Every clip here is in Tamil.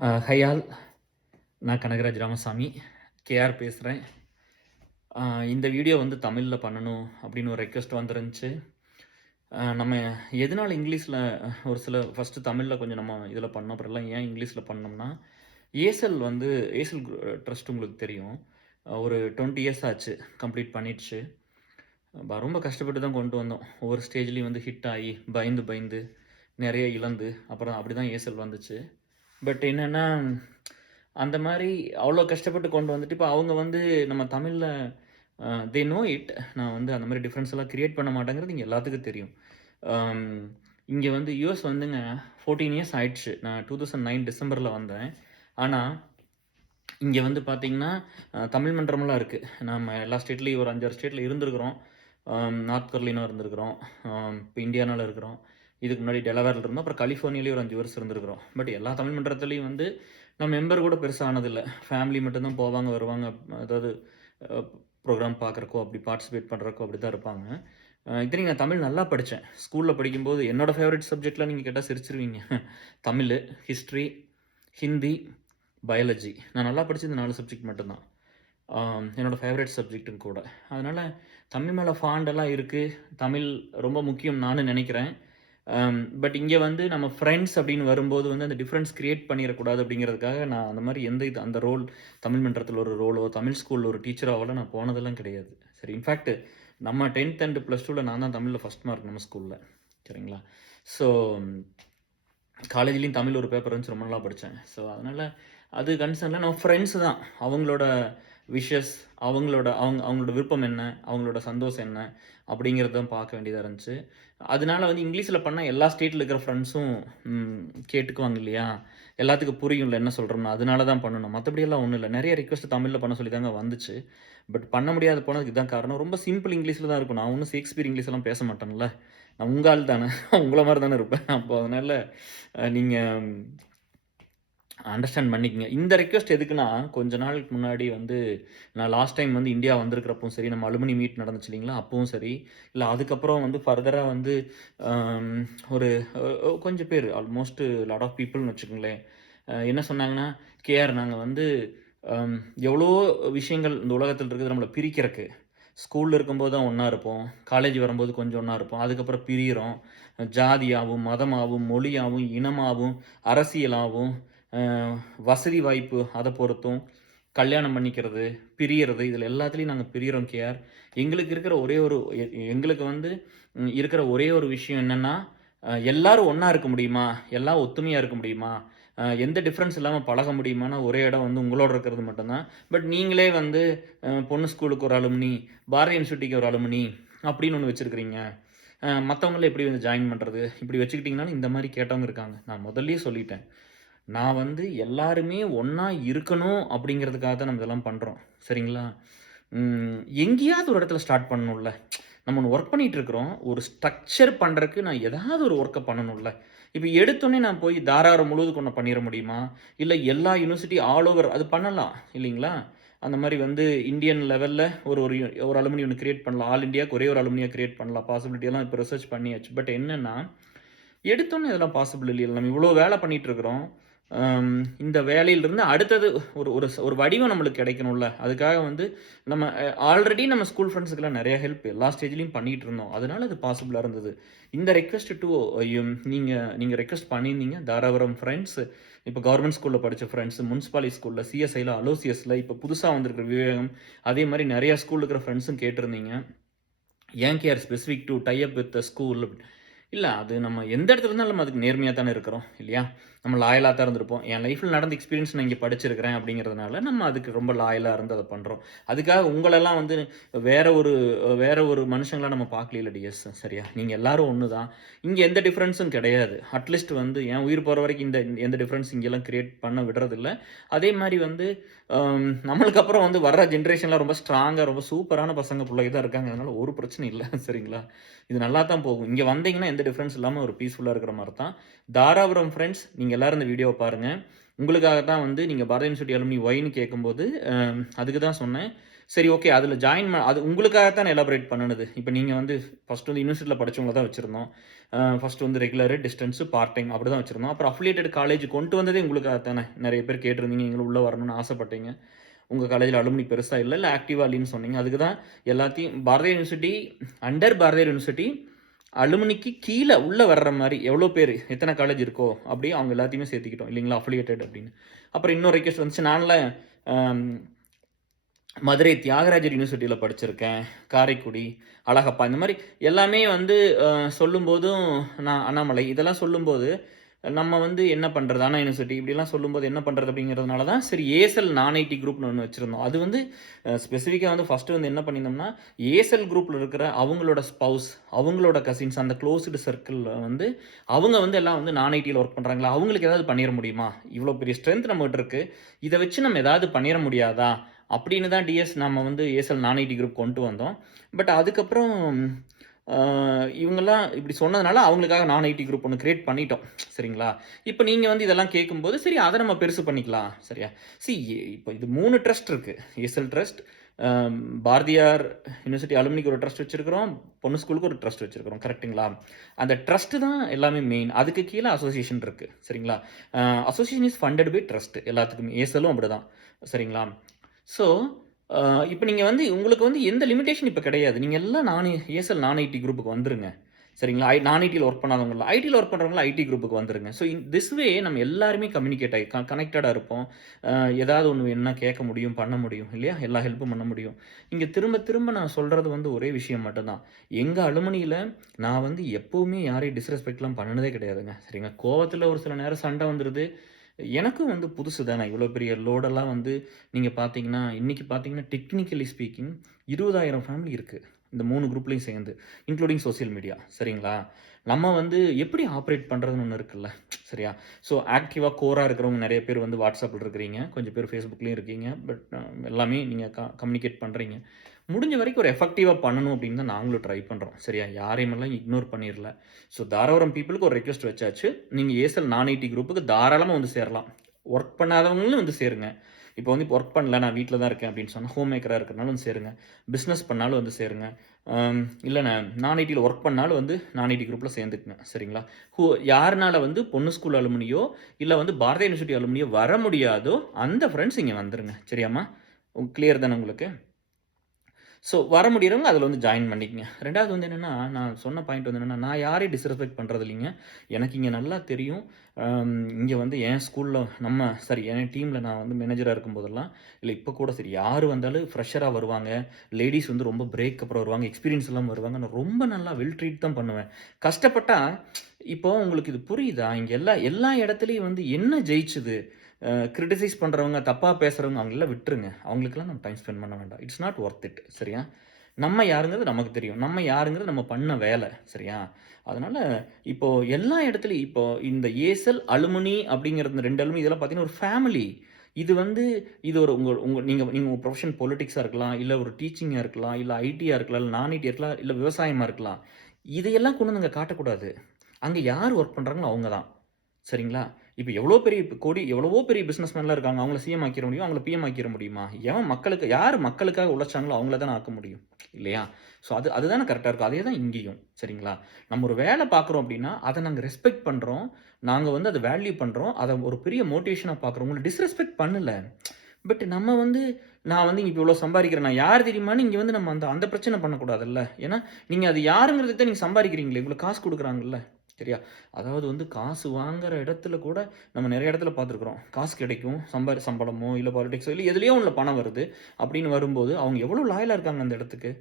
High all. நான் கனகராஜ் ராமசாமி கேஆர் பேசுகிறேன். இந்த வீடியோ வந்து தமிழில் பண்ணணும் அப்படின்னு ஒரு ரெக்வெஸ்ட் வந்துருந்துச்சு. நம்ம எதனால் இங்கிலீஷில் ஒரு சில ஃபஸ்ட்டு தமிழில் கொஞ்சம் நம்ம இதில் பண்ணோம், அப்புறம்லாம் ஏன் இங்கிலீஷில் பண்ணோம்னா, ஏசல் வந்து ஏசல் ட்ரஸ்ட் உங்களுக்கு தெரியும். ஒரு 20 இயர்ஸ் ஆச்சு, கம்ப்ளீட் பண்ணிடுச்சு. ரொம்ப கஷ்டப்பட்டு தான் கொண்டு வந்தோம். ஒவ்வொரு ஸ்டேஜ்லேயும் வந்து ஹிட் ஆகி பயந்து பயந்து நிறைய இழந்து அப்புறம் அப்படி தான் ஏசல் வந்துச்சு. பட் என்னென்னா, அந்த மாதிரி அவ்வளோ கஷ்டப்பட்டு கொண்டு வந்துட்டு இப்போ அவங்க வந்து நம்ம தமிழில் தே நோ இட். நான் வந்து அந்த மாதிரி டிஃப்ரென்ஸ் எல்லாம் கிரியேட் பண்ண மாட்டேங்கிறது இங்கே எல்லாத்துக்கும் தெரியும். இங்கே வந்து யூஎஸ் வந்துங்க 14 இயர்ஸ் ஆயிடுச்சு. நான் 2009 டிசம்பரில் வந்தேன். ஆனால் இங்கே வந்து பார்த்தீங்கன்னா தமிழ் மன்றமெல்லாம் இருக்குது. நம்ம எல்லா ஸ்டேட்லேயும் ஒரு 5-6 ஸ்டேட்டில் இருந்திருக்கிறோம். North Carolina இருந்திருக்கிறோம். இப்போ இந்தியானாவில் இருக்கிறோம். இதுக்கு முன்னாடி டெலவேரில் இருந்தோம். அப்புறம் கலிஃபோர்னியாலேயும் ஒரு 5 வருஷம் இருந்திருக்கிறோம். பட் எல்லா தமிழ் மன்றத்துலேயும் வந்து நான் மெம்பர் கூட பெருசாக ஆனதில்லை. ஃபேமிலி மட்டும்தான் போவாங்க வருவாங்க. அதாவது ப்ரோக்ராம் பார்க்குறக்கோ அப்படி பார்ட்டிசிபேட் பண்ணுறக்கோ அப்படி தான் இருப்பாங்க. இத்தனைக்கும் நான் தமிழ் நல்லா படித்தேன். ஸ்கூலில் படிக்கும்போது என்னோடய ஃபேவரட் சப்ஜெக்ட்லாம் நீங்கள் கேட்டால் சிரிச்சிருவீங்க. Tamil, history, Hindi, biology. நான் நல்லா படித்தது 4 சப்ஜெக்ட் மட்டும்தான். என்னோடய ஃபேவரட் சப்ஜெக்ட்டும் கூட. அதனால் தமிழ் மேலே ஃபாண்டெல்லாம் இருக்குது. தமிழ் ரொம்ப முக்கியம் நானும் நினைக்கிறேன். பட் இங்கே வந்து நம்ம ஃப்ரெண்ட்ஸ் அப்படின்னு வரும்போது வந்து அந்த டிஃப்ரென்ஸ் கிரியேட் பண்ணிடக்கூடாது அப்படிங்கிறதுக்காக நான் அந்த மாதிரி அந்த ரோல் தமிழ் மன்றத்தில் ஒரு ரோலோ தமிழ் ஸ்கூலில் ஒரு டீச்சராகவோ நான் போனதெல்லாம் கிடையாது. சரி, இன்ஃபேக்ட் நம்ம 10th அண்ட் +2ல் நான் தான் தமிழில் ஃபஸ்ட் மார்க் நம்ம ஸ்கூலில். சரிங்களா? ஸோ காலேஜ்லேயும் தமிழ் ஒரு பேப்பர் இருந்துச்சு, ரொம்ப நல்லா படித்தேன். ஸோ அதனால் அது கன்சர்னில் நம்ம ஃப்ரெண்ட்ஸு தான். அவங்களோட விஷஸ், அவங்களோட விருப்பம் என்ன, அவங்களோட சந்தோஷம் என்ன அப்படிங்கிறத தான் பார்க்க வேண்டியதாக இருந்துச்சு. அதனால வந்து இங்கிலீஷில் பண்ணால் எல்லா ஸ்டேட்டில் இருக்கிற ஃப்ரெண்ட்ஸும் கேட்டுக்குவாங்க இல்லையா? எல்லாத்துக்கும் புரியும்ல என்ன சொல்கிறோம்னா, அதனால தான் பண்ணணும். மற்றபடியெல்லாம் ஒன்றும் இல்லை. நிறைய ரிக்வெஸ்ட் தமிழில் பண்ண சொல்லி தாங்க வந்துச்சு. பட் பண்ண முடியாத போனதுக்கு இதுதான் காரணம். ரொம்ப சிம்பிள் இங்கிலீஷில் தான் இருக்கும். நான் ஒன்றும் ஷேக்ஸ்பியர் இங்கிலீஷ்லாம் பேச மாட்டேன்ல. நான் உங்கள் ஆள் தானே, உங்களை மாதிரி தானே இருப்பேன். அப்போ அதனால் நீங்கள் அண்டர்ஸ்டாண்ட் பண்ணிக்கங்க. இந்த ரெக்வெஸ்ட் எதுக்குன்னா, கொஞ்ச நாளுக்கு முன்னாடி வந்து நான் லாஸ்ட் டைம் வந்து இந்தியா வந்திருக்கிறப்பவும் சரி, நம்ம அலுமினி மீட் நடந்துச்சு இல்லைங்களா? அப்பவும் சரி, இல்லை அதுக்கப்புறம் வந்து ஃபர்தராக வந்து ஒரு கொஞ்சம் பேர் ஆல்மோஸ்ட் லாட் ஆஃப் பீப்புள்னு வச்சுக்கோங்களேன், என்ன சொன்னாங்கன்னா, கேஆர் நாங்கள் வந்து எவ்வளோ விஷயங்கள் இந்த உலகத்தில் இருக்குது நம்மளை பிரிக்கிறக்கு. ஸ்கூலில் இருக்கும்போது தான் ஒன்றா இருப்போம், காலேஜ் வரும்போது கொஞ்சம் ஒன்றா இருப்போம், அதுக்கப்புறம் பிரிகிறோம். ஜாதியாகவும் மதமாகவும் மொழியாகவும் இனமாகவும் அரசியலாகவும் வசதி வாய்ப்பு அதை பொறுத்தும் கல்யாணம் பண்ணிக்கிறது, பிரியறது, இதில் எல்லாத்துலேயும் நாங்கள் பிரிகிறோம் கேஆர். எங்களுக்கு இருக்கிற எங்களுக்கு வந்து இருக்கிற ஒரே ஒரு விஷயம் என்னென்னா, எல்லாரும் ஒன்றா இருக்க முடியுமா, எல்லாம் ஒத்துமையாக இருக்க முடியுமா, எந்த டிஃப்ரென்ஸ் இல்லாமல் பழக முடியுமானா ஒரே இடம் வந்து உங்களோட இருக்கிறது மட்டும்தான். பட் நீங்களே வந்து பொண்ணு ஸ்கூலுக்கு ஒரு அலுமினி, பாரதி யூனிவர்சிட்டிக்கு ஒரு அலுமினி அப்படின்னு ஒன்று வச்சுருக்கிறீங்க. மற்றவங்கள எப்படி வந்து ஜாயின் பண்ணுறது, இப்படி வச்சுக்கிட்டிங்கனாலும் இந்த மாதிரி கேட்டவங்க இருக்காங்க. நான் முதல்லயே சொல்லிட்டேன், நான் வந்து எல்லாருமே ஒன்றா இருக்கணும் அப்படிங்கிறதுக்காக தான் நம்ம இதெல்லாம் பண்ணுறோம். சரிங்களா? எங்கேயாவது ஒரு இடத்துல ஸ்டார்ட் பண்ணணும்ல. நம்ம ஒன்று ஒர்க் பண்ணிகிட்டு இருக்கிறோம். ஒரு ஸ்ட்ரக்சர் பண்ணுறதுக்கு நான் ஏதாவது ஒரு ஒர்க்கை பண்ணணும்ல. இப்போ எடுத்தோடனே நான் போய் தாராரம் முழுவதுக்கு ஒன்று பண்ணிட முடியுமா? இல்லை எல்லா யூனிவர்சிட்டி ஆல் ஓவர் அது பண்ணலாம் இல்லைங்களா? அந்த மாதிரி வந்து இந்தியன் லெவலில் ஒரு ஒரு ஒரு அலுமினி ஒன்று கிரியேட் பண்ணலாம். ஆல் இண்டியாவுக்கு ஒரே ஒரு அலுமினியாக கிரியேட் பண்ணலாம். பாசிபிலிட்டியெல்லாம் இப்போ ரிசர்ச் பண்ணியாச்சு. பட் என்னென்னா, எடுத்தோன்னே இதெல்லாம் பாசிபிள் இல்லையில்ல. நம்ம இவ்வளோ வேலை பண்ணிகிட்டு இருக்கிறோம். இந்த வேலையிலிருந்து அடுத்தது ஒரு ஒரு ஒரு வடிவம் நம்மளுக்கு கிடைக்கணும்ல. அதுக்காக வந்து நம்ம ஆல்ரெடி நம்ம ஸ்கூல் ஃப்ரெண்ட்ஸுக்கெல்லாம் நிறைய ஹெல்ப் எல்லா ஸ்டேஜ்லேயும் பண்ணிகிட்டு இருந்தோம். அதனால அது பாசிபிளாக இருந்தது. இந்த ரெக்வெஸ்ட் டு நீங்கள் ரெக்வெஸ்ட் பண்ணியிருந்தீங்க. தாராபுரம் ஃப்ரெண்ட்ஸ், இப்போ கவர்மெண்ட் ஸ்கூலில் படித்த ஃப்ரெண்ட்ஸ், முனிசிபாலிட்டி ஸ்கூலில், சிஎஸ்ஐயில், அலோசியஸில், இப்போ புதுசாக வந்திருக்கிற விவேகம், அதே மாதிரி நிறையா ஸ்கூலில் இருக்கிற ஃப்ரெண்ட்ஸும் கேட்டிருந்தீங்க. ஏன் care specific to tie up with the school? இல்லை, அது நம்ம எந்த இடத்துல இருந்தாலும் நம்ம அதுக்கு நேர்மையாக தானே இருக்கிறோம் இல்லையா? நம்ம லாயலாக தான் இருந்திருப்போம். என் லைஃப்பில் நடந்த எக்ஸ்பீரியன்ஸ் நான் இங்கே படிச்சிருக்கிறேன் அப்படிங்கிறதுனால நம்ம அதுக்கு ரொம்ப லாயலாக இருந்து அதை பண்ணுறோம். அதுக்காக உங்களெல்லாம் வந்து வேற ஒரு மனுஷங்களாக நம்ம பார்க்கல டிஎஸ். சரியா? நீங்கள் எல்லாரும் ஒன்று தான். இங்கே எந்த டிஃப்ரென்ஸும் கிடையாது. அட்லீஸ்ட் வந்து என் உயிர் போகிற வரைக்கும் எந்த டிஃப்ரென்ஸ் இங்கெல்லாம் கிரியேட் பண்ண விடுறதில்ல. அதே மாதிரி வந்து நம்மளுக்கு அப்புறம் வந்து வர்ற ஜென்ரேஷன்லாம் ரொம்ப ஸ்ட்ராங்காக ரொம்ப சூப்பரான பசங்க பிள்ளைங்க தான் இருக்காங்க. அதனால் ஒரு பிரச்சனையும் இல்லை. சரிங்களா? இது நல்லா தான் போகும். இங்கே வந்தீங்கன்னா எந்த டிஃப்ரென்ஸ் இல்லாமல் ஒரு பீஸ்ஃபுல்லாக இருக்கிற மாதிரி தான். தாராபுரம் ஃப்ரெண்ட்ஸ், நீங்கள் எல்லோரும் இந்த வீடியோவை பாருங்கள். உங்களுக்காக தான் வந்து நீங்கள் பாரதி யூனிவர்சிட்டி அலுமினி ஒய்ன்னு கேட்கும்போது அதுக்கு தான் சொன்னேன். சரி, ஓகே, அதில் ஜாயின் அது உங்களுக்காக தான் எலாபரேட் பண்ணுனது. இப்போ நீங்கள் வந்து ஃபஸ்ட்டு வந்து யூனிவர்சிட்டியில் படித்தவங்கள தான் வச்சுருந்தோம். ஃபர்ஸ்ட் வந்து ரெகுலரு, டிஸ்டன்ஸு, பார்ட் டைம் அப்படி தான் வச்சிருந்தோம். அப்புறம் அஃபிலியேட்டட் காலேஜ் கொண்டு வந்ததே உங்களுக்காக தானே. நெறைய பேர் கேட்டிருந்தீங்க, நீங்களும் உள்ள வரணும்னு ஆசைப்பட்டீங்க. உங்க காலேஜ்ல அலுமினி பெருசா இல்ல ஆக்டிவா இல்லைன்னு சொன்னீங்க. அதுக்கு தான் எல்லாத்தையும் Bharathiar university, under Bharathiar university அலுமினிக்கு கீழ உள்ள வர்ற மாரி எவ்வளோ பேரு, எத்தன காலேஜ் இருக்கோ, அப்படியே அவங்க எல்லாத்தையுமே சேர்த்துக்கிட்டோம் இல்லைங்களா? அஃபிலியேட்டட் அப்படின்னு. அப்புறம் இன்னொரு ரிக்வெஸ்ட் வந்துச்சு. நான்லாம் அம் மதுரை தியாகராஜர் யூனிவர்சிட்டியில படிச்சிருக்கேன். காரைக்குடி, அழகப்பா இந்த மாரி எல்லாமே வந்து சொல்லும்போதும் நான் அண்ணாமலை இதெல்லாம் சொல்லும்போது, நம்ம வந்து என்ன பண்றது? அண்ணா யூனிவர்சிட்டி இப்படிலாம் சொல்லும்போது என்ன பண்றது? அப்படிங்கிறதுனால தான் சரி ஏசெல் நான் ஐடி குரூப்னு ஒண்ணு வச்சிருந்தோம். அது வந்து ஸ்பெசிஃபிக்கா வந்து ஃபர்ஸ்ட்டு வந்து என்ன பண்ணியிருந்தோம்னா, ஏசெல் குரூப்ல இருக்கிற அவங்களோட ஸ்பவுஸ், அவங்களோட கசின்ஸ் அந்த குளோஸ்டு சர்க்கிள்ல வந்து அவங்க வந்து எல்லாம் வந்து நான் ஐடில ஒர்க் பண்றாங்களா? அவங்களுக்கு ஏதாவது பண்ணிற முடியுமா? இவ்வளோ பெரிய ஸ்ட்ரென்த் நம்மகிட்ட இருக்கு. இத வச்சு நம்ம ஏதாவது பண்ணிற முடியாதா? அப்படின்னு தான் டிஎஸ் நம்ம வந்து ஏசெல் நான் ஐடி குரூப் கொண்டு வந்தோம். பட் அதுக்கப்புறம் அ இவங்கலாம் இப்படி சொன்னதுனால அவங்களுக்காக நான் ஐடி குரூப் ஒண்ணு கிரியேட் பண்ணிட்டோம். சரிங்களா? இப்ப நீங்க வந்து இதெல்லாம் கேட்கும்போது, சரி அத நம்ம பெருசு பண்ணிக்கலாம். சரியா? சி இப்ப இது 3 ட்ரஸ்ட் இருக்கு. ஏசெல் ட்ரஸ்ட், அ பாரதியார் யுனிவர்சிட்டி அலுமினிக்கு ஒரு ட்ரஸ்ட் வச்சிருக்கிறோம். பொண்ணு ஸ்கூலுக்கு ஒரு ட்ரஸ்ட் வச்சிருக்கிறோம். கரெக்ட்டுங்களா? அந்த ட்ரஸ்ட் தான் எல்லாமே மெயின். அதுக்கு கீழ அசோசியேஷன் இருக்கு. சரிங்களா? Association is funded by trust எல்லாத்துக்குமே. ஏசெல்லும் அப்படிதான். சரிங்களா? ஸோ, அ இப்ப நீங்க வந்து உங்களுக்கு வந்து எந்த லிமிட்டேஷன் இப்ப கிடையாது. நீங்க எல்லாம் ஏசெல் நான் ஐடி குரூப்புக்கு வந்துருங்க. சரிங்களா? நான் ஐடில ஒர்க் பண்ணாதவங்க இல்ல. ஐடில ஒர்க் பண்றவங்கலாம் ஐடி குரூப்புக்கு வந்துருங்க. ஸோ, திஸ் வே நம்ம எல்லாருமே கம்யூனிகேட் ஆயி கனெக்டடா இருப்போம். அ ஏதாவது ஒண்ணு வேணும்னா கேட்க முடியும், பண்ண முடியும் இல்லையா? எல்லா ஹெல்ப்பும் பண்ண முடியும். இங்க திரும்ப திரும்ப நான் சொல்றது வந்து ஒரே விஷயம் மட்டும் தான். எங்க அலுமினியில நான் வந்து எப்பவுமே யாரையும் டிஸ்ரெஸ்பெக்ட்லாம் பண்ணுனதே கிடையாதுங்க. சரிங்களா? கோவத்துல ஒரு சில நேரம் சண்டை வந்துருது. எனக்கும் வந்து புதுசு தானே. இவ்வளோ பெரிய லோடெல்லாம் வந்து நீங்க பார்த்தீங்கன்னா, இன்னைக்கு பார்த்தீங்கன்னா, டெக்னிக்கலி ஸ்பீக்கிங் 20,000 ஃபேமிலி இருக்கு. இந்த 3 குரூப்லயும் சேர்ந்து. Including social media. சரிங்களா? நம்ம வந்து எப்படி ஆப்பரேட் பண்றதுன்னு ஒண்ணு இருக்குல்ல. சரியா? ஸோ ஆக்டிவா கோரா இருக்கிறவங்க நெறைய பேர் வந்து WhatsAppல இருக்கிறீங்க. கொஞ்சம் பேர் Facebookலயும் இருக்கீங்க. பட் எல்லாமே நீங்க கம்யூனிகேட் பண்றீங்க. முடிஞ்ச வரைக்கும் ஒரு எஃபெக்டிவா பண்ணணும் அப்படின்னு தான் நாங்களும் ட்ரை பண்றோம். சரியா? யாரையுமெல்லாம் இக்னோர் பண்ணிறல. ஸோ தாராபுரம் பீப்பிளுக்கு ஒரு ரிக்வெஸ்ட் வச்சாச்சு. நீங்க ஏசெல் நான் ஐடி குரூப்புக்கு தாராளமா வந்து சேரலாம். ஒர்க் பண்ணாதவங்களும் வந்து சேருங்க. இப்போ வந்து இப்போ ஒர்க் பண்ணல நான் வீட்ல தான் இருக்கேன் அப்படின்னு சொன்னா, ஹோம் மேக்கரா இருக்கிறனாலும் வந்து சேருங்க. பிசினஸ் பண்ணாலும் வந்து சேருங்க. இல்ல நான் ஐடில ஒர்க் பண்ணாலும் வந்து நான் ஐடி குரூப்ல சேர்ந்துக்குங்க. சரிங்களா? யாருனால வந்து பொண்ணு ஸ்கூல் அலுமினியோ, இல்ல வந்து பாரதிய யூனிவர்சிட்டி அலுமினியோ வர முடியாதோ, அந்த ஃப்ரெண்ட்ஸ் இங்க வந்துருங்க. சரியாம்மா? கிளியர் தானே உங்களுக்கு? ஸோ வர முடியறவங்க அதில வந்து ஜாயின் பண்ணிக்கங்க. 2வது வந்து என்னன்னா, நான் சொன்ன பாயிண்ட் வந்து என்னன்னா, நான் யாரையும் டிஸ்ரெஸ்பெக்ட் பண்றது இல்லைங்க. எனக்கு இங்க நல்லா தெரியும். இங்க வந்து என் ஸ்கூல்ல என் டீம்ல நான் வந்து மேனேஜரா இருக்கும்போதெல்லாம், இல்ல இப்ப கூட சரி, யாரு வந்தாலும் ஃப்ரெஷரா வருவாங்க. லேடீஸ் வந்து ரொம்ப பிரேக் அப்புறம் வருவாங்க. எக்ஸ்பீரியன்ஸ் இல்லாம வருவாங்க. நான் ரொம்ப நல்லா வெல் ட்ரீட் தான் பண்ணுவேன். கஷ்டப்பட்டா இப்போ உங்களுக்கு இது புரியுதா? இங்க எல்லா எல்லா இடத்துலயும் வந்து என்ன ஜெயிச்சது? கிரிட்டிசைஸ் பண்றவங்க, தப்பா பேசுறவங்க அவங்களலாம் விட்டுருங்க. அவங்களுக்கெல்லாம் நம்ம டைம் ஸ்பெண்ட் பண்ண வேண்டாம். It's not Worth it. சரியா? நம்ம யாருங்கிறது நமக்கு தெரியும். நம்ம யாருங்கிறது நம்ம பண்ண வேலை. சரியா? அதனால இப்போ எல்லா இடத்துலயும் இப்போ இந்த ஏசெல், அலுமினி அப்படிங்கிற இந்த 2 அலுமினி இதெல்லாம் பார்த்தீங்கன்னா, ஒரு ஃபேமிலி. இது வந்து இது ஒரு உங்க உங்க நீங்க நீங்க உங்க ப்ரொஃபஷன் பொலிட்டிக்ஸா இருக்கலாம், இல்ல ஒரு டீச்சிங்கா இருக்கலாம், இல்ல ஐடியா இருக்கலாம், இல்ல நான் ஐடியா இருக்கலாம், இல்ல விவசாயமா இருக்கலாம். இதையெல்லாம் கொண்டு வந்து அங்க காட்டக்கூடாது. அங்க யார் வொர்க் பண்றாங்களோ அவங்க தான். சரிங்களா? இப்ப எவ்வளவோ பெரிய பிசினஸ்மேன்லாம் இருக்காங்க. அவங்கள சிஎம் ஆக்கிற முடியும். அவங்கள பிஎம் ஆக்கிற முடியுமா? யார் மக்களுக்காக உழைச்சாங்களோ அவங்கள தானே ஆக்க முடியும். இல்லையா? ஸோ அதுதானே கரெக்ட்டா இருக்கும். அதே தான் இங்கேயும். சரிங்களா? நம்ம ஒரு வேலை பார்க்குறோம் அப்படின்னா, அத நாங்க ரெஸ்பெக்ட் பண்றோம். நாங்க வந்து அத வேல்யூ பண்றோம். அத ஒரு பெரிய மோட்டிவேஷனா பார்க்குறோம். உங்கள டிஸ்ரெஸ்பெக்ட் பண்ணல. பட் நம்ம வந்து நான் வந்து இப்ப இவ்வளோ சம்பாரிக்கிறேன். நான் யார் தெரியுமான்னு இங்க வந்து நம்ம அந்த அந்த பிரச்சனை பண்ணக்கூடாதுல்ல. ஏன்னா, நீங்க அது யாருங்கிறதுக்கு தான் நீங்க சம்பாரிக்கிறீங்களே. இவ்வளோ காசு குடுக்குறாங்கல்ல. சரியா? அதாவது வந்து காசு வாங்குற இடத்துல கூட நம்ம நெறைய இடத்துல பார்த்துருக்குறோம். காசு கிடைக்கும். சம்பளமோ, இல்ல பாலிடிக்ஸோ இல்ல எதுலயோ ஒண்ணுல பணம் வருது. அப்படின்னு வரும்போது, அவங்க எவ்வளோ லாயலா இருக்காங்க அந்த இடத்துக்கு.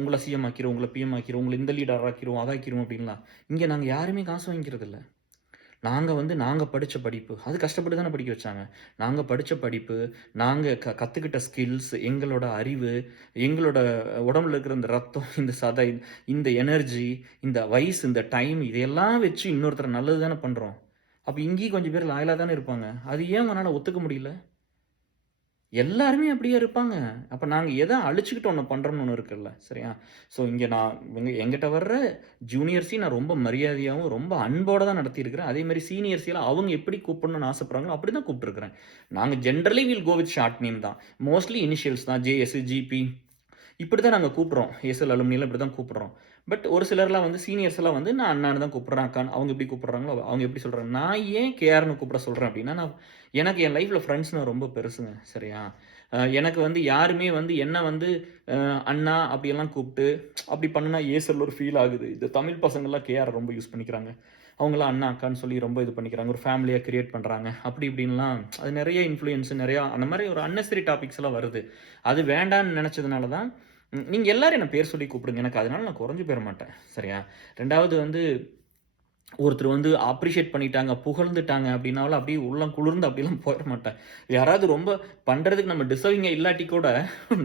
உங்கள சிஎம் ஆக்கிருவோம், உங்கள பிஎம் ஆக்கிருவோம், உங்கள இந்த லீடர் ஆக்கிருவோம், அதாக்கிருவோம் அப்படின்லாம். இங்க நாங்க யாருமே காசு வாங்கிக்கிறது இல்ல. நாங்க படிச்ச படிப்பு. அது கஷ்டப்பட்டு தானே படிக்க வச்சாங்க. நாங்க படிச்ச படிப்பு, நாங்க கத்துக்கிட்ட ஸ்கில்ஸ், எங்களோட அறிவு, எங்களோட உடம்புல இருக்கிற இந்த ரத்தம், இந்த சதை, இந்த எனர்ஜி, இந்த வயசு, இந்த டைம் இதையெல்லாம் வச்சு இன்னொருத்தர நல்லது தானே பண்றோம். அப்ப இங்கேயும் கொஞ்சம் பேர் லாயலா தானே இருப்பாங்க. அது ஏன் உங்கனால ஒத்துக்க முடியல? எல்லாருமே அப்படியே இருப்பாங்க. அப்ப நாங்க எத அழிச்சுக்கிட்டு ஒண்ணு பண்றோம்னு ஒண்ணு இருக்குல்ல. சரியா? ஸோ இங்க நான் என்கிட்ட வர்ற ஜூனியர்ஸையும் நான் ரொம்ப மரியாதையாவும், ரொம்ப அன்போட தான் நடத்தியிருக்கிறேன். அதே மாரி சீனியர்ஸையும் அவங்க எப்படி கூப்பிடணும்னு ஆசைப்படுறாங்களோ, அப்படி தான் கூப்பிட்டுருக்கிறேன். நாங்க generally will go with short name தான். மோஸ்ட்லி இனிஷியல்ஸ் தான். ஜேஎஸ், ஜிபி இப்படி தான் நாங்க கூப்பிடுறோம். ஏசெல் அலுமினிலாம் இப்படி தான் கூப்பிடுறோம். பட் ஒரு சிலர்லாம் வந்து சீனியர்ஸ் எல்லாம் வந்து நான் அண்ணான்னு தான் கூப்பிடுறேன், அக்கான்னு. அவங்க எப்படி கூப்பிடுறாங்களோ, அவங்க எப்படி சொல்றாங்க. நான் ஏன் கேஆர்ன்னு கூப்பிட சொல்றேன் அப்படின்னா, எனக்கு என் லைஃப்ல ஃப்ரெண்ட்ஸ்னா ரொம்ப பெருசுங்க. சரியா? எனக்கு வந்து யாருமே வந்து என்ன வந்து அண்ணா அப்படியெல்லாம் கூப்பிட்டு அப்படி பண்ணுனா ஏசல் ஒரு ஃபீல் ஆகுது. இந்த தமிழ் பசங்கள்லாம் கேஆர் ரொம்ப யூஸ் பண்ணிக்கிறாங்க. அவங்கலாம் அண்ணா, அக்கான்னு சொல்லி ரொம்ப இது பண்ணிக்கிறாங்க. ஒரு ஃபேமிலியா கிரியேட் பண்றாங்க. அப்படி இப்படின்லாம் அது நெறைய இன்ஃப்ளூயன்ஸ் நெறையா அந்த மாரி ஒரு அன்னெசரி டாபிக்ஸ் எல்லாம் வருது. அது வேண்டான்னு நெனச்சதுனால தான் நீங்க எல்லாரும் என்ன பேர் சொல்லி கூப்பிடுங்க. எனக்கு அதனால நான் குறைஞ்சு போயிற மாட்டேன். சரியா? 2வது வந்து ஒருத்தர் வந்து அப்ரிஷியேட் பண்ணிட்டாங்க, புகழ்ந்துட்டாங்க அப்படின்னாலும் அப்படியே உள்ளம் குளிர்ந்து அப்படிலாம் போயிட மாட்டேன். யாராவது ரொம்ப பண்றதுக்கு நம்ம டிசர்விங்கா இல்லாட்டி கூட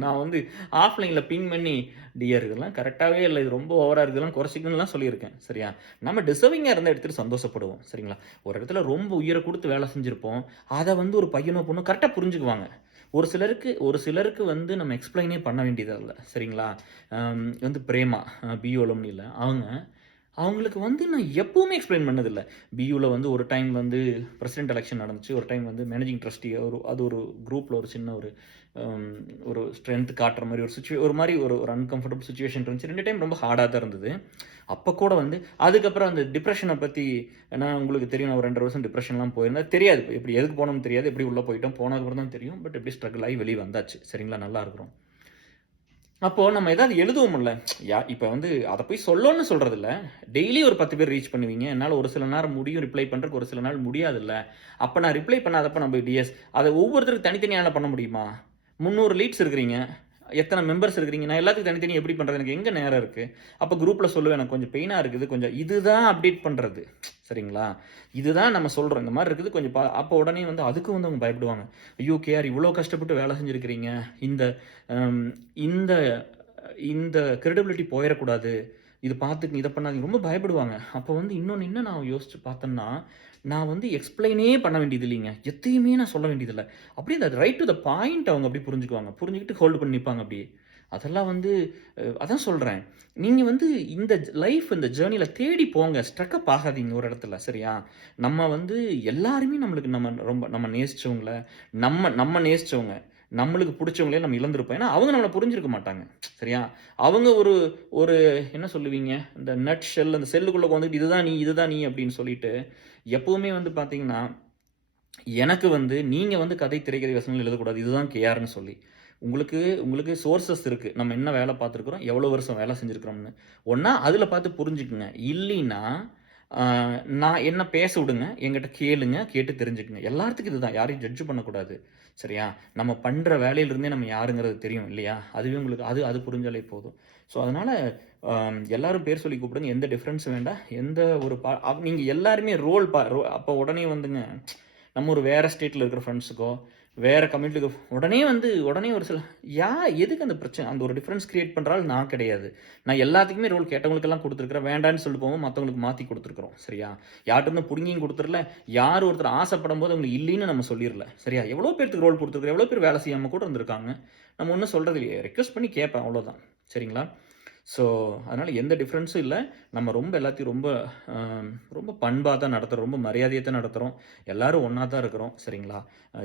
நான் வந்து ஆஃப்லைன்ல பிங் பண்ணி, "டியர் இதெல்லாம் கரெக்ட்டாவே இல்ல. இது ரொம்ப ஓவரா இருக்கு. இதெல்லாம் குறைச்சுக்கங்கன்லாம்" சொல்லியிருக்கேன். சரியா? நம்ம டிசர்விங்கா இருந்தா எடுத்துட்டு சந்தோஷப்படுவோம். சரிங்களா? ஒரு இடத்துல ரொம்ப உயிர குடுத்து வேலை செஞ்சிருப்போம். அத வந்து ஒரு பையனோ, பொண்ணோ கரெக்ட்டா புரிஞ்சுக்குவாங்க. ஒரு சிலருக்கு வந்து நம்ம எக்ஸ்ப்ளைனே பண்ண வேண்டியது இல்ல. சரிங்களா? வந்து பிரேமா பியூ அலுமினில அவங்களுக்கு வந்து நான் எப்பவுமே எக்ஸ்ப்ளைன் பண்ணதில்ல. பியூல வந்து ஒரு டைம் வந்து பிரசிடென்ட் எலக்ஷன் நடந்துச்சு. ஒரு டைம் வந்து மேனேஜிங் ட்ரஸ்டி அது ஒரு குரூப்ல ஒரு சின்ன அம் ஒரு ஸ்ட்ரென்த் காட்டுற மாரி ஒரு மாரி ஒரு அன்கம்ஃபர்டபுள் சிச்சுவேஷன் இருந்துச்சு. 2 டைம் ரொம்ப ஹார்டா தான் இருந்தது. அப்ப கூட வந்து அதுக்கப்புறம் அந்த டிப்ரஷன பத்தி நான் உங்களுக்கு தெரியும். நான் ஒரு 2 1/2 வருஷம் டிப்ரஷன்லாம் போயிருந்தேன். தெரியாது. எப்படி எதுக்கு போனோம்னு தெரியாது. எப்படி உள்ள போயிட்டோம். போனதுக்கப்புறம் தான் தெரியும். பட் எப்படி ஸ்ட்ரகிள் ஆகி வெளிய வந்தாச்சு. சரிங்களா? நல்லா இருக்கிறோம். அப்போ நம்ம ஏதாவது எழுதுவோம்ல. இப்ப வந்து அத போய் சொல்லணும்னு சொல்றதில்ல. டெய்லி ஒரு 10 பேர் ரீச் பண்ணுவீங்க. என்னால ஒரு சில நேரம் முடியும் ரிப்ளை பண்றதுக்கு, ஒரு சில நாள் முடியாதுல்ல. அப்ப நான் ரிப்ளை பண்ணாதப்ப நம்ம டிஎஸ் அத ஒவ்வொருத்தருக்கு தனித்தனியால பண்ண முடியுமா? 300 லீட்ஸ் இருக்கிறீங்க. எத்தன மெம்பர்ஸ் இருக்கிறீங்க? நான் எல்லாத்துக்கும் தனித்தனியா எப்படி பண்றது? எனக்கு எங்க நேரம் இருக்கு? அப்ப குரூப்ல சொல்லுவேன். எனக்கு கொஞ்சம் பெயினா இருக்குது. கொஞ்சம் இதுதான் அப்டேட் பண்றது. சரிங்களா? இதுதான் நம்ம சொல்றோம். இந்த மாரி இருக்குது. கொஞ்சம் அப்ப உடனே வந்து அதுக்கும் வந்து அவங்க பயப்படுவாங்க. ஐயோ! கேஆர் இவ்ளோ கஷ்டப்பட்டு வேலை செஞ்சிருக்கிறீங்க. இந்த அம் இந்த இந்த கிரெடிபிலிட்டி போயிறக்கூடாது. இது பார்த்துக்குங்க, இத பண்ணாதீங்க. ரொம்ப பயப்படுவாங்க. அப்போ வந்து இன்னொன்னு என்ன நான் யோசிச்சு பார்த்தேன்னா, நான் வந்து எக்ஸ்ப்ளைனே பண்ண வேண்டியது இல்லைங்க. எதையுமே நான் சொல்ல வேண்டியதில்ல. அப்படியே அந்த ரைட் டூ த பாயிண்ட் அவங்க அப்படியே புரிஞ்சுக்குவாங்க. புரிஞ்சுகிட்டு ஹோல்டு பண்ணி நிப்பாங்க அப்படியே. அதெல்லாம் வந்து அதான் சொல்றேன். நீங்க வந்து இந்த இந்த ஜர்னில தேடி போங்க. ஸ்ட்ரக் அப் ஆகாதீங்க ஒரு இடத்துல. சரியா? நம்ம வந்து எல்லாருமே நம்ம நேசிச்சவங்கள, நம்ம நேசிச்சவங்க, நம்மளுக்கு புடிச்சவங்களே நம்ம இழந்திருப்போம். ஏன்னா, அவங்க நம்மள புரிஞ்சிருக்க மாட்டாங்க. சரியா? அவங்க ஒரு ஒரு என்ன சொல்லுவீங்க? இந்த நட் ஷெல் அந்த செல்லுக்குள்ள உட்காந்துட்டு இதுதான் நீ அப்படின்னு சொல்லிட்டு, எப்பவுமே வந்து பார்த்தீங்கன்னா, எனக்கு வந்து நீங்க வந்து கதை, திரைக்கதை, வசனங்கள் எழுதக்கூடாது. இதுதான் கேஆர்ன்னு சொல்லி. உங்களுக்கு உங்களுக்கு சோர்சஸ் இருக்கு. நம்ம என்ன வேலை பார்த்துருக்கிறோம், எவ்வளோ வருஷம் வேலை செஞ்சிருக்கிறோம்னு. ஒண்ணா அதில பார்த்து புரிஞ்சுக்குங்க. இல்லைன்னா, ஆ நான் என்ன பேச விடுங்க. என்கிட்ட கேளுங்க. கேட்டு தெரிஞ்சுக்கங்க. எல்லாத்துக்கும் இதுதான். யாரையும் ஜட்ஜ் பண்ணக்கூடாது. சரியா? நம்ம பண்ற வேலையிலிருந்தே நம்ம யாருங்கிறது தெரியும் இல்லையா? அதுவே உங்களுக்கு அது அது புரிஞ்சாலே போதும். ஸோ, அதனால எல்லாரும் பேர் சொல்லி கூப்பிடுங்க. எந்த டிஃபரன்ஸும் வேண்டாம். எந்த ஒரு நீங்க எல்லாருமே ரோல் பா ரோ அப்போ உடனே வந்துங்க நம்ம ஒரு வேற ஸ்டேட்ல இருக்கிற ஃப்ரெண்ட்ஸுக்கோ, வேற கம்யூனிட்டிக்கு உடனே ஒரு சில எதுக்கு அந்த பிரச்சனை? அந்த ஒரு டிஃபரன்ஸ் கிரியேட் பண்ற ஆள் நான் கிடையாது. நான் எல்லாத்துக்குமே ரோல் கேட்டவங்களுக்கெல்லாம் குடுத்துருக்கிறேன். வேண்டான்னு சொல்லிட்டு போம்போது மத்தவங்களுக்கு மாத்தி குடுத்துருக்கிறோம். சரியா? யார்ட்டருந்தும் புடுங்கியும் குடுத்துறல. யார் ஒருத்தர் ஆசைப்படும்போது அவங்களுக்கு இல்லைன்னு நம்ம சொல்லிறல. சரியா? எவ்வளோ பேத்துக்கு ரோல் குடுத்துருக்கிறோம். எவ்வளோ பேர் வேலை செய்யாம கூட இருந்திருக்காங்க. நம்ம ஒண்ணும் சொல்றது இல்லையே. ரெக்வெஸ்ட் பண்ணி கேட்பேன் அவ்வளோதான். சரிங்களா? ஸோ, அதனால எந்த டிஃபரன்ஸும் இல்ல. நம்ம ரொம்ப எல்லாத்தையும் ரொம்ப அ ரொம்ப பண்பா தான் நடத்துறோம். ரொம்ப மரியாதையா தான் நடத்துறோம். எல்லாரும் ஒண்ணா தான் இருக்கிறோம். சரிங்களா?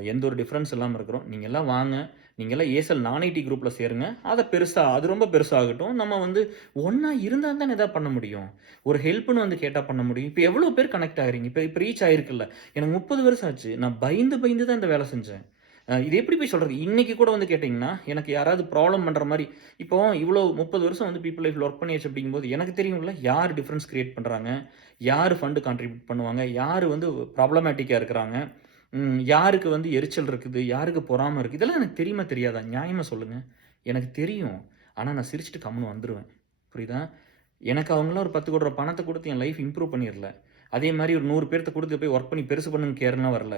எந்த ஒரு டிஃபரன்ஸ் இல்லாம இருக்கிறோம். நீங்க எல்லாம் வாங்க. நீங்க எல்லாம் ஏசல் நான் ஐடி குரூப்ல சேருங்க. அது ரொம்ப பெருசாகட்டும். நம்ம வந்து ஒண்ணா இருந்தா தானே எதாவது பண்ண முடியும். ஒரு ஹெல்ப்ன்னு வந்து கேட்டா பண்ண முடியும். இப்ப எவ்வளோ பேர் கனெக்ட் ஆகுறீங்க? இப்ப ரீச் ஆயிருக்குல்ல. எனக்கு 30 வருஷம் ஆச்சு. நான் பயந்து தான் இந்த வேலை செஞ்சேன். இது எப்படி போய் சொல்றது? இன்னைக்கு கூட வந்து கேட்டீங்கன்னா, எனக்கு யாராவது ப்ராப்ளம் பண்ற மாரி இப்போ இவ்வளோ 30 வருஷம் வந்து பீப்பிள் லைஃப்ல ஒர்க் பண்ணியாச்சு அப்படிங்கும்போது, எனக்கு தெரியும்ல யார் டிஃபரன்ஸ் கிரியேட் பண்றாங்க, யார் ஃபண்ட் கான்ட்ரிபியூட் பண்ணுவாங்க, யார் வந்து ப்ராப்ளமேட்டிக்கா இருக்கிறாங்க, யாருக்கு வந்து எரிச்சல் இருக்குது, யாருக்கு பொறாம இருக்கு. இதெல்லாம் எனக்கு தெரியுமா தெரியாதா? நியாயமா சொல்லுங்க. எனக்கு தெரியும். ஆனா நான் சிரிச்சுட்டு கம்முனு வந்துருவேன். புரியுதா? எனக்கு அவங்கலாம் ஒரு 10,00,00,000 பணத்த குடுத்து என் லைஃப் இம்ப்ரூவ் பண்ணிறல. அதே மாரி ஒரு 100 பேர்த்த குடுத்து போய் ஒர்க் பண்ணி பெருசு பண்ணுங்க கேர்லாம் வரல.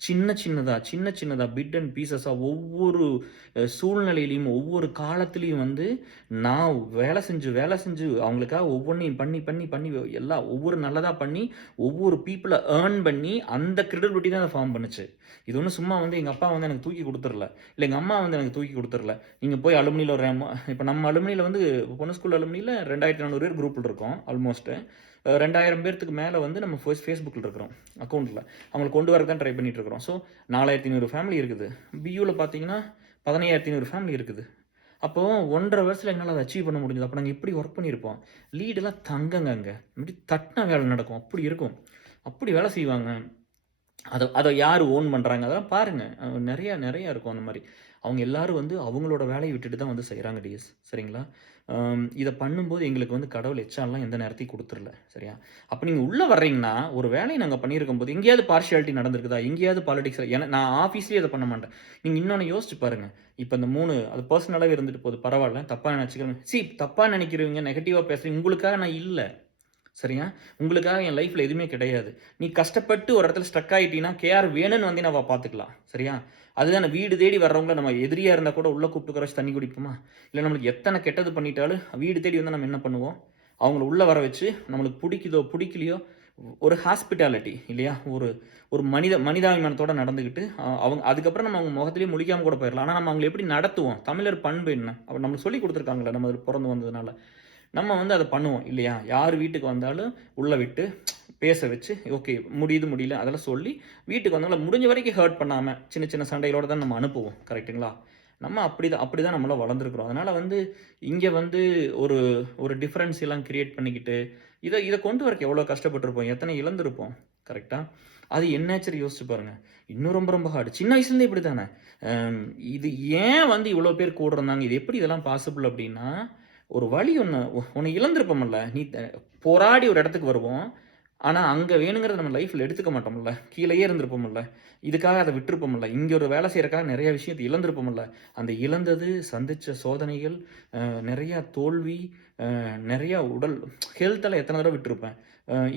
சின்ன சின்னதா பிட் அண்ட் பீஸஸா ஒவ்வொரு சூழ்நிலையிலயும், ஒவ்வொரு காலத்திலயும் வந்து நான் வேலை செஞ்சு அவங்களுக்காக ஒவ்வொன்னையும் பண்ணி எல்லாம் ஒவ்வொரு நல்லதா பண்ணி, ஒவ்வொரு பீப்பிள ஏர்ன் பண்ணி அந்த கிரெடிபிலிட்டி தான் அத ஃபார்ம் பண்ணுச்சு. இது ஒண்ணும் சும்மா வந்து எங்க அப்பா வந்து எனக்கு தூக்கி குடுத்துறல. இல்ல எங்க அம்மா வந்து எனக்கு தூக்கி குடுத்துறல. நீங்க போய் அலுமினில ஒரு இப்ப நம்ம அலுமினில வந்து பொண்ணு ஸ்கூல் அலுமினில 2400 பேர் குரூப்ல இருக்கோம் ஆல்மோஸ்ட். 2000 பேத்துக்கு மேல வந்து நம்ம Facebookல இருக்கிறோம் அக்கவுண்ட்ல. அவங்கள கொண்டு வரக்கு தான் ட்ரை பண்ணிட்டு இருக்கிறோம். ஸோ 4500 ஃபேமிலி இருக்குது. பியூல பார்த்தீங்கன்னா 15500 ஃபேமிலி இருக்குது. அப்போ 1½ வருஷத்துல எங்களால அத அச்சீவ் பண்ண முடிஞ்சது. அப்ப நாங்க எப்படி வொர்க் பண்ணியிருப்போம். லீடுலாம் தங்கங்க அங்க. அப்படி தட்டுன வேலை நடக்கும். அப்படி இருக்கும். அப்படி வேலை செய்வாங்க. அத அத யாரு ஓன் பண்றாங்க? அதெல்லாம் பாருங்க. நெறைய நெறைய இருக்கும் அந்த மாரி. அவங்க எல்லாரும் வந்து அவங்களோட வேலைய விட்டுட்டு தான் வந்து செய்றாங்க டிஎஸ். சரிங்களா? இத பண்ணும்போது எங்களுக்கு வந்து கடவுள் எச்ஆர்லாம் எந்த நேரத்தையும் குடுத்துறல. சரியா? அப்ப நீங்க உள்ள வர்றீங்கன்னா, ஒரு வேலைய நாங்க பண்ணியிருக்கும்போது, எங்கேயாவது பார்ஷியாலிட்டி நடந்திருக்குதா? எங்கேயாவது பாலிடிக்ஸ்ல நான் ஆஃபீஸ்லயே இத பண்ண மாட்டேன். நீங்க இன்னொன்னு யோசிச்சு பாருங்க. இப்ப இந்த 3 அது பெர்சனலாவே இருந்துட்டு போது. பரவால்ல. தப்பா நெனச்சுக்கிறேன். தப்பா நெனைக்கிறவங்க, நெகட்டிவா பேசுறீங்க. உங்களுக்காக நான் இல்ல. சரியா? உங்களுக்காக என் லைஃப்ல எதுவுமே கிடையாது. நீ கஷ்டப்பட்டு ஒரு இடத்துல ஸ்ட்ரக் ஆயிட்டீன்னா, கேஆர் வேணும்னு வந்தீன்னா வா பார்த்துக்கலாம். சரியா? அதுதானே வீடு தேடி வர்றவங்கள நம்ம எதிரியா இருந்தா கூட உள்ள கூப்பிட்டு உட்கார வச்சு தண்ணி குடிப்போமா? இல்ல நம்மளுக்கு எத்தன கெட்டது பண்ணிட்டாலும் வீடு தேடி வந்தா நம்ம என்ன பண்ணுவோம்? அவங்கள உள்ள வர வச்சு நம்மளுக்கு புடிக்குதோ, புடிக்கலையோ ஒரு ஹாஸ்பிட்டாலிட்டி இல்லையா? ஒரு ஒரு மனிதாபிமானத்தோட நடந்துக்கிட்டு, அவங்க அதுக்கப்புறம் நம்ம அவங்க முகத்திலேயே முழிக்காம கூட போயிரலாம். ஆனா நம்ம அவங்கள எப்படி நடத்துவோம்? தமிழர் பண்பு என்ன? அப்ப நம்மளுக்கு சொல்லிக் குடுத்துருக்காங்கல்ல, நம்ம அதுல பொறந்து வந்ததுனால. நம்ம வந்து அத பண்ணுவோம் இல்லையா? யார் வீட்டுக்கு வந்தாலும் உள்ள விட்டு பேச வச்சு, ஓகே முடியுது, முடியல அதெல்லாம் சொல்லி, வீட்டுக்கு வந்தவங்கள முடிஞ்ச வரைக்கும் ஹர்ட் பண்ணாம, சின்ன சின்ன சண்டைகளோட தான் நம்ம அனுப்புவோம். கரெக்ட்டுங்களா? நம்ம அப்படிதான் நம்மலாம் வளர்ந்துருக்கிறோம். அதனால வந்து இங்க வந்து ஒரு ஒரு டிஃபரன்ஸ் எல்லாம் கிரியேட் பண்ணிக்கிட்டு, இத இத கொண்டு வரக்கு எவ்வளோ கஷ்டப்பட்டுருப்போம், எத்தனை இழந்திருப்போம். கரெக்ட்டா? அது என் நேச்சர் யோசிச்சு பாருங்க. இன்னும் ரொம்ப ரொம்ப ஹார்ட். சின்ன வயசுலேருந்தே இப்படித்தானே. அம் இது ஏன் வந்து இவ்வளோ பேர் கூட இருந்தாங்க? இது எப்படி இதெல்லாம் பாசிபிள் அப்படின்னா, ஒரு வழி ஒண்ணு இழந்திருப்போம்ல. நீ போராடி ஒரு இடத்துக்கு வருவோம். ஆனா, அங்க வேணுங்கிறத நம்ம லைஃப்ல எடுத்துக்க மாட்டோம்ல. கீழயே இருந்திருப்போம்ல. இதுக்காக அத விட்டுருப்போம்ல. இங்க ஒரு வேலை செய்றக்காக நெறைய விஷயத்த இழந்திருப்போம்ல. அந்த இழந்தது, சந்திச்ச சோதனைகள், நெறைய தோல்வி, நெறைய உடல் ஹெல்த்தெல்லாம் எத்தன தடவ விட்டுருப்பேன்.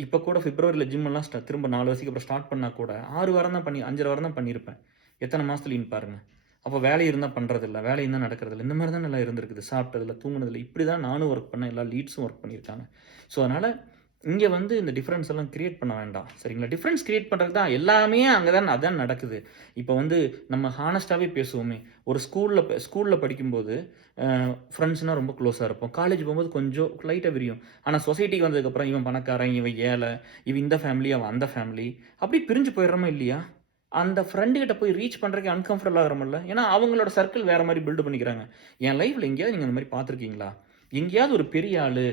இப்ப கூட பிப்ரவரில ஜிம் எல்லாம் திரும்ப 4 வருஷத்துக்கு அப்புறம் ஸ்டார்ட் பண்ணா கூட 6 வாரம் தான் 5½ வாரம் தான் பண்ணியிருப்பேன். எத்தன மாசத்துல லீன் பாருங்க. அப்ப வேலை இருந்தா பண்றதில்ல. வேலை இருந்தா நடக்கிறதில்ல. இந்த மாரி தான் எல்லாம் இருந்திருக்குது. சாப்பிட்டதில்ல, தூங்குனதில்ல. இப்படி தான் நானும் வொர்க் பண்ணேன். எல்லா லீட்ஸும் வொர்க் பண்ணியிருக்காங்க. ஸோ, அதனால இங்க வந்து இந்த டிஃபரன்ஸ் எல்லாம் கிரியேட் பண்ண வேண்டாம். சரிங்களா? டிஃபரன்ஸ் கிரியேட் பண்றதுக்கு தான் எல்லாமே அங்க தான் அதான் நடக்குது. இப்ப வந்து நம்ம ஹானஸ்ட்டாவே பேசுவோமே. ஒரு ஸ்கூல்ல படிக்கும்போது ஃப்ரெண்ட்ஸ்னா ரொம்ப க்ளோஸா இருப்போம். காலேஜ் போகும்போது கொஞ்சம் லைட்டா விரியும். ஆனா சொசைட்டிக்கு வந்ததுக்கப்புறம் இவன் பணக்காரன், இவன் ஏழை, இவன் இந்த ஃபேமிலி, அவன் அந்த ஃபேமிலி. அப்படி பிரிஞ்சு போயிடுறோமா இல்லையா? அந்த ஃப்ரெண்டு கிட்ட போய் ரீச் பண்றதுக்கே அன்கம்ஃபர்டபுள் ஆகுறோம்ல. ஏன்னா அவங்களோட சர்க்கிள் வேற மாரி பில்ட் பண்ணிக்கிறாங்க. என் லைஃப்ல எங்கேயாவது நீங்க அந்த மாரி பார்த்துருக்கீங்களா? எங்கேயாவது ஒரு பெரிய ஆளு,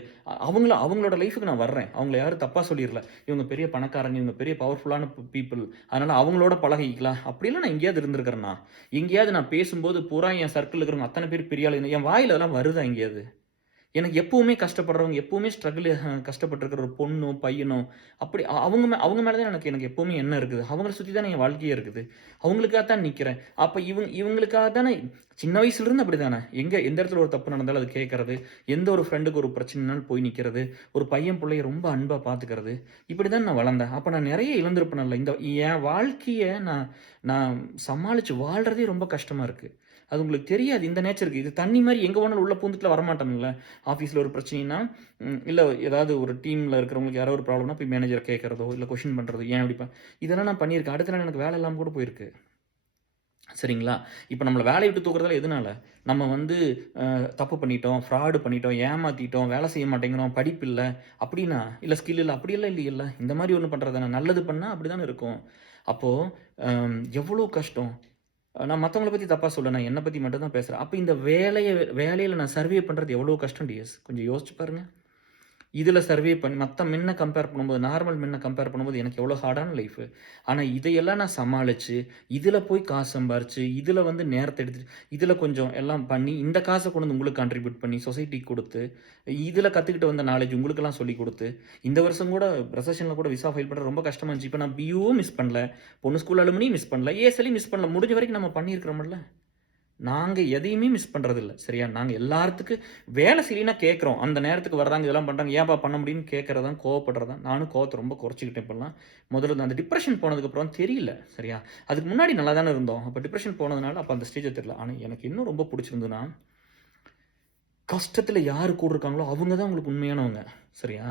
அவங்களோட லைஃப்‌க்கு நான் வர்றேன். அவங்கள யாரும் தப்பா சொல்லிறல. இவங்க பெரிய பணக்காரங்க, இவங்க பெரிய பவர்ஃபுல்லான பீப்பிள். அதனால அவங்களோட பழகிக்கலாம். அப்படிலாம் நான் எங்கேயாவது இருந்திருக்கிறேனா? எங்கேயாவது நான் பேசும்போது பூரா என் சர்க்கிள்ல இருக்கிறவங்க அத்தன பேர் பெரிய ஆளுங்க. என் வாயில அதெல்லாம் வருதா எங்கேயாவது? எனக்கு எப்பவுமே கஷ்டப்படுறவங்க, எப்பவுமே கஷ்டப்பட்டுருக்கிற ஒரு பொண்ணோ, பையனோ, அப்படி அவங்க மேல தான் எனக்கு எனக்கு எப்பவுமே எண்ணம் இருக்குது. அவங்கள சுத்தி தானே என் வாழ்க்கையே இருக்குது. அவங்களுக்காக தான் நிக்கிறேன். அப்ப இவங்களுக்காக தானே சின்ன வயசுலருந்து அப்படிதானே. எந்த இடத்துல ஒரு தப்பு நடந்தாலும் அத கேட்கறது, எந்த ஒரு ஃப்ரெண்டுக்கு ஒரு பிரச்சனைனாலும் போய் நிக்கிறது, ஒரு பையன் புள்ளைய ரொம்ப அன்பா பார்த்துக்கிறது. இப்படி தான் நான் வளர்ந்தேன். அப்ப நான் நெறைய இழந்திருப்பேன்ல. என் வாழ்க்கைய நான் நான் சமாளிச்சு வாழ்றதே ரொம்ப கஷ்டமா இருக்கு. அது உங்களுக்கு தெரியாது இந்த நேச்சருக்கு. இது தண்ணி மாரி எங்க வேணாலும் உள்ள பூந்துட்டுலாம் வரமாட்டோம்ல. ஆஃபீஸ்ல ஒரு பிரச்சனைன்னா, இல்ல ஏதாவது ஒரு டீம்ல இருக்கிறவங்களுக்கு யாரோ ஒரு ப்ராப்ளம்னா போய் மேனேஜர கேட்கறதோ, இல்ல கொஸ்டின் பண்றதோ, ஏன் இப்படி இதெல்லாம் நான் பண்ணியிருக்கேன். அடுத்த நாள் எனக்கு வேலை இல்லாம கூட போயிருக்கு. சரிங்களா? இப்ப நம்மள வேலைய விட்டு தூக்குறதெல்லாம் எதனால? நம்ம வந்து தப்பு பண்ணிட்டோம், ஃப்ராடு பண்ணிட்டோம், ஏமாத்திட்டோம், வேலை செய்ய மாட்டேங்கிறோம், படிப்பு இல்ல, அப்படின்னா, இல்ல ஸ்கில் இல்ல, அப்படியெல்லாம் இல்லையல்ல. இந்த மாரி ஒண்ணு பண்றது தானே. நல்லது பண்ணா அப்படிதானே இருக்கும். அப்போ எவ்வளோ கஷ்டம். நான் மத்தவங்கள பத்தி தப்பா சொல்லல. நான் என்ன பத்தி மட்டும் தான் பேசுறேன். அப்ப இந்த வேலையில நான் சர்வே பண்றது எவ்வளோ கஷ்டம் டிஎஸ். கொஞ்சம் யோசிச்சு பாருங்க. இதுல சர்வே பண்ணி மத்த மென்ன கம்பேர் பண்ணும்போது, நார்மல் மென்ன கம்பேர் பண்ணும்போது எனக்கு எவ்வளோ ஹார்டான லைஃபு. ஆனா இதையெல்லாம் நான் சமாளிச்சு, இதுல போய் காசு சம்பாரிச்சு, இதுல வந்து நேரத்த எடுத்துட்டு, இதுல கொஞ்சம் எல்லாம் பண்ணி, இந்த காச கொண்டு வந்து உங்களுக்கு கான்ட்ரிபியூட் பண்ணி, சொசைட்டிக்கு குடுத்து, இதுல கத்துக்கிட்டு வந்த நாலேட்ஜ் உங்களுக்கெல்லாம் சொல்லிக் குடுத்து, இந்த வருஷம் கூட ரெசெஷன்ல கூட விசா ஃபைல் பண்றது ரொம்ப கஷ்டமா இருந்துச்சு. இப்ப நான் பியூவும் மிஸ் பண்ணல. பொண்ணு ஸ்கூல் அலுமினியும் மிஸ் பண்ணல. ஏஎஸ்எல்லையும் மிஸ் பண்ணல. முடிஞ்ச வரைக்கும் நம்ம பண்ணியிருக்கிறோம்ல. நாங்க எதையுமே மிஸ் பண்றதில்ல. சரியா? நாங்க எல்லாத்துக்கு வேலை செய்யலைன்னா கேட்குறோம். அந்த நேரத்துக்கு வர்றாங்க, இதெல்லாம் பண்றாங்க. ஏன்பா பண்ண முடியும்ன்னு கேட்கறது தான், கோவப்படுறது தான். நானும் கோவத்த ரொம்ப குறைச்சுக்கிட்டேன் இப்பல்லாம். முதல்ல அந்த டிப்ரஷன் போனதுக்கப்புறம் தெரியல. சரியா? அதுக்கு முன்னாடி நல்லா தானே இருந்தோம். அப்ப டிப்ரஷன் போனதுனால அப்ப அந்த ஸ்டேஜ தெரியல. ஆனா எனக்கு இன்னும் ரொம்ப புடிச்சிருந்ததுன்னா, கஷ்டத்துல யாரு கூட இருக்காங்களோ அவங்க தான் உங்களுக்கு உண்மையானவங்க. சரியா?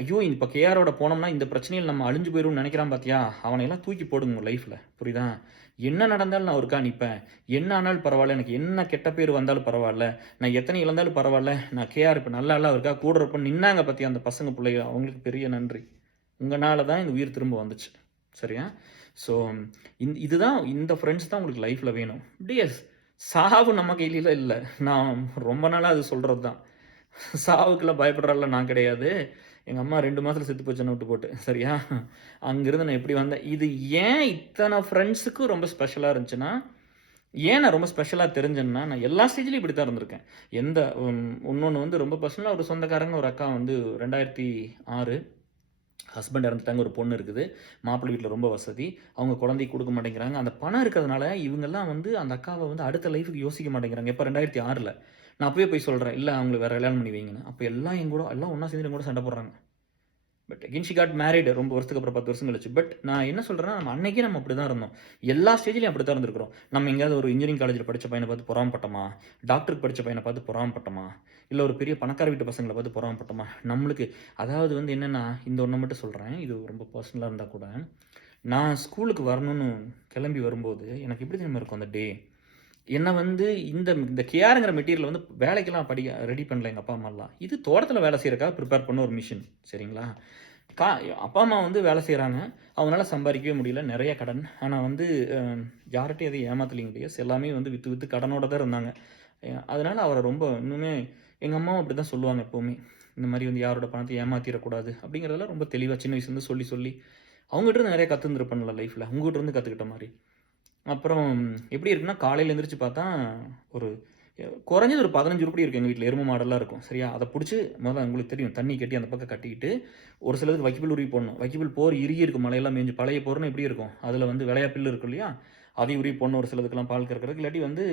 ஐயோ! இப்ப கேஆரோட போனோம்னா இந்த பிரச்சனையில நம்ம அழிஞ்சு போயிருவோம்னு நெனைக்கிறான் பாத்தியா? அவனையெல்லாம் தூக்கி போடுங்க உங்க லைஃப்ல. புரியுதா? என்ன நடந்தாலும் நான் அவருக்கா நிப்பேன். என்ன ஆனாலும் பரவால்ல. எனக்கு என்ன கெட்ட பேர் வந்தாலும் பரவால்ல. நான் எத்தனை இழந்தாலும் பரவால்ல. நான் கேஆர் இப்ப நல்ல ஆளா அவருக்காக கூட இருப்பேன்னு நின்னாங்க பாத்தியா அந்த பசங்க, புள்ளைக. அவங்களுக்கு பெரிய நன்றி. உங்கனால தான் இந்த உயிர் திரும்ப வந்துச்சு. சரியா? ஸோ இதுதான் இந்த ஃப்ரெண்ட்ஸ் தான் உங்களுக்கு லைஃப்ல வேணும். டிஎஸ் சாவு நம்ம கையில இல்ல. நான் ரொம்ப நாளா அது சொல்றது தான். சாவுக்கெல்லாம் பயப்படுற ஆள்லாம் நான் கிடையாது. எங்க அம்மா 2 மாசத்துல செத்து போச்சு என்ன விட்டு போட்டு. சரியா? அங்கிருந்து நான் எப்படி வந்தேன். இது ஏன் இத்தன ஃப்ரெண்ட்ஸுக்கு ரொம்ப ஸ்பெஷலா இருந்துச்சுன்னா, ஏன் நான் ரொம்ப ஸ்பெஷலா தெரிஞ்சேன்னா, நான் எல்லா ஸ்டேஜ்லயும் இப்படி தான் இருந்திருக்கேன். எந்த இன்னொன்னு வந்து ரொம்ப பர்சனலா ஒரு சொந்தக்காரங்க ஒரு அக்கா வந்து 2006 ஹஸ்பண்ட் இறந்துட்டாங்க. ஒரு பொண்ணு இருக்குது. மாப்பிள்ளை வீட்ல ரொம்ப வசதி. அவங்க குழந்தைக்கு குடுக்க மாட்டேங்கிறாங்க. அந்த பணம் இருக்கிறதுனால இவங்கலாம் வந்து அந்த அக்காவ வந்து அடுத்த லைஃப்‌க்கு யோசிக்க மாட்டேங்கிறாங்க. எப்ப 2006ல. நான் அப்பயே போய் சொல்றேன். இல்ல அவங்களுக்கு வேற கல்யாணம் பண்ணி வைங்கன்னு. அப்ப எல்லாம் என் கூட எல்லாம் ஒண்ணா சேர்ந்து என் கூட சண்டை போடுறாங்க. But again she got married ரொம்ப வருஷத்துக்கு அப்புறம் 10 வருஷம் கழிச்சு. பட் நான் என்ன சொல்றேன்னா, நம்ம அன்னைக்கே நம்ம அப்படிதான் இருந்தோம். எல்லா ஸ்டேஜ்லயும் அப்படித்தான் இருந்திருக்கிறோம். நம்ம எங்கேயாவது ஒரு இன்ஜினியரிங் காலேஜ்ல படிச்ச பையன பார்த்து பொறாமப்பட்டோமா? டாக்டருக்கு படிச்ச பையன பார்த்து பொறாமப்பட்டோமா? இல்ல ஒரு பெரிய பணக்கார வீட்டு பசங்கள பார்த்து பொறாமப்பட்டோமா? நம்மளுக்கு அதாவது வந்து என்னன்னா, இந்த ஒண்ண மட்டும் சொல்றேன். இது ரொம்ப பர்சனலா இருந்தா கூட, நான் ஸ்கூலுக்கு வரணும்னு கிளம்பி வரும்போது, எனக்கு எப்படி தெரியுமா இருக்கும் அந்த டே? என்ன வந்து இந்த இந்த கேஆர்ங்கிற மெட்டீரியல் வந்து வேலைக்கெல்லாம் ரெடி பண்ணல எங்க அப்பா, அம்மாலாம். இது தோட்டத்தில வேலை செய்றதுக்காக பிரிப்பேர் பண்ண ஒரு மிஷின். சரிங்களா? கா அப்பா, அம்மா வந்து வேலை செய்றாங்க. அவங்கனால சம்பாரிக்கவே முடியல. நெறைய கடன். ஆனா வந்து அ யார்ட்டயும் எதையும் ஏமாத்தலைங்க டியர்ஸ். எல்லாமே வந்து வித்து, வித்து கடனோட தான் இருந்தாங்க. அதனால அவர ரொம்ப இன்னுமே எங்க அம்மாவும் அப்படிதான் சொல்லுவாங்க எப்பவுமே. இந்த மாரி வந்து யாரோட பணத்தையும் ஏமாத்திறக்கூடாது அப்படிங்கிறதெல்லாம் ரொம்ப தெளிவா சின்ன வயசுலேருந்து சொல்லி, சொல்லி அவங்ககிட்ட இருந்து நெறைய கத்துருந்துருப்பேன்ல லைஃப்ல. உங்ககிட்ட இருந்து கத்துக்கிட்ட மாரி. அப்புறம் எப்படி இருக்குன்னா, காலையில எந்திரிச்சு பார்த்தா, ஒரு குறைஞ்சது ஒரு 15 உருப்படி இருக்கு எங்க வீட்ல. எரும மாடெல்லாம் இருக்கும். சரியா? அத புடிச்சு மொதல்ல உங்களுக்கு தெரியும். தண்ணி கட்டி அந்த பக்கம் கட்டிக்கிட்டு, ஒரு சிலதுக்கு வைக்கப்புல் உருவி போடணும். வைக்கப்புல் போர் இறுகி இருக்கும். மழையெல்லாம் மேஞ்சு பழைய போர்னா எப்படி இருக்கும்? அதுல வந்து விளையா பில்லு இருக்கும் இல்லையா? அதையும் உருவி போடணும் ஒரு சிலதுக்கெல்லாம் பால் கறக்கிறதுக்கு. இல்லாட்டி வந்து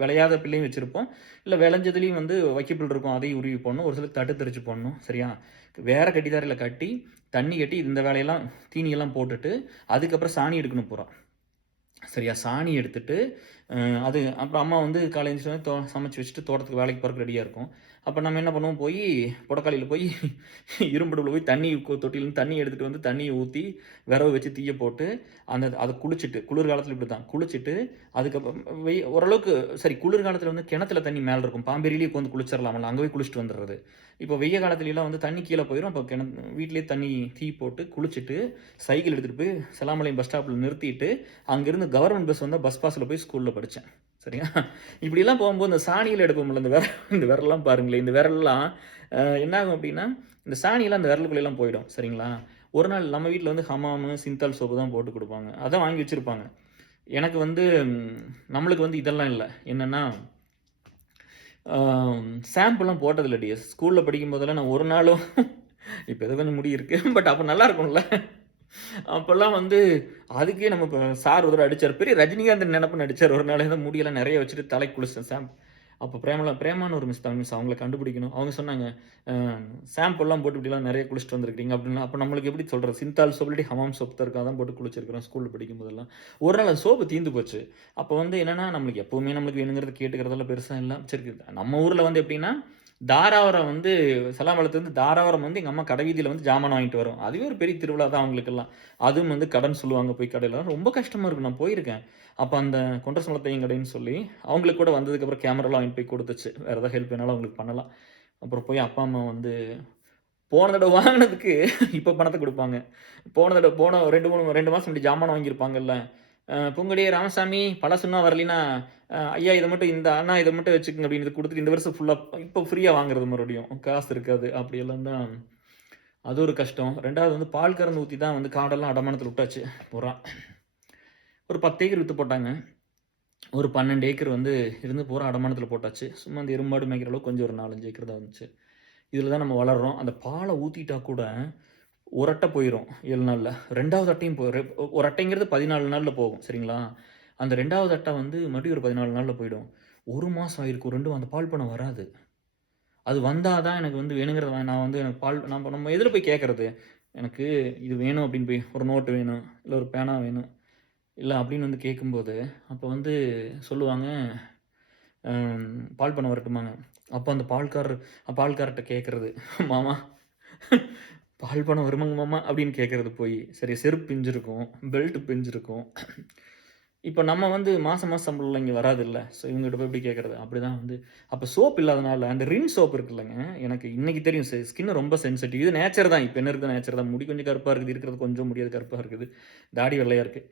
விளையாத பில்லையும் வச்சிருப்போம். இல்ல விளைஞ்சதுலயும் வந்து வைக்கப்புல் இருக்கும். அதையும் உருவி போடணும். ஒரு சிலருக்கு தட்டு தரிச்சு போடணும். சரியா? வேற கட்டிதாரையில கட்டி, தண்ணி கட்டி இந்த வேலையெல்லாம் தீனியெல்லாம் போட்டுட்டு, அதுக்கப்புறம் சாணி எடுக்கணும் பூரா. சரியா, சாணி எடுத்துட்டு, அது அப்புறம் அம்மா வந்து காலைல எந்திரிச்சோனே சமைச்சு வச்சுட்டு தோட்டத்துக்கு வேலைக்கு போறதுக்கு ரெடியா இருக்கும். அப்ப நம்ம என்ன பண்ணுவோம், போயி புடக்காலையில போய் இரும்புடுப்புல போய் தண்ணி தொட்டியிலருந்து தண்ணி எடுத்துட்டு வந்து தண்ணிய ஊத்தி, விறகு வச்சு தீய போட்டு, அத குளிச்சுட்டு குளிர்காலத்தில இப்படித்தான். குளிச்சுட்டு, அதுக்கப்புறம் ஓரளவுக்கு சரி குளிர்காலத்தில வந்து கிணத்துல தண்ணி மேல இருக்கும். பாம்பேரியிலேயே உட்காந்து குளிச்சிரலாம்ல, அங்க போய் குளிச்சுட்டு வந்துர்றது. இப்போ வெய்ய காலத்துலலாம் வந்து தண்ணி கீழ போயிரும். அப்ப வீட்லயே தண்ணி தீ போட்டு குளிச்சுட்டு, சைக்கிள் எடுத்துட்டு போய் செல்லாமலையம் பஸ் ஸ்டாப்ல நிறுத்திட்டு, அங்கிருந்து கவர்மெண்ட் பஸ் வந்தா பஸ் பாஸ்ல போய் ஸ்கூல்ல படிச்சேன். சரியா? இப்படிலாம் போகும்போது இந்த சாணியில எடுப்போம்ல, இந்த விரல்லாம் பாருங்களேன். இந்த விரல்லாம் என்னாகும் அப்படின்னா, இந்த சாணியெல்லாம் அந்த விரலுக்குள்ளலாம் போயிடும். சரிங்களா? ஒரு நாள் நம்ம வீட்ல வந்து ஹமாமு, சிந்தால் சோப்பு தான் போட்டு குடுப்பாங்க. அதான் வாங்கி வச்சிருப்பாங்க. எனக்கு வந்து நம்மளுக்கு வந்து இதெல்லாம் இல்ல. என்னன்னா, ஆ ஷாம்புலாம் போட்டதில்ல டியர்ஸ். ஸ்கூல்ல படிக்கும்போதெல்லாம் நான் ஒரு நாளும் இப்ப ஏதோ கொஞ்சம் முடி இருக்கு. பட் அப்ப நல்லா இருக்கும்ல. அப்பல்லாம் வந்து அதுக்கே நம்ம சார் ஒரு தடவ அடிச்சாரு. பெரிய ரஜினிகாந்த் நெனப்புன்னு அடிச்சாரு. ஒரு நாள் ஏதோ முடியெல்லாம் நெறைய வச்சுட்டு தலைக்கு குளிச்சேன் அப்ப பிரேமான்னு ஒரு மிஸ் தமிழ் மிஸ் அவங்கள கண்டுபிடிக்கணும். அவங்க சொன்னாங்க, "அ ஷாம்புலாம் போட்டு இப்படிலாம் நெறைய குளிச்சுட்டு வந்திருக்கிறீங்க" அப்படின்னா, அப்ப நம்மளுக்கு எப்படி சொல்றது? சிந்தால் சோப் இல்லாட்டி ஹமாம் சோப் தான் இருக்கும். அதான் போட்டு குளிச்சிருக்கிறோம் ஸ்கூல்ல படிக்கும்போதெல்லாம். ஒரு நாள் அந்த சோப்பு தீர்ந்து போச்சு. அப்ப வந்து என்னன்னா, நம்மளுக்கு எப்பவுமே நம்மளுக்கு வேணுங்கிறத கேட்டுக்கிறதெல்லாம் பெருசா இல்ல. சரி நம்ம ஊர்ல வந்து எப்படின்னா, தாராவரம் வந்து செல்லாமலத்துலருந்து தாராவரம் வந்து எங்க அம்மா கடைவீதியில வந்து ஜாமான் வாங்கிட்டு வரும். அதுவே ஒரு பெரிய திருவிழா தான் அவங்களுக்கெல்லாம். அதுவும் வந்து கடன் சொல்லுவாங்க போய் கடையில. ரொம்ப கஷ்டமா இருக்கும். நான் போயிருக்கேன். அப்ப அந்த கொண்ட சோளத்தையும் கடைன்னு சொல்லி, அவங்களுக்கு கூட வந்ததுக்கப்புறம் கேமராலாம் வாங்கிட்டு போய் குடுத்துச்சு. வேற ஏதாவது ஹெல்ப் வேணாலும் அவங்களுக்கு பண்ணலாம். அப்புறம் போய் அப்பா, அம்மா வந்து போன தடவ வாங்குனதுக்கு இப்ப பணத்த குடுப்பாங்க. போன தடவ 2 மாசம் முன்னாடி ஜாமான் வாங்கியிருப்பாங்கல்ல. "பூங்கொடியே ராமசாமி பழசு இன்னும் வரலைன்னா, ஐயா இத மட்டும் இந்த அண்ணா இத மட்டும் வச்சுக்கங்க" அப்படின்னு குடுத்துட்டு இந்த வருஷம் ஃபுல்லா இப்ப ஃப்ரீயா வாங்குறது மறுபடியும். காசு இருக்காது. அப்படியெல்லாம் தான் அது ஒரு கஷ்டம். 2வது வந்து பால் கறந்து ஊத்தி தான் வந்து காடெல்லாம் அடமானத்துல விட்டாச்சு பூரா. ஒரு 10 ஏக்கர் வித்து போட்டாங்க. ஒரு 12 ஏக்கர் வந்து இருந்து பூரா அடமானத்துல போட்டாச்சு. சும்மா அந்த எருமாடு மேய்க்கிற அளவுக்கு கொஞ்சம் ஒரு 4, 5 ஏக்கர் தான் இருந்துச்சு. இதில தான் நம்ம வளர்றோம். அந்த பால ஊத்திட்டா கூட ஒரு அட்டை போயிரும் 7 நாள்ல. 2வது அட்டையும் ஒரு அட்டைங்கிறது 14 நாள்ல போகும். சரிங்களா? அந்த 2வது அட்டை வந்து மறுபடியும் ஒரு 14 நாள்ல போயிடும். 1 மாசம் ஆயிருக்கும். 2ம் அந்த பால் பண்ண வராது. அது வந்தா தான் எனக்கு வந்து வேணுங்கிறத நான் வந்து எனக்கு பால் நம்ம எதில போய் கேட்கறது? எனக்கு இது வேணும் அப்படின்னு போய் ஒரு நோட்டு வேணும். இல்ல ஒரு பேனா வேணும். இல்ல அப்படின்னு வந்து கேட்கும்போது, அப்ப வந்து சொல்லுவாங்க, பால் பண்ண வரட்டுமாங்க. அப்ப அந்த பால்காரர்ட்ட கேட்கறது, "மாமா பால் பண்ண வருமாங்க மாமா?" அப்படின்னு கேட்கறது போயி. சரி செருப்பு பிஞ்சிருக்கும், பெல்ட் பிஞ்சிருக்கும். இப்ப நம்ம வந்து மாசம் மாசம் சம்பளம்லாம் இங்க வராதுல்ல. ஸோ இவங்ககிட்ட போய் எப்படி கேட்கறது? அப்படிதான் வந்து அப்ப சோப் இல்லாதனால அந்த ரின் சோப் இருக்குல்லங்க, எனக்கு இன்னைக்கு தெரியும் ஸ்கின் ரொம்ப சென்சிட்டிவ். இது நேச்சர் தான். இப்ப என்ன இருக்குது நேச்சர் தான். முடி கொஞ்சம் கருப்பா இருக்குது. இருக்கிறது கொஞ்சம் முடியாது கருப்பா இருக்குது. தாடி வெள்ளையா இருக்கு.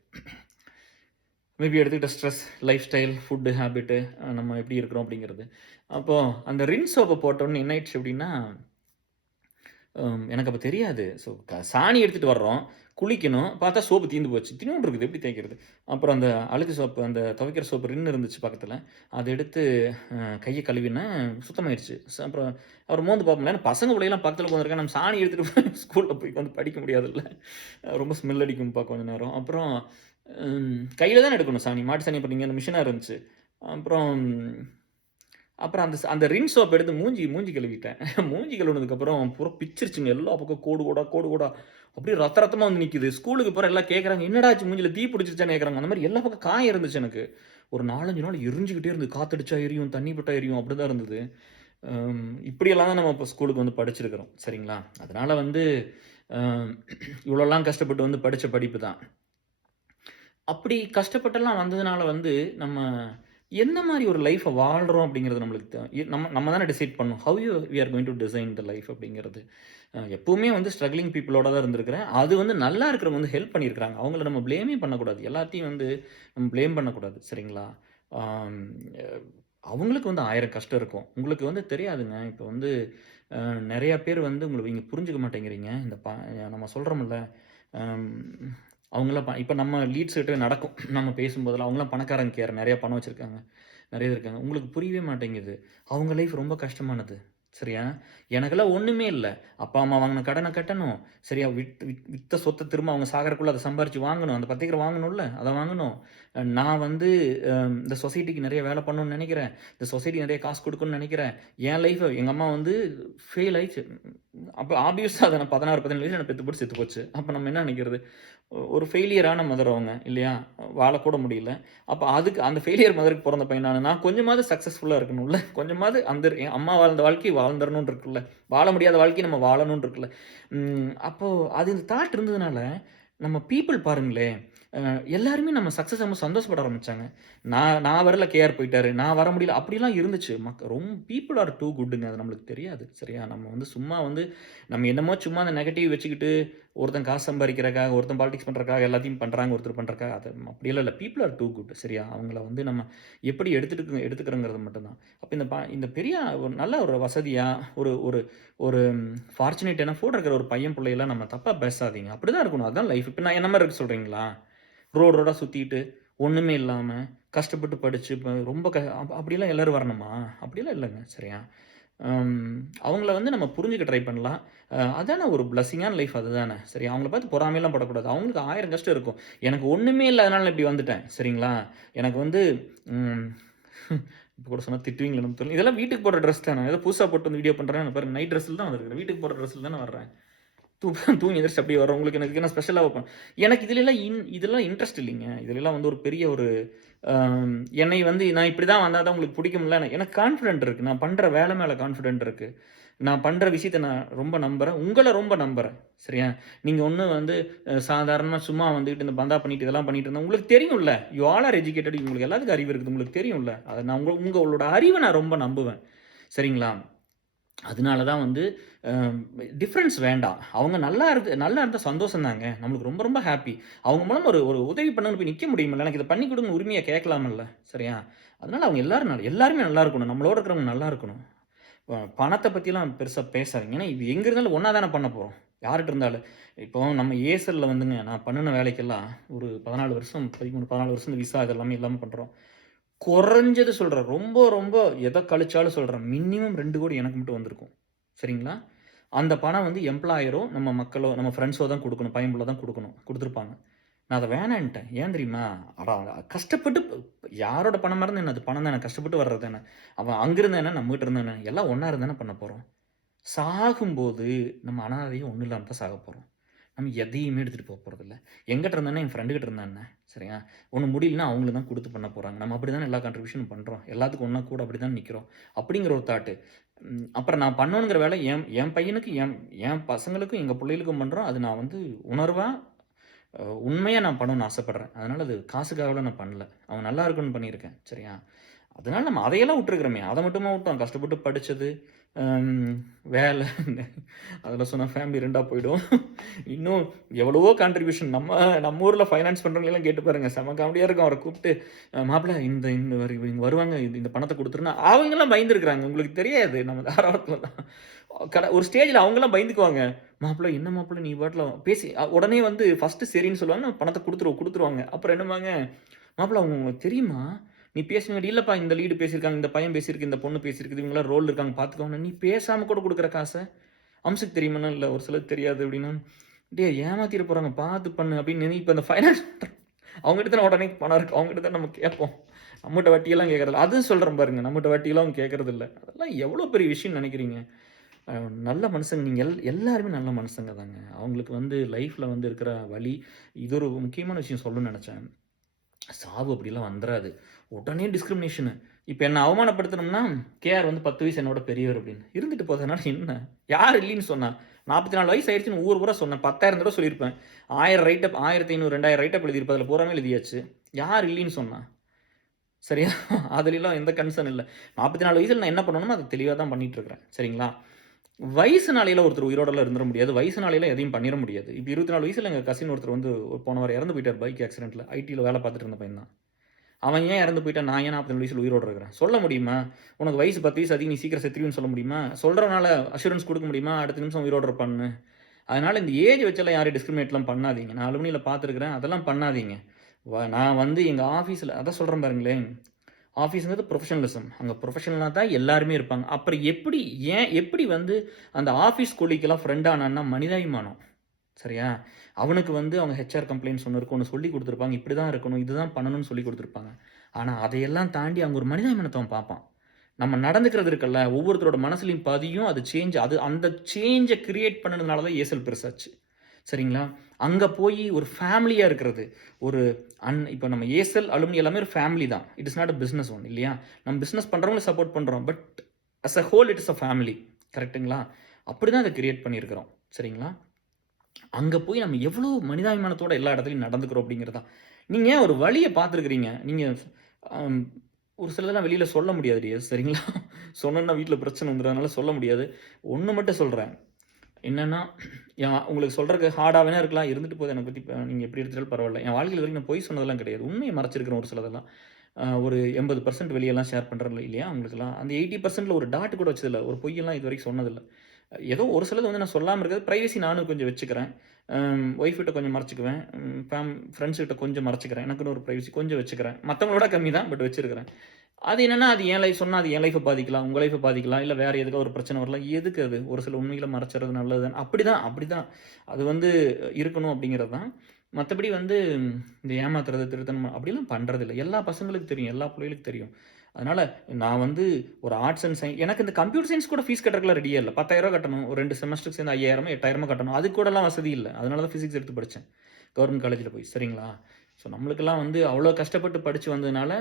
மேபி எடுத்துக்கிட்ட stress, life style, food habit, நம்ம எப்படி இருக்கிறோம் அப்படிங்கிறது. அப்போ அந்த ரின் சோப்ப போட்டோனே என்ன ஆயிடுச்சு அப்படின்னா, எனக்கு அப்ப தெரியாது. ஸோ சாணி எடுத்துட்டு வர்றோம், குளிக்கணும். பார்த்தா சோப்பு தீர்ந்து போச்சு. இத்துணூண்டு இருக்குது எப்படி தேய்க்கிறது? அப்புறம் அந்த அழுக்கு சோப்பு, அந்த துவைக்கிற சோப்பு ரின் இருந்துச்சு பக்கத்துல. அத எடுத்து கைய கழுவினேன், சுத்தமாயிருச்சு. அப்புறம் மோந்து பார்ப்போம்ல, ஏன்னா பசங்க புள்ளைங்கலாம் பக்கத்துல உட்காந்துருக்காங்க. நம்ம சாணி எடுத்துட்டு போய் ஸ்கூல்ல போய் உட்காந்து படிக்க முடியாதுல்ல. ரொம்ப ஸ்மெல் அடிக்கும்ப்பா கொஞ்ச நேரம். அப்புறம் கையில தானே எடுக்கணும் சாணி. மாட்டு சாணி அப்ப இங்க அந்த மிஷினா இருந்துச்சு. அப்புறம் அப்புறம் அந்த ரின் சோப் எடுத்து மூஞ்சி கழுவிட்டேன். மூஞ்சி கழுவுனதுக்கப்புறம் பூரா பிச்சிருச்சுங்க. எல்லா பக்கம் கோடு கோடா, கோடு கோடா. அப்படியே ரத்த ரத்தமா வந்து நிக்குது. ஸ்கூலுக்கு போற எல்லாம் கேட்கறாங்க, "என்னடா ஆச்சு மூஞ்சில தீ பிடிச்சிருச்சான்னு?" கேட்கறாங்க. அந்த மாரி எல்லா பக்கம் காயம் இருந்துச்சு எனக்கு. ஒரு 4, 5 நாள் எரிஞ்சுகிட்டே இருந்தது. காத்தடிச்சா எரியும், தண்ணி பட்டா எரியும். அப்படிதான் இருந்தது. இப்படியெல்லாம் தான் நம்ம இப்ப ஸ்கூலுக்கு வந்து படிச்சிருக்கிறோம். சரிங்களா? அதனால வந்து அ இவ்வளோலாம் கஷ்டப்பட்டு வந்து படிச்ச படிப்பு தான். அப்படி கஷ்டப்பட்டெல்லாம் வந்ததுனால வந்து, நம்ம எந்த மாரி ஒரு லைஃப்ப வாழ்றோம் அப்படிங்கிறது நம்மளுக்கு நம்ம நம்ம தானே டிசைட் பண்ணணும். How we are going to design the life அப்படிங்கிறது. எப்பவுமே வந்து ஸ்ட்ரகிளிங் பீப்பிளோட தான் இருந்திருக்கிறேன். அது வந்து நல்லா இருக்கிறவங்க வந்து ஹெல்ப் பண்ணியிருக்கிறாங்க. அவங்கள நம்ம ப்ளேமே பண்ணக்கூடாது. எல்லாத்தையும் வந்து நம்ம ப்ளேம் பண்ணக்கூடாது. சரிங்களா? ஆம் அ அவங்களுக்கு வந்து 1000 கஷ்டம் இருக்கும். உங்களுக்கு வந்து தெரியாதுங்க. இப்ப வந்து அ நெறைய பேர் வந்து நீங்க புரிஞ்சுக்க மாட்டேங்கிறீங்க. நம்ம சொல்றோம்ல, அம் அவங்கலாம் இப்ப நம்ம லீட்ஸ் கிட்ட நடக்கும். நம்ம பேசும்போதெல்லாம் அவங்கலாம் பணக்காரங்க கேர். நெறைய பணம் வச்சிருக்காங்க. நெறைய இது இருக்காங்க. உங்களுக்கு புரியவே மாட்டேங்குது. அவங்க லைஃப் ரொம்ப கஷ்டமானது. சரியா? எனக்கெல்லாம் ஒண்ணுமே இல்ல. அப்பா, அம்மா வாங்குன கடன கட்டணும். சரியா? வித்த சொத்த திரும்ப அவங்க சாகறக்குள்ள அத சம்பாரிச்சு வாங்கணும். அந்த 10 ஏக்கர் வாங்கணும்ல, அத வாங்கணும். நான் வந்து இந்த சொசைட்டிக்கு நெறைய வேல பண்ணணும்னு நெனைக்கிறேன். இந்த சொசைட்டி நெறைய காசு குடுக்கணும்னு நெனைக்கிறேன். என் லைஃப் எங்க அம்மா வந்து ஃபெயில் ஆயிடுச்சு. அப்ப ஆப்வியஸா அத நான் 16, 17 வயசுல என்ன பெத்து போட்டு செத்து போச்சு. அப்ப நம்ம என்ன நெனைக்கிறது? ஒரு ஃபெயிலியரான மதர் அவங்க இல்லையா? வாழக்கூட முடியல. அப்ப அதுக்கு அந்த ஃபெயிலியர் மதருக்கு பொறந்த பையன் நானு. நான் கொஞ்சமாவது சக்சஸ்ஃபுல்லா இருக்கணும்ல. கொஞ்சமாவது என் அம்மா வாழ்ந்த வாழ்க்கை வாழ்ந்துரணும்னு இருக்குல்ல. வாழ முடியாத வாழ்க்கைய நம்ம வாழணும்னு இருக்குல்ல. அப்போ அது இந்த தாட் இருந்ததுனால, நம்ம பீப்பிள் பாருங்களேன், எல்லாருமே நம்ம சக்சஸ் ஆகும்போது சந்தோஷப்பட ஆரம்பிச்சாங்க. நான் நான் வரல கேஆர் போயிட்டாரு. நான் வர முடியல. அப்படிலாம் இருந்துச்சு. பீப்பிள் ஆர் டூ குட்ங்க. அது நம்மளுக்கு தெரியாது. சரியா? நம்ம வந்து சும்மா வந்து நம்ம என்னமோ சும்மா அந்த நெகட்டிவ் வச்சுக்கிட்டு, ஒருத்தன் காசு சம்பாரிக்கிறக்காக, ஒருத்தன் பாலிடிக்ஸ் பண்றதுக்காக எல்லாத்தையும் பண்றாங்க, ஒருத்தர் பண்றதுக்காக. அது அப்படியெல்லாம் இல்ல. People are too good. சரியா? அவங்கள வந்து நம்ம எப்படி எடுத்துக்கிறோங்கிறது மட்டும் தான். அப்ப இந்த பெரிய ஒரு நல்ல ஒரு வசதியா, ஒரு ஒரு ஒரு ஃபார்ச்சுனேட்டான கூட இருக்கிற ஒரு பையன், புள்ளையெல்லாம் நம்ம தப்பா பேசாதீங்க. அப்படிதான் இருக்கணும். அதான் லைஃப். இப்ப நான் என்ன மாரி இருக்க சொல்றீங்களா? ரோடா சுத்திட்டு, ஒண்ணுமே இல்லாம, கஷ்டப்பட்டு படிச்சு, ரொம்ப அப்படிலாம் எல்லாரும் வரணுமா? அப்படிலாம் இல்லங்க. சரியா? அவங்கள வந்து நம்ம புரிஞ்சுக்க ட்ரை பண்ணலாம். அதானே ஒரு பிளெஸ்ஸிங்கான லைஃப் அதுதானே. சரியா? அவங்கள பார்த்து பொறாமைலாம் படக்கூடாது. அவங்களுக்கு 1000 கஷ்டம் இருக்கும். எனக்கு ஒண்ணுமே இல்ல, அதனால நான் இப்படி வந்துட்டேன். சரிங்களா? எனக்கு வந்து ம் இப்ப கூட சொன்னா திட்டுவீங்களோ என்னமோ தெரியல. இதெல்லாம் வீட்டுக்கு போடுற ட்ரெஸ் தானே. ஏதோ புதுசா போட்டு வந்து வீடியோ பண்றேன். பாருங்க நைட் ட்ரெஸ்ல தான் வந்திருக்கிறேன். வீட்டுக்கு போடுற ட்ரெஸ்ல தானே வர்றேன். தூங்கி எந்திரிச்சு அப்படியே வரும். உங்களுக்கு எனக்கு என்ன ஸ்பெஷலா வைப்பேன். எனக்கு இதெல்லாம் இன்ட்ரெஸ்ட் இல்லைங்க. இதுலலாம் வந்து ஒரு பெரிய ஒரு அ என்னை வந்து நான் இப்படிதான் வந்தா தான் உங்களுக்கு பிடிக்கும்ல. எனக்கு கான்ஃபிடென்ட் இருக்கு. நான் பண்ற வேலை மேல கான்ஃபிடென்ட் இருக்கு. நான் பண்ற விஷயத்த நான் ரொம்ப நம்புறேன். உங்கள ரொம்ப நம்புறேன். சரியா? நீங்க ஒண்ணும் வந்து சாதாரணமா சும்மா வந்துட்டு இந்த பந்தா பண்ணிட்டு இதெல்லாம் பண்ணிட்டு இருந்தா உங்களுக்கு தெரியும்ல. You all R educated. உங்களுக்கு எல்லாத்துக்கும் அறிவு இருக்குது. உங்களுக்கு தெரியும்ல. அத நான் உங்களோட அறிவ நான் ரொம்ப நம்புவேன். சரிங்களா? அதனால தான் வந்து அ டிஃபரன்ஸ் வேண்டாம். அவங்க நல்லா இருந்தா சந்தோஷம் தாங்க. நம்மளுக்கு ரொம்ப ரொம்ப ஹேப்பி. அவங்க மூலமா ஒரு ஒரு உதவி பண்ணணும்னு போய் நிக்க முடியுமில்ல. எனக்கு இத பண்ணி குடுங்கன்னு உரிமையா கேட்கலாம்ல்ல. சரியா? அதனால அவங்க எல்லாருமே நல்லா இருக்கணும். நம்மளோட இருக்கிறவங்க நல்லா இருக்கணும். பணத்த பத்திலாம் பெருசா பேசாதீங்க. ஏன்னா இது எங்க இருந்தாலும் ஒண்ணா தானே பண்ண போறோம். யார்ட்ட இருந்தாலும். இப்போ நம்ம ஏசல்ல வந்துங்க நான் பண்ணுன வேலைக்கெல்லாம் ஒரு 14 வருஷம் 13, 14 வருஷம் இந்த விசா இதெல்லாமே இல்லாம பண்றோம். குறைஞ்சது சொல்றேன். ரொம்ப, ரொம்ப எத கழிச்சாலும் சொல்றேன். மினிமம் 2,00,00,000 எனக்கு மட்டும் வந்திருக்கும். சரிங்களா? அந்த பணம் வந்து எம்ப்ளாயரோ, நம்ம மக்களோ, நம்ம ஃப்ரெண்ட்ஸோ தான் குடுக்கணும். பையன்புள்ள தான் குடுக்கணும். குடுத்துருப்பாங்க. நான் அத வேணான்ட்டேன். ஏன் தெரியுமா? அட கஷ்டப்பட்டு யாரோட பணமா இருந்தா என்ன? அது பணம் தானே. கஷ்டப்பட்டு வர்றது தானே. அவன் அங்க இருந்தா என்ன? நம்மகிட்ட இருந்தா என்ன? எல்லாம் ஒண்ணா இருந்து தானே பண்ண போறோம். சாகும்போது நம்ம அனாதையா ஒண்ணும் இல்லாம தான் சாகப் போறோம். நம்ம எதையுமே எடுத்துட்டு போறதில்ல. என்கிட்ட இருந்தா என்ன? என் ஃப்ரெண்டு கிட்ட இருந்தா என்ன? சரியா? ஒண்ணு முடியலன்னா அவங்களுக்கு தான் குடுத்து பண்ண போறாங்க. நம்ம அப்படித்தானே எல்லா கான்ட்ரிபியூஷனும் பண்றோம். எல்லாத்துக்கும் ஒண்ணா கூட அப்படித்தானே நிக்கிறோம். அப்படிங்கிற ஒரு தாட்டு. அப்புறம் நான் பண்ணணுங்கிற வேலை என் என் பையனுக்கு, என் என் பசங்களுக்கும், எங்க புள்ளைகளுக்கும் பண்றோம். அது நான் வந்து உணர்வா, உண்மையா நான் பண்ணணும்னு ஆசைப்படுறேன். அதனால அது காசுக்காகலாம் நான் பண்ணல. அவங்க நல்லா இருக்கணும்னு பண்ணியிருக்கேன். சரியா? அதனால நம்ம அதையெல்லாம் விட்டுருக்கிறோமே. அதை மட்டுமா விட்டோம்? கஷ்டப்பட்டு படிச்சது, அம் வேலை அதில சொன்னா ஃபேமிலி 2ஆ போயிடும். இன்னும் எவ்வளவோ கான்ட்ரிபியூஷன் நம்ம ஊர்ல ஃபைனான்ஸ் பண்றவங்களலாம் கேட்டு பாருங்க. செம்ம காமெடியா இருக்கும். அவர கூப்ட்டு மாப்பிள இந்த இந்த இவங்க வருவாங்க. இந்த பணத்த குடுத்துருன்னா அவங்கலாம் பயந்துருக்கிறாங்க. உங்களுக்கு தெரியாது. நம்ம தாராளத்துல தான். ஒரு ஸ்டேஜ்ல அவங்கலாம் பயந்துக்குவாங்க. மாப்பிள என்ன மாப்பிள நீ பாட்டுல பேசி உடனே வந்து ஃபர்ஸ்ட்டு சரின்னு சொல்லுவாங்க. பணத்த குடுத்துருவாங்க. அப்புறம் என்னம்பாங்க, மாப்பிள அவங்க உங்களுக்கு தெரியுமா? நீ பேசினங்காட்டி, இல்லப்பா இந்த லீடு பேசியிருக்காங்க, இந்த பையன் பேசியிருக்கு, இந்த பொண்ணு பேசியிருக்குது, இவங்கலாம் ரோல்ல இருக்காங்க பார்த்துக்கோங்க. நீ பேசாம கூட குடுக்குற காச, அம்சுக்கு தெரியுமான்னா, இல்ல ஒரு சிலருக்கு தெரியாது அப்டின்னா, டேய் ஏமாத்திற போறாங்க பார்த்து பண்ணு அப்டின்னு இப்ப இந்த ஃபைனான்ஸ் அவங்ககிட்ட தான உடனே பணம் இருக்கு. அவங்ககிட்ட தான் நம்ம கேட்போம். நம்மட்ட வட்டியெல்லாம் கேட்கறதில்ல. அதுவும் சொல்றேன் பாருங்க. நம்மட்ட வட்டியெல்லாம் அவங்க கேட்கறதில்ல. அதெல்லாம் எவ்வளோ பெரிய விஷயம்னு நெனைக்கிறீங்க? அ நல்ல மனுசங்க நீங்க எல்லாருமே நல்ல மனுசங்க தாங்க. அவங்களுக்கு வந்து லைஃப்ல வந்து இருக்கிற வலி, இது ஒரு முக்கியமான விஷயம் சொல்லணும்னு நெனச்சேன். சாவு அப்படிலாம் வந்துராது. உடனே டிஸ்கிரிமினேஷனு. இப்ப என்ன அவமானப்படுத்தணும்னா, கேஆர் வந்து 10 வயசு என்னோட பெரியவர் அப்படின்னு. இருந்துட்டு போது அதனால என்ன? யார் இல்லைன்னு சொன்னா? 44 வயசு ஆயிடுச்சுன்னு ஊர் பூரா சொன்னேன். 10,000 தடவ சொல்லியிருப்பேன். 1000 ரைட்டப் 1500, 2000 ரைட்டப் எழுதியிருப்பேன். அதில பூராமே எழுதியாச்சு. யார் இல்லைன்னு சொன்னா? சரியா? அதுலலாம் எந்த கன்சர்ன் இல்ல. 44 வயசுல நான் என்ன பண்ணணுமோ அத தெளிவா தான் பண்ணிட்டு இருக்கிறேன். சரிங்களா? வயசுனாலயெல்லாம் ஒருத்தர் உயிரோடலாம் இருந்துற முடியாது. வயசுனாலயெல்லாம் எதையும் பண்ணிற முடியாது. இப்ப 24 வயசுல எங்க கசின் ஒருத்தர் வந்து போன வாரம் இறந்து போயிட்டாரு பைக் ஆக்சிடென்ட்ல. ஐடில வேலை பார்த்துட்டு இருந்த பையன் தான். அவன் ஏன் இறந்து போயிட்டான்? நான் ஏன் 42 வயசுல உயிரோட இருக்கிறேன்? சொல்ல முடியுமா? உனக்கு வயசு 10 வயசு அதிகம், நீ சீக்கிரம் செத்துருவன்னு சொல்ல முடியுமா? சொல்றனால அஷ்யூரன்ஸ் குடுக்க முடியுமா? அடுத்த நிமிஷம் உயிரோட இருப்பான்னு. அதனால இந்த ஏஜ் வச்செல்லாம் யாரையும் டிஸ்கிரிமினேட்லாம் பண்ணாதீங்க. நான் அலுமினியில பார்த்துருக்கிறேன். அதெல்லாம் பண்ணாதீங்க. நான் வந்து எங்க ஆஃபீஸ்ல அதான் சொல்றேன் பாருங்களேன். ஆஃபீஸ்ங்கிறது ப்ரொஃபஷனலிசம். அங்க ப்ரொஃபஷனலா தான் எல்லாருமே இருப்பாங்க. அப்புறம் எப்படி வந்து அந்த ஆஃபீஸ் கொலீக்லாம் ஃப்ரெண்ட் ஆனான்னா மனிதாபிமானம். சரியா? அவனுக்கு வந்து அவங்க ஹெச்ஆர் கம்ப்ளைண்ட்ஸ் ஒண்ணு இருக்கும். ஒண்ணு சொல்லிக் குடுத்துருப்பாங்க. இப்படி தான் இருக்கணும். இதுதான் பண்ணணும்னு சொல்லிக் குடுத்துருப்பாங்க. ஆனா, அதையெல்லாம் தாண்டி அங்க ஒரு மனிதாபிமானத்த அவன் பார்ப்பான். நம்ம நடந்துக்கிறது இருக்குல்ல, ஒவ்வொருத்தரோட மனசுலயும் பதியும். அது அந்த சேஞ்ச கிரியேட் பண்ணதுனால தான் ஏசல் பெருசாச்சு. சரிங்களா? அங்க போயி ஒரு ஃபேமிலியா இருக்கிறது. ஒரு இப்ப நம்ம ஏசல், அலுமினி எல்லாமே ஒரு ஃபேமிலி தான். It is not a business one இல்லையா? நம்ம பிசினஸ் பண்றவங்கள சப்போர்ட் பண்றோம். But as a whole it is a family. கரெக்ட்டுங்களா? அப்படிதான் அத கிரியேட் பண்ணியிருக்கிறோம். சரிங்களா? அங்க போய் நம்ம எவ்வளோ மனிதாபிமானத்தோட எல்லா இடத்துலயும் நடந்துக்கிறோம் அப்படிங்கிறது தான். நீங்க ஒரு வழிய பார்த்துருக்கிறீங்க. நீங்க அம் ஒரு சிலதெல்லாம் வெளியில சொல்ல முடியாது டியர்ஸ் சரிங்களா? சொன்னோம்னா வீட்ல பிரச்சனை வந்துரும். அதனால சொல்ல முடியாது. ஒண்ணு மட்டும் சொல்றேன். என்னன்னா, உங்களுக்கு சொல்றதுக்கு ஹார்டா வேணா இருக்கலாம். இருந்துட்டு போது. என்ன பத்தி நீங்க எப்படி எடுத்துட்டாலும் பரவால்ல. என் வாழ்க்கையில இதுவரைக்கும் நான் பொய் சொன்னதெல்லாம் கிடையாது. உண்மைய மறைச்சிருக்கிறேன் ஒரு சிலதெல்லாம். ஒரு 80% வெளியலாம் ஷேர் பண்றேன் இல்லையா உங்களுக்கெல்லாம். அந்த 80%ல ஒரு டாட் கூட வச்சதில்ல. ஒரு பொய்யெல்லாம் இதுவரைக்கும் சொன்னதில்ல. ஏதோ ஒரு சிலது வந்து நான் சொல்லாம இருக்கிறது பிரைவசி நானும் கொஞ்சம் வச்சுக்கிறேன். ஒய்ஃப் கிட்ட கொஞ்சம் மறைச்சுக்குவேன். ஃப்ரெண்ட்ஸ் கிட்ட கொஞ்சம் மறைச்சுக்கிறேன். எனக்குன்னு ஒரு பிரைவசி கொஞ்சம் வச்சுக்கிறேன். மத்தவங்களோட கம்மி தான். பட் வச்சிருக்கிறேன். அது என்னன்னா, அது என் லைஃப் சொன்னா அது என் லைஃப்ப பாதிக்கலாம். உங்க லைஃப்ப பாதிக்கலாம். இல்ல வேற எதுக்கோ ஒரு பிரச்சனை வரலாம். எதுக்கு அது? ஒரு சில உண்மைகள மறைச்சுறது நல்லது தானே. அப்படிதான். அது வந்து இருக்கணும் அப்படிங்கிறது தான். மத்தபடி வந்து இந்த ஏமாத்துறது, திருத்தனம் அப்படிலாம் பண்றதில்ல. எல்லா பசங்களுக்கும் தெரியும். எல்லா புள்ளைகளுக்கும் தெரியும். அதனால நான் வந்து ஒரு ஆர்ட்ஸ் அண்ட் எனக்கு இந்த கம்ப்யூட்டர் சயன்ஸ் கூட ஃபீஸ் கட்டுறதுக்குலாம் ரெடியா இல்ல. ரூ. 10,000 கட்டணும். ஒரு 2 செமஸ்டருக்கு சேர்ந்து 5,000 8,000 கட்டணும். அதுக்கு கூடலாம் வசதி இல்ல. அதனால தான் பிசிக்ஸ் எடுத்து படிச்சேன். கவர்மெண்ட் காலேஜ்ல போய். சரிங்களா? ஸோ நம்மளுக்கெல்லாம் வந்து அவ்வளோ கஷ்டப்பட்டு படிச்சு வந்ததுனால,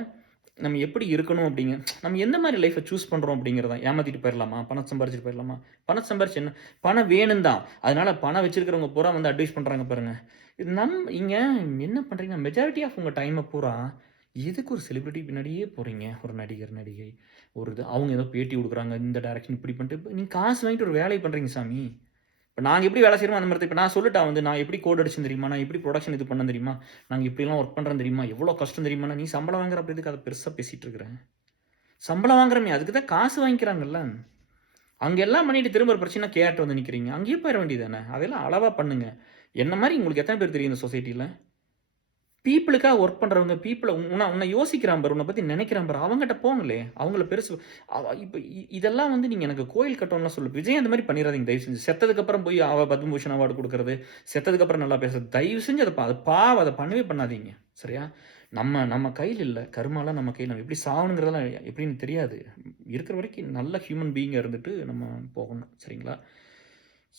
நம்ம எப்படி இருக்கணும் நம்ம எந்த மாரி லைஃப்ப சூஸ் பண்றோம் அப்படிங்கிறது தான். ஏமாத்திட்டு போயிரலாமா? பணம் சம்பாரிச்சுட்டு போயிரலாமா? பணம் சம்பாரிச்சு என்ன? பணம் வேணும் தான். அதனால பணம் வச்சிருக்கிறவங்க பூரா வந்து அட்வைஸ் பண்றாங்க பாருங்க. இங்க என்ன பண்றீங்க? மெஜாரிட்டி ஆஃப் உங்க டைம பூரா எதுக்கு ஒரு செலிபிரிட்டி பின்னாடியே போறீங்க? ஒரு நடிகர், நடிகை, ஒரு இது அவங்க ஏதோ பேட்டி குடுக்குறாங்க. இந்த டைரக்ஷன் இப்படி பண்ணிட்டு நீங்க காசு வாங்கிட்டு ஒரு வேலைய பண்றீங்க சாமி. இப்ப நாங்க எப்படி வேலை செய்றோமோ அந்த மாரி தான். இப்ப நான் சொல்லட்டா வந்து நான் எப்படி கோட் அடிச்சேன் தெரியுமா? நான் எப்படி புரொடக்ஷன் இது பண்ணேன் தெரியுமா? நாங்க இப்படிலாம் ஒர்க் பண்றோம் தெரியுமா? எவ்வளோ கஷ்டம் தெரியுமான்னா, நீ சம்பளம் வாங்குற அப்புறம் எதுக்கு அத பெருசா பேசிட்டு இருக்கிற? சம்பளம் வாங்குறோமே அதுக்கு தான் காசு வாங்கிக்கிறாங்கல்ல. அங்க எல்லாம் பண்ணிட்டு திரும்ப ஒரு பிரச்சனைனா கேஆர்ட்ட வந்து நிக்கிறீங்க. அங்கேயே போயிற வேண்டியது தானே. அதெல்லாம் அளவா பண்ணுங்க. என்ன மாரி உங்களுக்கு எத்தன பேர் தெரியும் இந்த சொசைட்டில? பீப்பிளுக்காக ஒர்க் பண்றவங்க, உன்ன யோசிக்கிறான் பாரு, உன்ன பத்தி நெனைக்கிறான் பாரு, அவங்கட்ட போங்களே! அவங்கள பெருசு இப்ப இதெல்லாம் வந்து நீங்க எனக்கு கோயில் கட்டணும்லாம் விஜய் அந்த மாரி பண்ணிறாதீங்க தயவு செஞ்சு. செத்ததுக்கு அப்புறம் போய் பத்மபூஷன் அவார்ட் குடுக்குறது, செத்ததுக்கு அப்புறம் நல்லா பேசுறது. தயவு செஞ்சு அது பாவம். அத பண்ணவே பண்ணாதீங்க. சரியா? நம்ம நம்ம கையில இல்ல. கர்மாலாம் நம்ம கையில. நம்ம எப்படி சாவணுங்கிறதெல்லாம் எப்படின்னு தெரியாது. இருக்கிற வரைக்கும் நல்ல ஹியூமன் பீயிங்கா இருந்துட்டு நம்ம போகணும். சரிங்களா?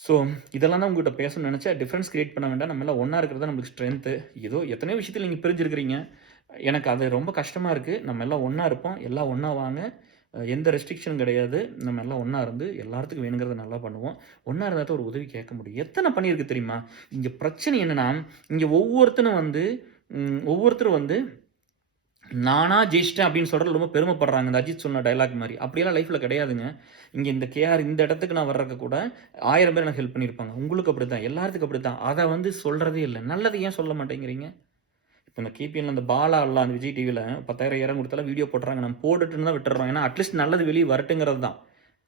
ஸோ, இதெல்லாம் தான் உங்ககிட்ட பேசணும்னு நெனச்சேன். டிஃபரன்ஸ் கிரியேட் பண்ண வேண்டாம். நம்ம எல்லாம் ஒண்ணா இருக்கிறது தான் நம்மளுக்கு ஸ்ட்ரென்த்து. ஏதோ எத்தனையோ விஷயத்துல நீங்க பிரிஞ்சிருக்கிறீங்க. எனக்கு அது ரொம்ப கஷ்டமா இருக்கு. நம்ம எல்லாம் ஒண்ணா இருப்போம். எல்லாம் ஒண்ணா வாங்க. எந்த ரெஸ்ட்ரிக்ஷனும் கிடையாது. நம்ம எல்லாம் ஒண்ணா இருந்து எல்லாத்துக்கும் வேணுங்கிறத நல்லா பண்ணுவோம். ஒண்ணா இருந்தா தான் ஒரு உதவி கேட்க முடியும். எத்தன பண்ணியிருக்கு தெரியுமா? இங்க பிரச்சனை என்னன்னா, இங்க ஒவ்வொருத்தரும் வந்து நானா ஜெயிச்சிட்டேன் அப்படின்னு சொல்றது ரொம்ப பெருமைப்படுறாங்க. இந்த அஜித் சொன்ன டயலாக் மாரி. அப்படியெல்லாம் லைஃப்ல கிடையாதுங்க. இங்க இந்த கேஆர் இந்த இடத்துக்கு நான் வர்றதுக்கு கூட 1000 பேர் எனக்கு ஹெல்ப் பண்ணியிருப்பாங்க. உங்களுக்கு அப்படித்தான். எல்லாத்துக்கும் அப்படித்தான். அத வந்து சொல்றதே இல்ல. நல்லது ஏன் சொல்ல மாட்டேங்கிறீங்க? இப்ப இந்த கேபிஎன்ல அந்த பாலாலாம் அந்த விஜய் டிவில 10,000 2000 குடுத்தாலும் வீடியோ போட்டுறாங்க. நம்ம போட்டுட்டுன்னு தான் விட்டுர்றோம். ஏன்னா அட்லீஸ்ட் நல்லது வெளிய வரட்டுங்கிறது தான்.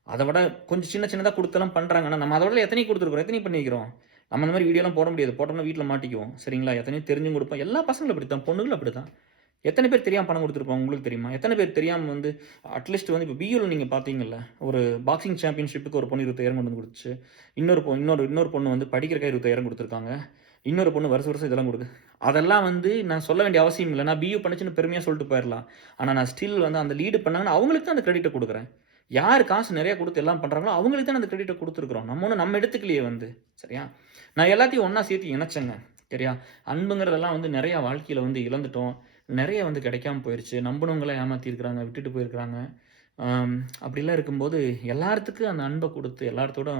அத விட கொஞ்சம் சின்ன சின்னதா குடுத்தெல்லாம் பண்றாங்க. ஆனா நம்ம அத விட எத்தனையோ குடுத்துருக்கிறோம். எத்தனையோ பண்ணியிருக்கிறோம். நம்ம அந்த மாரி வீடியோலாம் போட முடியாது. போட்டோம்னா வீட்ல மாட்டிக்குவோம். சரிங்களா? எத்தனையோ தெரிஞ்சும் குடுப்போம். எல்லா பசங்களும் அப்படித்தான். பொண்ணுங்களும் அப்படித்தான். எத்தனை பேர் தெரியாம பணம் குடுத்துருப்பாங்க உங்களுக்கு தெரியுமா? எத்தனை பேர் தெரியாம வந்து அட்லீஸ்ட் வந்து இப்ப பியூல நீங்க பார்த்தீங்கல்ல, ஒரு பாக்ஸிங் சாம்பியன்ஷிப்‌க்கு ஒரு பொண்ணு 20,000 கொண்டு வந்து குடுத்துச்சு. இன்னொரு பொண்ணு வந்து படிக்கிறதுக்காக 20,000 குடுத்துருக்காங்க. இன்னொரு பொண்ணு வருஷம் வருஷம் இதெல்லாம் குடுக்குது. அதெல்லாம் வந்து நான் சொல்ல வேண்டிய அவசியம் இல்ல. நான் பியூ பண்ணுச்சுன்னு பெருமையா சொல்லிட்டு போயிரலாம். ஆனா நான் ஸ்டில் வந்து அந்த லீடு பண்ணாங்கன்னு அவங்களுக்கு தான் அந்த கிரெடிட்ட குடுக்குறேன். யார் காசு நெறைய குடுத்து எல்லாம் பண்றாங்களோ, அவங்களுக்கு தான அந்த கிரெடிட்ட குடுத்துருக்கிறோம். நம்ம ஒண்ணும் நம்ம எடுத்துக்கலையே வந்து. சரியா? நான் எல்லாத்தையும் ஒண்ணா சேர்த்து இணைச்சேங்க. சரியா? அன்புங்கிறதெல்லாம் வந்து நெறைய வாழ்க்கையில வந்து இழந்துட்டோம். நெறைய வந்து கிடைக்காம போயிருச்சு. நம்புனவங்கள ஏமாத்தியிருக்கிறாங்க, விட்டுட்டு போயிருக்கிறாங்க. அம் அப்படிலாம் இருக்கும்போது, எல்லாத்துக்கும் அந்த அன்ப குடுத்து, எல்லாத்தோட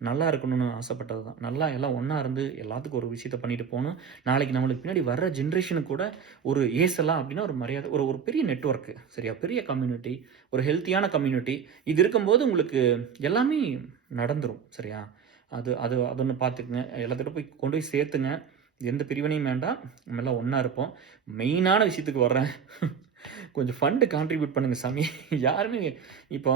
நல்லா இருக்கணும்னு ஆசைப்பட்டது தான். நல்லா எல்லாம் ஒண்ணா இருந்து, எல்லாத்துக்கும் ஒரு விஷயத்த பண்ணிட்டு போணும். நாளைக்கு நம்மளுக்கு பின்னாடி வர்ற ஜெனரேஷனுக்கு கூட ஒரு ஏசலாம் அப்படின்னா ஒரு மரியாதை ஒரு ஒரு பெரிய நெட்வொர்க் சரியா? பெரிய கம்யூனிட்டி, ஒரு ஹெல்த்தியான கம்யூனிட்டி. இது இருக்கும்போது உங்களுக்கு எல்லாமே நடந்துரும். சரியா? அது அது அது ஒண்ணு பார்த்துக்கங்க. எல்லாத்துட்ட போய் கொண்டு போய் சேர்த்துங்க. எந்த பிரிவினையும் வேண்டாம். நம்ம எல்லாம் ஒண்ணா இருப்போம். மெயினான விஷயத்துக்கு வர்றேன். கொஞ்சம் ஃபண்ட் கான்ட்ரிபியூட் பண்ணுங்க சாமி. யாருமே இப்போ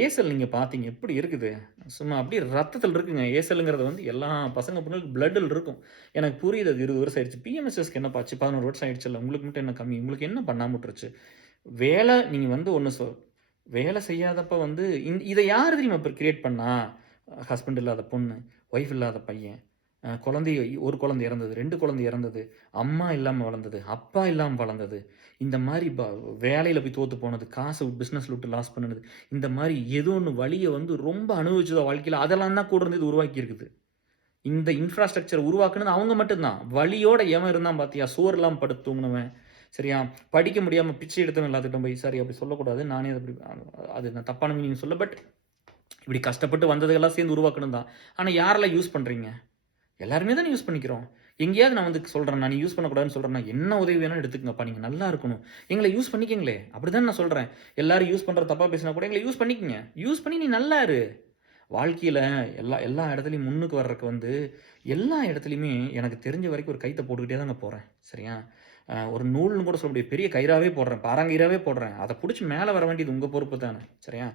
ஏசல் நீங்க பார்த்தீங்க எப்படி இருக்குது? சும்மா அப்படியே ரத்தத்தில இருக்குங்க. ஏசல்ங்கிறது வந்து எல்லா பசங்க பொண்ணுங்களுக்கு பிளட்ல இருக்கும். எனக்கு புரியுது அது 20 வருஷம் ஆயிடுச்சு. பிஎம்எஸ்எஸ்க்கு என்னப்பா ஆச்சு? 11 வருஷம் ஆயிடுச்சுல்ல. உங்களுக்கு மட்டும் என்ன கம்மி? உங்களுக்கு என்ன பண்ணாம விட்டுருச்சு? வேலை நீங்க வந்து ஒண்ணு வேலை செய்யாதப்ப வந்து இத யாரு தெரியுமா இப்ப கிரியேட் பண்ணா? ஹஸ்பண்ட் இல்லாத பொண்ணு, ஒய்ஃப் இல்லாத பையன், குழந்தை 1 குழந்தை இறந்தது, 2 குழந்தை இறந்தது, அம்மா இல்லாம வளர்ந்தது, அப்பா இல்லாம வளர்ந்தது. இந்த மாரி வேலையில போய் தோத்து போனது, காசு பிசினஸ்ல விட்டு லாஸ் பண்ணுனது. இந்த மாரி ஏதோ ஒண்ணு வலிய வந்து ரொம்ப அனுபவிச்சதோ வாழ்க்கையில, அதெல்லாம் தான் கூட இருந்து இது உருவாக்கி இருக்குது. இந்த இன்ஃப்ராஸ்ட்ரக்சர் உருவாக்குனது அவங்க மட்டும் தான். வலியோட எவன் இருந்தான் பார்த்தியா? சோறு இல்லாம படுத்து தூங்குனவன். சரியா? படிக்க முடியாம பிச்சை எடுத்தவன் எல்லாத்துட்டயும் போய் சாரி அப்படி சொல்லக்கூடாது. நானே அது அப்படி அது நான் தப்பான மீனிங் சொல்லல. பட் இப்படி கஷ்டப்பட்டு வந்ததுகெல்லாம் சேர்ந்து உருவாக்குனது தான். ஆனா யாரெல்லாம் யூஸ் பண்றீங்க? எல்லாருமே தானே யூஸ் பண்ணிக்கிறோம். எங்கேயாவது நான் வந்து சொல்றேனா? நீ யூஸ் பண்ணக்கூடாதுன்னு சொல்றேனா? என்ன உதவி வேணாலும் எடுத்துக்கங்கப்பா. நீங்க நல்லா இருக்கணும். எங்கள யூஸ் பண்ணிக்கங்களே! அப்படிதானே நான் சொல்றேன். எல்லாரும் யூஸ் பண்றது தப்பா பேசினா கூட எங்கள யூஸ் பண்ணிக்கங்க. யூஸ் பண்ணி நீ நல்லா இரு. வாழ்க்கையில எல்லா எல்லா இடத்துலயும் முன்னுக்கு வர்றதுக்கு வந்து, எல்லா இடத்துலயுமே எனக்கு தெரிஞ்ச வரைக்கும் ஒரு கயித்த போட்டுக்கிட்டே தாங்க போறேன். சரியா? ஒரு நூல்ன்னு கூட சொல்ல முடியாது. பெரிய கயிறாவே போடுறேன். பாறாங்கயிறாவே போடுறேன். அத புடிச்சு மேல வர வேண்டியது உங்க பொறுப்பு தானே. சரியா?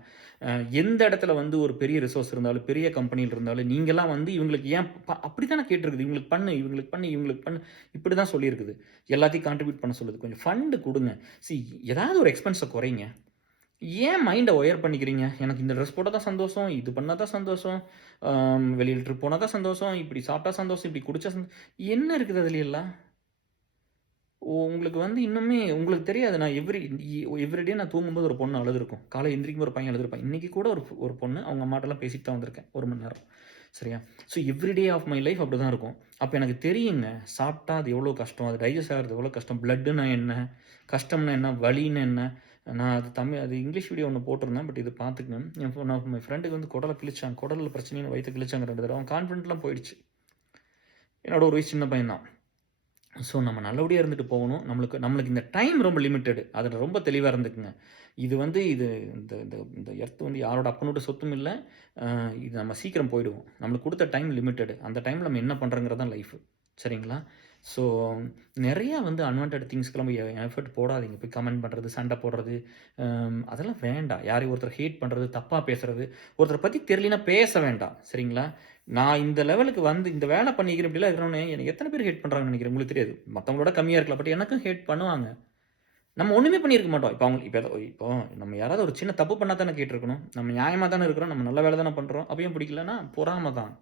எந்த இடத்துல வந்து ஒரு பெரிய ரிசோர்ஸ் இருந்தாலும், பெரிய கம்பெனில இருந்தாலும், நீங்கலாம் வந்து இவங்களுக்கு ஏன் அப்படித்தானே கேட்டிருக்குது. இவங்களுக்கு பண்ணு, இவங்களுக்கு பண்ணு, இவங்களுக்கு பண்ணு. இப்படி தான் சொல்லியிருக்குது. எல்லாத்தையும் கான்ட்ரிபியூட் பண்ண சொல்லுது. கொஞ்சம் ஃபண்ட் குடுங்க. ஏதாவது ஒரு எக்ஸ்பென்ஸ குறைங்க. ஏன் மைண்ட ஒயர் பண்ணிக்கிறீங்க? எனக்கு இந்த ட்ரெஸ் போட்டா தான் சந்தோஷம், இது பண்ணா தான் சந்தோஷம், வெளியில ட்ரிப் போனா தான் சந்தோஷம், இப்படி சாப்பிட்டா சந்தோஷம், இப்படி குடிச்சா என்ன இருக்குது அதுல எல்லாம்? உங்களுக்கு வந்து இன்னுமே உங்களுக்கு தெரியாது. நான் எவ்ரிடே நான் தூங்கும்போது ஒரு பொண்ணு அழுதுருக்கும். காலைல எந்திரிக்கும்போது ஒரு பையன் அழுதுருப்பான். இன்னைக்கு கூட ஒரு பொண்ணு அவங்க அம்மாட்டலாம் பேசிட்டு தான் வந்திருக்கேன். 1 மணி நேரம். சரியா? So everyday of my life அப்படிதான் இருக்கும். அப்ப எனக்கு தெரியுங்க. சாப்பிட்டா அது எவ்வளோ கஷ்டம். அது டைஜெஸ்ட் ஆகுறது எவ்வளோ கஷ்டம். பிளட்டுன்னா என்ன? கஷ்டம்னா என்ன? வலின்னா என்ன? நான் அது இங்கிலீஷ் வீடியோ ஒண்ணு போட்டிருந்தேன். பட் இது பார்த்துக்கங்க. என் ஃப்ரெண்டுக்கு வந்து குடல கிழிச்சாங்க. குடல்ல பிரச்சனைன்னு வயித்த கிழிச்சாங்க 2 தடவ. அவன் கான்ஃபிடென்ட்லாம் போயிடுச்சு. என்னோட ஒரு வயசு சின்ன பையன் தான். ஸோ நம்ம நல்லபடியா இருந்துட்டு போகணும். நம்மளுக்கு நம்மளுக்கு இந்த டைம் ரொம்ப லிமிட்டெட். அதுல ரொம்ப தெளிவா இருந்துக்குங்க. இது வந்து இது இந்த இந்த இந்த எர்த் வந்து யாரோட அப்பனோட சொத்தும் இல்ல. அ இது நம்ம சீக்கிரம் போயிடுவோம். நம்மளுக்கு குடுத்த டைம் லிமிட்டெட். அந்த டைம்ல நம்ம என்ன பண்றோங்கிறது தான் லைஃப். சரிங்களா? ஸோ நெறையா வந்து அன்வான்டட் திங்ஸ்க்குலாம் போய் எஃபோர்ட் போடாதீங்க. போய் கமெண்ட் பண்றது, சண்ட போடுறது, அதெல்லாம் வேண்டாம். யாரையும் ஒருத்தர் ஹேட் பண்றது, தப்பா பேசுறது, ஒருத்தர பத்தி தெரியலனா பேச வேண்டாம். சரிங்களா? நான் இந்த லெவலுக்கு வந்து இந்த வேலை பண்ணிக்கிறேன் இப்படிலாம் இருக்கிறவனே எனக்கு எத்தன பேர் ஹேட் பண்றாங்கன்னு நெனைக்கிறேன் உங்களுக்கு தெரியாது. மத்தவங்களோட கம்மியா இருக்கலாம். பட் எனக்கும் ஹேட் பண்ணுவாங்க. நம்ம ஒண்ணுமே பண்ணியிருக்க மாட்டோம். இப்ப அவங்க இப்போ நம்ம யாராவது ஒரு சின்ன தப்பு பண்ணா தானே கேட்டுருக்கணும். நம்ம நியாயமா தானே இருக்கிறோம். நம்ம நல்ல வேலை தானே பண்றோம். அப்பயும் பிடிக்கலன்னா பொறாம தான்.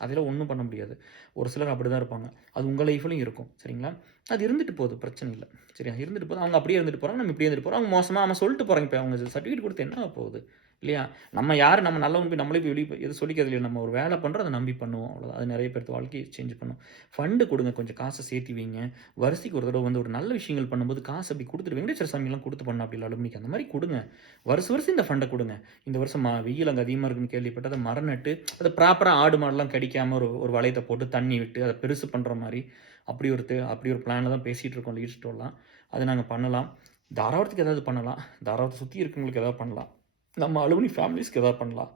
அதெல்லாம் ஒண்ணும் பண்ண முடியாது. ஒரு சிலர் அப்படிதான் இருப்பாங்க. அது உங்க லைஃப்லயும் இருக்கும். சரிங்களா? அது இருந்துட்டு போது. பிரச்சனை இல்ல. சரியா? இருந்துட்டு போது. அவங்க அப்படியே இருந்துட்டு போறாங்க. நம்ம இப்படியே இருந்துட்டு போறோம். அவங்க மோசமா ஆமா சொல்லிட்டு போறாங்க. இப்ப அவங்க சர்டிஃபிகேட் குடுத்து என்ன ஆகப்போகுது? இல்லையா? நம்ம யாரு நம்ம நல்லவன்னு போய் நம்மளே போய் வெளிய போய் எதுவும் சொல்லிக்கிறது இல்லையா? நம்ம ஒரு வேலை பண்றோம். அத நம்பி பண்ணுவோம். அவ்வளோதான். அது நெறைய பேர்த்து வாழ்க்கைய சேஞ்ச் பண்ணும். ஃபண்ட் குடுங்க. கொஞ்சம் காச சேர்த்தி வைங்க. வருஷத்துக்கு ஒரு தடவ வந்து ஒரு நல்ல விஷயங்கள் பண்ணும்போது காசு அப்படி குடுத்துட்டு வெங்கடேஸ்வர சாமிலாம் குடுத்து பண்ணா அப்படி அலுமினிக்கு அந்த மாரி குடுங்க. வருஷம் வருஷம் இந்த ஃபண்ட குடுங்க. இந்த வருஷம் வெயில் அங்க அதிகமா இருக்குன்னு கேள்விப்பட்டு அத மரம் நட்டு, அத ப்ராப்பரா ஆடு மாடுலாம் கடிக்காம ஒரு ஒரு வளையத்த போட்டு தண்ணி விட்டு அத பெருசு பண்ற மாரி, அப்படி ஒரு பிளான்ல தான் பேசிட்டு இருக்கோம் லீடர்ஸ்ட்டலாம். அத நாங்க பண்ணலாம். தாராபுரத்துக்கு ஏதாவது பண்ணலாம். தாராபுரத்த சுத்தி இருக்கவங்களுக்கு ஏதாவது பண்ணலாம். நம்ம அலுமினி ஃபேமிலீஸ்க்கு ஏதாவது பண்ணலாம்.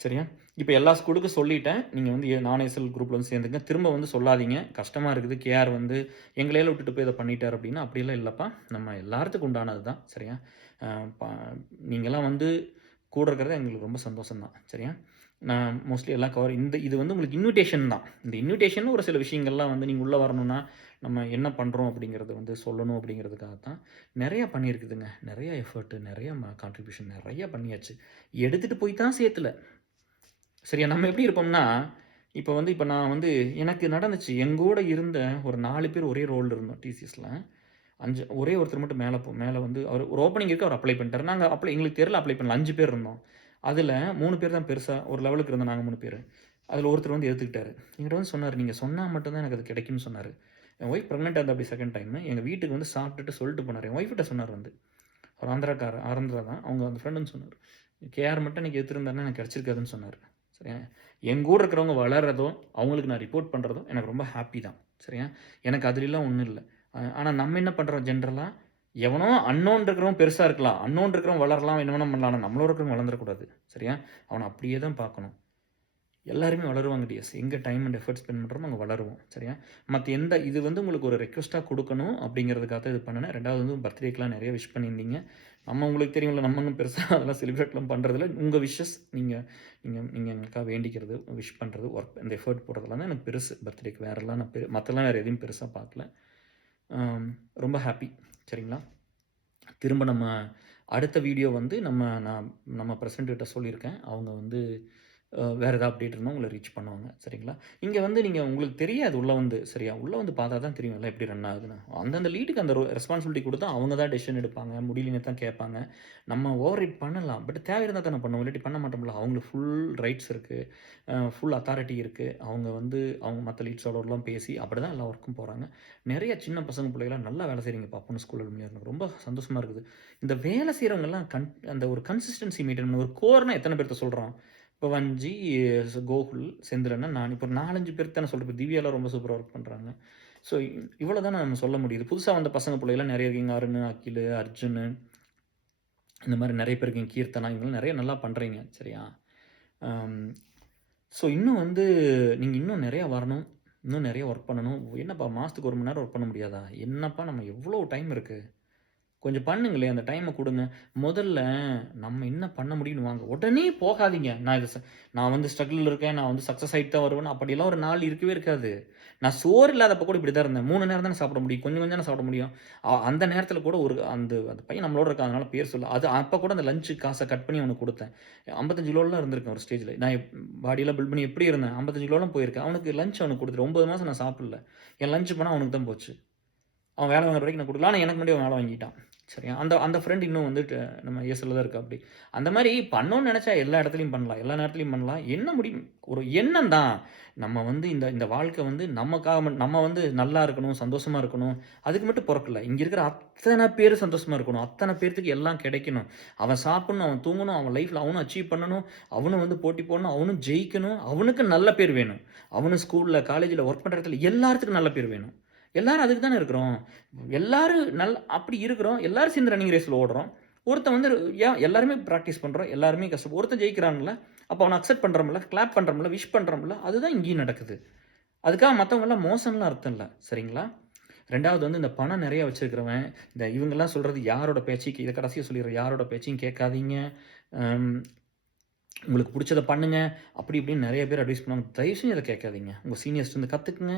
சரியா? இப்ப எல்லா ஸ்கூலுக்கும் சொல்லிட்டேன். நீங்க வந்து நான்-எஸ்எல் குரூப்ல வந்து சேர்ந்துங்க. திரும்ப வந்து சொல்லாதீங்க. கஷ்டமா இருக்குது. கேஆர் வந்து எங்களையெல்லாம் விட்டுட்டு போய் இத பண்ணிட்டாரு அப்டின்னா, அப்படியெல்லாம் இல்லப்பா. நம்ம எல்லாத்துக்கும் உண்டானது தான். சரியா? அ ப நீங்கலாம் வந்து கூட இருக்கிறது எங்களுக்கு ரொம்ப சந்தோஷம் தான். சரியா? நான் மோஸ்ட்லி எல்லாம் இது வந்து உங்களுக்கு இன்விடேஷன் தான். இந்த இன்விடேஷன்ல ஒரு சில விஷயங்கள்லாம் வந்து நீங்க உள்ள வரணும்னா, நம்ம என்ன பண்றோம் அப்படிங்கிறத வந்து சொல்லணும் அப்படிங்கிறதுக்காக தான். நெறைய பண்ணியிருக்குதுங்க. நெறைய எஃபோர்ட், நெறைய கான்ட்ரிபியூஷன் நெறைய பண்ணியாச்சு. எடுத்துட்டு போய் தான் சேர்த்தல. சரியா? நம்ம எப்படி இருப்போம்னா, இப்ப நான் வந்து எனக்கு நடந்துச்சு. எங்கூட இருந்த ஒரு 4 பேர் ஒரே ரோல்ல இருந்தோம் டிசிஎஸ்ல. 5 ஒரே ஒருத்தர் மட்டும் மேல வந்து அவரு ஒரு ஓப்பனிங் இருக்கு. அவர் அப்ளை பண்ணிட்டாரு. நாங்க எங்களுக்கு தெரியல அப்ளை பண்ணல. 5 பேர் இருந்தோம். அதுல 3 பேர் தான் பெருசா ஒரு லெவலுக்கு இருந்தோம் நாங்க 3 பேரு. அதுல ஒருத்தர் வந்து ஏத்துக்கிட்டாரு. என்கிட்ட வந்து சொன்னாரு, "நீங்க சொன்னா மட்டும் தான் எனக்கு அது கிடைக்கும்னு" சொன்னாரு. என் ஒய்ஃப் பிரெக்னன்ட்டா இருந்தா அப்படி செகண்ட் டைமு. எங்க வீட்டுக்கு வந்து சாப்பிட்டுட்டு சொல்லிட்டு போனாரு. என் ஒய்ஃப்ட்ட சொன்னாரு வந்து. அவர் ஆந்திரா தான். அவங்க அந்த ஃப்ரெண்டுன்னு சொன்னாரு. கேஆர் மட்டும் அன்னைக்கு எடுத்திருந்தாருன்னா எனக்கு கிடைச்சிருக்காதுன்னு சொன்னாரு. சரியா? என் கூட இருக்கிறவங்க வளர்றதும், அவங்களுக்கு நான் ரிப்போர்ட் பண்றதும் எனக்கு ரொம்ப ஹாப்பி தான். சரியா? எனக்கு அதுலலாம் ஒண்ணும் இல்ல. ஆனா நம்ம என்ன பண்றோம் ஜென்ரலா, எவனோ அன்னோன் இருக்கிறவன் பெருசா இருக்கலாம். அன்னோன் இருக்கிறவன் வளரலாம், என்ன வேணா பண்ணலாம். ஆனா நம்மளோட இருக்கிறவன் வளர்ந்துறக்கூடாது. சரியா? அவன அப்படியே தான் பார்க்கணும். எல்லாருமே வளருவாங்க டியர்ஸ். எங்க டைம் அண்ட் எஃபோர்ட் ஸ்பெண்ட் பண்றோமோ அங்க வளருவோம். சரியா? இது வந்து உங்களுக்கு ஒரு ரெக்வெஸ்ட்டா குடுக்கணும் அப்படிங்கிறதுக்காக தான் இது பண்ணுனேன். 2வது வந்து பர்த்டேக்குலாம் நெறைய விஷ் பண்ணியிருந்தீங்க. நம்ம உங்களுக்கு தெரியும்ல, நம்ம ஒண்ணும் பெருசா அதெல்லாம் செலிப்ரேட்லாம் பண்றதில்ல. உங்க விஷஸ் நீங்க நீங்க நீங்க எங்களுக்காக வேண்டிக்கிறது, விஷ் பண்றது, இந்த எஃபோர்ட் போடுறதெல்லாம் தான் எனக்கு பெருசு பர்த்டேக்கு. வேறெல்லாம் நான் மத்தெல்லாம் வேற எதையும் பெருசா பார்க்கல. ரொம்ப ஹாப்பி. சரிங்களா? திரும்ப நம்ம அடுத்த வீடியோ வந்து நம்ம பிரசிடென்ட் கிட்ட சொல்லியிருக்கேன். அவங்க வந்து வேற ஏதாவது அப்டேட் இருந்தா உங்கள ரீச் பண்ணுவாங்க. சரிங்களா? இங்க வந்து உங்களுக்கு தெரியாது உள்ள வந்து. சரியா? உள்ள வந்து பார்த்தா தான் தெரியும் எல்லாம் எப்படி ரன் ஆகுதுன்னு. அந்தந்த லீடுக்கு அந்த ரெஸ்பான்சிபிலிட்டி குடுத்தா அவங்க தான் டெசிஷன் எடுப்பாங்க. முடியலன்னு தான் கேட்பாங்க. நம்ம ஓவர் ரைட் பண்ணலாம். பட் தேவை இருந்தா தானே பண்ணுவோம். இல்லாட்டி பண்ண மாட்டோம்ல. அவங்களுக்கு ஃபுல் ரைட்ஸ் இருக்கு. ஃபுல் அத்தாரிட்டி இருக்கு. அவங்க மத்த லீட்ஸோடலாம் பேசி அப்படிதான் எல்லா ஒர்க்கும் போறாங்க. நெறைய சின்ன பசங்க பிள்ளைகலாம் நல்லா வேலை செய்றீங்கப்பா. பொண்ணு ஸ்கூல் அலுமினியா எனக்கு ரொம்ப சந்தோஷமா இருக்குது. இந்த வேலை செய்றவங்கலாம் அந்த ஒரு கன்சிஸ்டன்சி மெயின்டெயின் பண்ண ஒரு கோர்னா எத்தன பேர்த்த சொல்றோம்? இப்ப வஞ்சி, கோகுல், செந்திலண்ணன், நான் இப்போ ஒரு 4, 5 பேர் தானே சொல்றேன். இப்ப திவ்யாலாம் ரொம்ப சூப்பரா ஒர்க் பண்றாங்க. ஸோ இவ்வளோ தானே நம்ம சொல்ல முடியுது. புதுசா வந்த பசங்க புள்ளைகலாம் நெறைய இருக்கீங்க. அருணு, அகிலு, அர்ஜுனு இந்த மாரி நெறைய பேர் இருக்கீங்க. கீர்த்தனா இவங்கலாம் நெறைய நல்லா பண்றீங்க. சரியா? அம் ஸோ இன்னும் வந்து நீங்க இன்னும் நெறைய வரணும். இன்னும் நெறைய ஒர்க் பண்ணணும். என்னப்பா மாசத்துக்கு 1 மணி நேரம் ஒர்க் பண்ண முடியாதா? என்னப்பா நம்ம எவ்வளோ டைம் இருக்கு. கொஞ்சம் பண்ணுங்களேன். அந்த டைம குடுங்க. முதல்ல நம்ம என்ன பண்ண முடியும்னு வாங்க. உடனே போகாதீங்க. நான் வந்து ஸ்ட்ரகிள்ல இருக்கேன். நான் வந்து சக்சஸ் ஆயிட்டு தான் வருவேன். அப்படிலாம் ஒரு நாள் இருக்கவே இருக்காது. நான் சோறு இல்லாதப்ப கூட இப்படி தான் இருந்தேன். 3 நேரம் தானே சாப்பிட முடியும். கொஞ்சம் கொஞ்சம் தானே சாப்பிட முடியும். அந்த நேரத்தில கூட அந்த அந்த பையன் நம்மளோட இருக்கான். அதனால பேர் சொல்லல. அப்ப கூட அந்த லஞ்ச் காச கட் பண்ணி அவனுக்கு குடுத்தேன். 55 கிலோலாம் இருந்திருக்கேன் ஒரு ஸ்டேஜ்ல. நான் பாடியெல்லாம் பில்ட் பண்ணி எப்படி இருந்தேன்? 55 கிலோலாம் போயிருக்கேன். அவனுக்கு லஞ்ச் அவனுக்கு குடுத்துட்டேன். 9 மாசம் நான் சாப்பிடல. என் லஞ்ச் பணம் அவனுக்கு தான் போச்சு. அவன் வேலை வாங்குற வரைக்கும் நான் குடுக்கல. ஆனா எனக்கு முன்னாடி அவன் வேலை வாங்கிட்டான். சரியா? அந்த அந்த ஃப்ரெண்ட் இன்னும் வந்துட்டு நம்ம யுஎஸ்ல தான் இருக்காப்படி. அந்த மாரி பண்ணணும்னு நெனச்சா எல்லா இடத்துலயும் பண்ணலாம். எல்லா நேரத்துலயும் பண்ணலாம். என்ன முடியும்? ஒரு எண்ணம் தான். நம்ம வந்து இந்த இந்த வாழ்க்கை வந்து நமக்காக நம்ம வந்து நல்லா இருக்கணும், சந்தோஷமா இருக்கணும். அதுக்கு மட்டும் பொறக்கல. இங்க இருக்கிற அத்தன பேரு சந்தோஷமா இருக்கணும். அத்தன பேத்துக்கு எல்லாம் கிடைக்கணும். அவன் சாப்பிடணும், அவன் தூங்கணும், அவன் லைஃப்ல அவனும் அச்சீவ் பண்ணணும். அவனும் வந்து போட்டி போடணும், அவனும் ஜெயிக்கணும். அவனுக்கு நல்ல பேர் வேணும். அவனும் ஸ்கூல்ல, காலேஜ்ல ஒர்க் பண்ற இடத்துல எல்லாத்துக்கும் நல்ல பேர் வேணும். எல்லாரும் அதுக்கு தானே இருக்கிறோம். எல்லாரும் அப்படி இருக்கிறோம். எல்லாரும் சேர்ந்து ரன்னிங் ரேஸ்ல ஓடுறோம். ஒருத்தன் வந்து எல்லாருமே பிராக்டிஸ் பண்றோம். எல்லாருமே ஒருத்தன் ஜெயிக்கிறான்ல, அப்ப அவன அக்செப்ட் பண்றோம்ல, கிளாப் பண்றோம்ல, விஷ் பண்றோம்ல, அதுதான் இங்கேயும் நடக்குது. அதுக்காக மத்தவங்கலாம் மோசம்லாம் அர்த்தம் இல்ல. சரிங்களா? 2வது வந்து இந்த பணம் நெறைய வச்சிருக்கிறவன், இவங்கலாம் சொல்றது யாரோட பேச்சையும் இத கடைசியா சொல்லிர்றேன். யாரோட பேச்சையும் கேட்காதீங்க. அம் உங்களுக்கு புடிச்சத பண்ணுங்க. அப்படி இப்படின்னு நெறைய பேர் அட்வைஸ் பண்ணுவாங்க. தயவு செஞ்சு அத கேட்காதீங்க. உங்க சீனியர்ஸ்ட்டருந்து கத்துக்குங்க.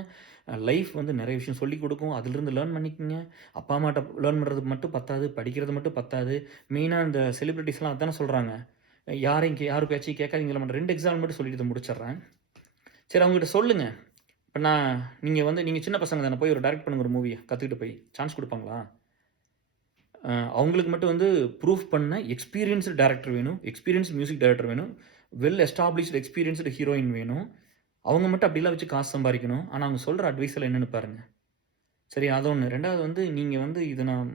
லைஃப் வந்து நெறைய விஷயம் சொல்லிக் குடுக்கும். அதிலிருந்து லேர்ன் பண்ணிக்கங்க. அப்பா, அம்மாட்ட லேர்ன் பண்றது மட்டும் பத்தாது. படிக்கிறது மட்டும் பத்தாது. மெயினா இந்த செலிபிரிட்டீஸ்லாம் அதானே சொல்றாங்க. யார் பேச்சையும் கேட்காதீங்கற 2 எக்ஸாம்பிள் மட்டும் சொல்லிட்டு இத முடிச்சிடுறேன். சரி அவங்ககிட்ட சொல்லுங்க. இப்ப நீங்க சின்ன பசங்க தானே. போய் ஒரு டைரக்ட் பண்ணுங்க ஒரு மூவிய. கத்துக்கிட்டு போய். சான்ஸ் குடுப்பாங்களா? அவங்களுக்கு மட்டும் வந்து ப்ரூஃப் பண்ண எக்ஸ்பீரியன்ஸ்டு டைரக்டர் வேணும். எக்ஸ்பீரியன்ஸ்டு மியூசிக் டைரக்டர் வேணும். வெல் எஸ்டாப்லிஷ்டு எக்ஸ்பீரியன்ஸ்டு ஹீரோயின் வேணும். அவங்க மட்டும் அப்படிலாம் வச்சு காசு சம்பாரிக்கணும். ஆனா அவங்க சொல்ற அட்வைஸ்லாம் என்னன்னு பாருங்க. சரி அது ஒண்ணு. 2வது வந்து நீங்க வந்து இது நான்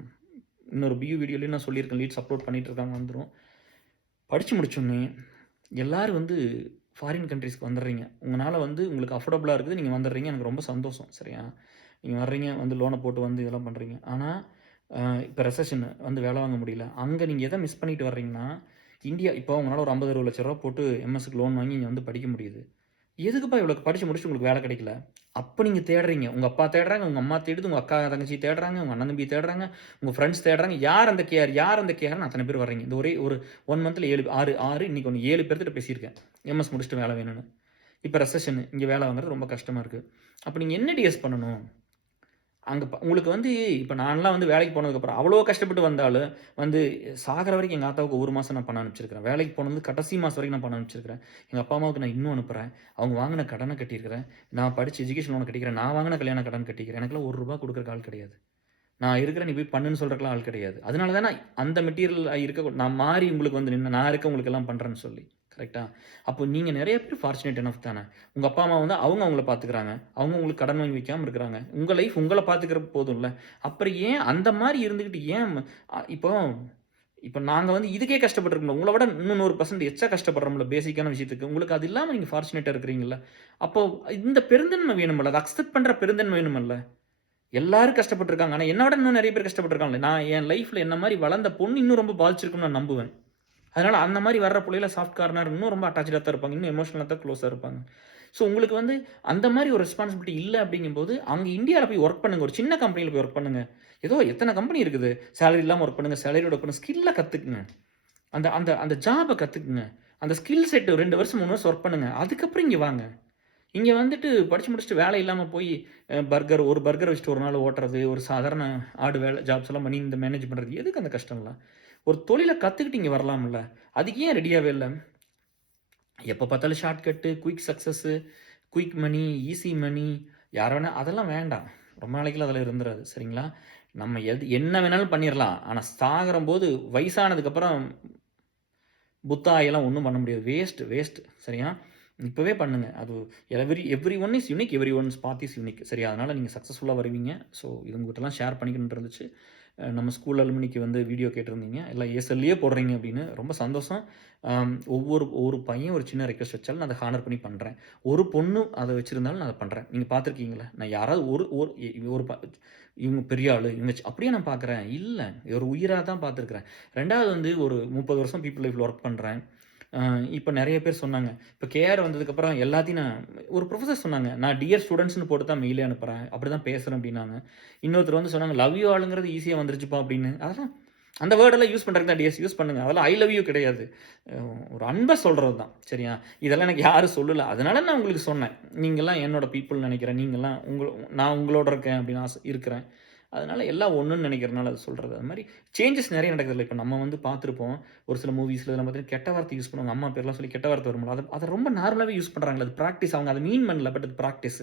இன்னொரு வீடியோலயும் நான் சொல்லியிருக்கேன். லீட்ஸ் அப்லோட் பண்ணிட்டு இருக்காங்க வந்துரும். படிச்சு முடிச்சோனே எல்லாரும் வந்து ஃபாரின் கண்ட்ரீஸ்க்கு வந்துடுறீங்க. உங்கனால வந்து உங்களுக்கு அஃபோர்டபுளா இருக்குது. நீங்க வந்துடுறீங்க. எனக்கு ரொம்ப சந்தோஷம். சரியா? நீங்க வர்றீங்க. வந்து லோன போட்டு வந்து இதெல்லாம் பண்றீங்க. ஆனா இப்போ ரெசெஷன் வந்து வேலை வாங்க முடியல. அங்க நீங்க எத மிஸ் பண்ணிட்டு வர்றீங்கன்னா, இந்தியா இப்போ உங்களால ஒரு 50, 60 லட்ச ரூவா போட்டு எம்எஸ்க்கு லோன் வாங்கி இங்க வந்து படிக்க முடியுது. எதுக்குப்பா இவ்வளோ படிச்சு முடிச்சுட்டு உங்களுக்கு வேலை கிடைக்கல? அப்ப நீங்க தேடுறீங்க. உங்க அப்பா தேடுறாங்க, உங்க அம்மா தேடுது, உங்க அக்கா, தங்கச்சி தேடுறாங்க, உங்க அண்ணன், தம்பி தேடுறாங்க, உங்க ஃப்ரெண்ட்ஸ் தேடுறாங்க. யார் அந்த கேஆர்? யார் அந்த கேஆர்ன்னு அத்தன பேர் வர்றீங்க. இந்த ஒரே ஒரு 1 மந்த்ல 6 இன்னைக்கு 7 பேர்த்துட்ட பேசியிருக்கேன். எம்எஸ் முடிச்சுட்டு வேலை வேணும்னு. இப்ப ரெசெஷன் இங்க வேலை வாங்குறது ரொம்ப கஷ்டமா இருக்கு. அப்ப நீங்க என்ன டிஎஸ் பண்ணணும்? அங்க உங்களுக்கு வந்து இப்ப நான்லாம் வந்து வேலைக்கு போனதுக்கப்புறம் அவ்வளோ கஷ்டப்பட்டு வந்தாலும் வந்து சாகுற வரைக்கும் எங்க ஆத்தாவுக்கு 1 மாசம் நான் பணம் அனுப்பிச்சிருக்கிறேன். வேலைக்கு போனது கடைசி மாசம் வரைக்கும் நான் பணம் அனுப்பிச்சிருக்கிறேன். எங்க அப்பா, அம்மாவுக்கு நான் இன்னும் அனுப்புறேன். அவங்க வாங்குன கடன கட்டியிருக்கிறேன். நான் படிச்ச எஜுகேஷன் லோன கட்டிக்கிறேன். நான் வாங்குன கல்யாண கடன் கட்டிக்கிறேன். எனக்கெல்லாம் ரூ. 1 குடுக்குறக்கு ஆள் கிடையாது. நான் இருக்கிறேன், நீ போய் பண்ணுன்னு சொல்றதுக்குலாம் ஆள் கிடையாது. அதனால தான் நான் அந்த மெட்டீரியல் நான் மாறி உங்களுக்கு வந்து நின்னு நான் இருக்க உங்களுக்கு எல்லாம் பண்றேன்னு சொல்லி. கரெக்ட்டா? அப்போ நீங்க நெறைய பேர் ஃபார்ச்சுனேட் எனஃப் தானே. உங்க அப்பா, அம்மா வந்து அவங்க அவங்கள பார்த்துக்கிறாங்க. அவங்க உங்களுக்கு கடன் வாங்கி வைக்காம இருக்கிறாங்க. உங்க லைஃப் உங்கள பார்த்துக்கிறது போதும்ல. அப்புறம் ஏன் அந்த மாரி இருந்துகிட்டு ஏன் இப்போ இப்போ நாங்க வந்து இதுக்கே கஷ்டப்பட்டுருக்கோம்ல. உங்கள விட இன்னும் 100% எக்ஸ்ட்ரா கஷ்டப்படுறோம்ல பேசிக்கான விஷயத்துக்கு. உங்களுக்கு அது இல்லாம நீங்க ஃபார்ச்சுனேட்டா இருக்கிறீங்கல்ல. அப்போ இந்த பெருந்தன்மை வேணும்ல. அத அக்செப்ட் பண்ற பெருந்தன்மை வேணுமல்ல. எல்லாரும் கஷ்டப்பட்டுருக்காங்க. ஆனா, என்ன விட இன்னும் நெறைய பேர் கஷ்டப்பட்டுருக்காங்கல்ல. நான் என் லைஃப்ல என்ன மாரி வளர்ந்த பொண்ணு இன்னும் ரொம்ப பாதிச்சிருக்கும்னு நான் நம்புவேன். அதனால அந்த மாரி வர்ற புள்ளைகள சாஃப்ட் கார்னர் இன்னும் ரொம்ப அட்டாச்டா தான் இருப்பாங்க. இன்னும் எமோஷனலா தான் க்ளோஸா இருப்பாங்க. ஸோ, உங்களுக்கு வந்து அந்த மாரி ஒரு ரெஸ்பான்சிபிலிட்டி இல்ல அப்படிங்கும்போது, அங்க இந்தியால போய் வொர்க் பண்ணுங்க. ஒரு சின்ன கம்பெனில போய் வொர்க் பண்ணுங்க. ஏதோ எத்தன கம்பெனி இருக்குது. சேலரி இல்லாம வொர்க் பண்ணுங்க. சேலரியோட ஒர்க் பண்ணுங்க. ஸ்கில்ல கத்துக்குங்க. அந்த அந்த அந்த ஜாப கத்துக்குங்க. அந்த ஸ்கில் செட் 2 வருஷம், 3 வருஷம் வொர்க் பண்ணுங்க. அதுக்கப்புறம் இங்க வாங்க. இங்க வந்துட்டு படிச்சு முடிச்சுட்டு வேலை இல்லாம போய் ஒரு பர்கர் வச்சுட்டு ஒரு நாள் ஓட்டுறது, ஒரு சாதாரண ஆடு வேலை ஜாப்ஸ் எல்லாம் பண்ணி இந்த மேனேஜ் பண்றது. எதுக்கு அந்த கஷ்டம்லாம்? ஒரு தொழில கத்துக்கிட்டு இங்க வரலாம்ல. அதுக்கு ஏன் ரெடியாவே இல்ல? எப்ப பார்த்தாலும் shortcut, quick success, quick money, easy money யார வேணா அதெல்லாம் வேண்டாம். ரொம்ப நாளைக்குலாம் அதெல்லாம் இருந்துராது. சரிங்களா? நம்ம என்ன வேணாலும் பண்ணிறலாம். ஆனா சாகுறம்போது வயசானதுக்கப்புறம் புத்தா ஆயெல்லாம் ஒண்ணும் பண்ண முடியாது. வேஸ்ட். சரியா? இப்பவே பண்ணுங்க. அது every one is unique. Every one's path is unique. சரியா? அதனால நீங்க சக்சஸ்ஃபுல்லா வருவீங்க. ஸோ இது உங்ககிட்டலாம் ஷேர் பண்ணிக்கணும்னு இருந்துச்சு. நம்ம ஸ்கூல் அலுமினிக்கு வந்து வீடியோ கேட்டிருந்தீங்க. எல்லாம் ஏஎஸ்எல்லேயே போடுறீங்க அப்படின்னு. ரொம்ப சந்தோஷம். ஒரு பையன் ஒரு சின்ன ரிக்வெஸ்ட் வச்சாலும் நான் அத ஹானர் பண்ணி பண்றேன். ஒரு பொண்ணு அத வச்சிருந்தாலும் நான் அத பண்றேன். நீங்க பார்த்துருக்கீங்களா? நான் யாராவது ஒரு ஒரு ஒரு இவங்க பெரிய ஆளு, இவங்க அப்படியே நான் பார்க்குறேன். இல்ல. ஒரு உயிரா தான் பார்த்துருக்கிறேன். 2வது வந்து ஒரு 30 வருஷம் பீப்பிள் லைஃப்ல ஒர்க் பண்றேன். இப்ப நெறைய பேர் சொன்னாங்க. இப்ப கேஆர் வந்ததுக்கப்புறம் எல்லாத்தையும் ஒரு புரொஃபசர் சொன்னாங்க. நான் டியர் ஸ்டூடண்ட்ஸ்ன்னு போட்டு தான் மெயிலே அனுப்புறேன். அப்படிதான் பேசுறேன் அப்படின்னாங்க. இன்னொருத்தர் வந்து சொன்னாங்க, லவ் யூ ஆல்ங்கிறது ஈஸியா வந்துருச்சுப்பா அப்படின்னு. அதெல்லாம் அந்த வேர்டெல்லாம் யூஸ் பண்றதுக்கு தான் டிஎஸ் யூஸ் பண்ணுங்க. அதெல்லாம் ஐ லவ் யூ கிடையாது. ஒரு அன்பா சொல்றது தான். சரியா? இதெல்லாம் எனக்கு யாரும் சொல்லல. அதனால நான் உங்களுக்கு சொன்னேன். நீங்கலாம் என்னோட பீப்பிள்ன்னு நெனைக்கிறேன். நீங்கலாம் நான் உங்களோட இருக்கேன் அப்படின்னு இருக்கிறேன். அதனால எல்லாம் ஒண்ணுன்னு நெனைக்கிறனால அத சொல்றது. அது மாரி சேஞ்சஸ் நெறைய நடக்குதுல்ல. இப்ப நம்ம வந்து பார்த்துருப்போம். ஒரு சில மூவிஸ்ல இதெல்லாம் பார்த்தீங்கன்னா, கெட்ட வார்த்தை யூஸ் பண்ணுவாங்க. அம்மா பேர்லாம் சொல்லி கெட்ட வார்த்தை வரும்ல. அத ரொம்ப நார்மலாவே யூஸ் பண்றாங்கல்ல. அது பிராக்டிஸ். அவங்க அத மீன் பண்ணல. பட் அது பிராக்டிஸ்.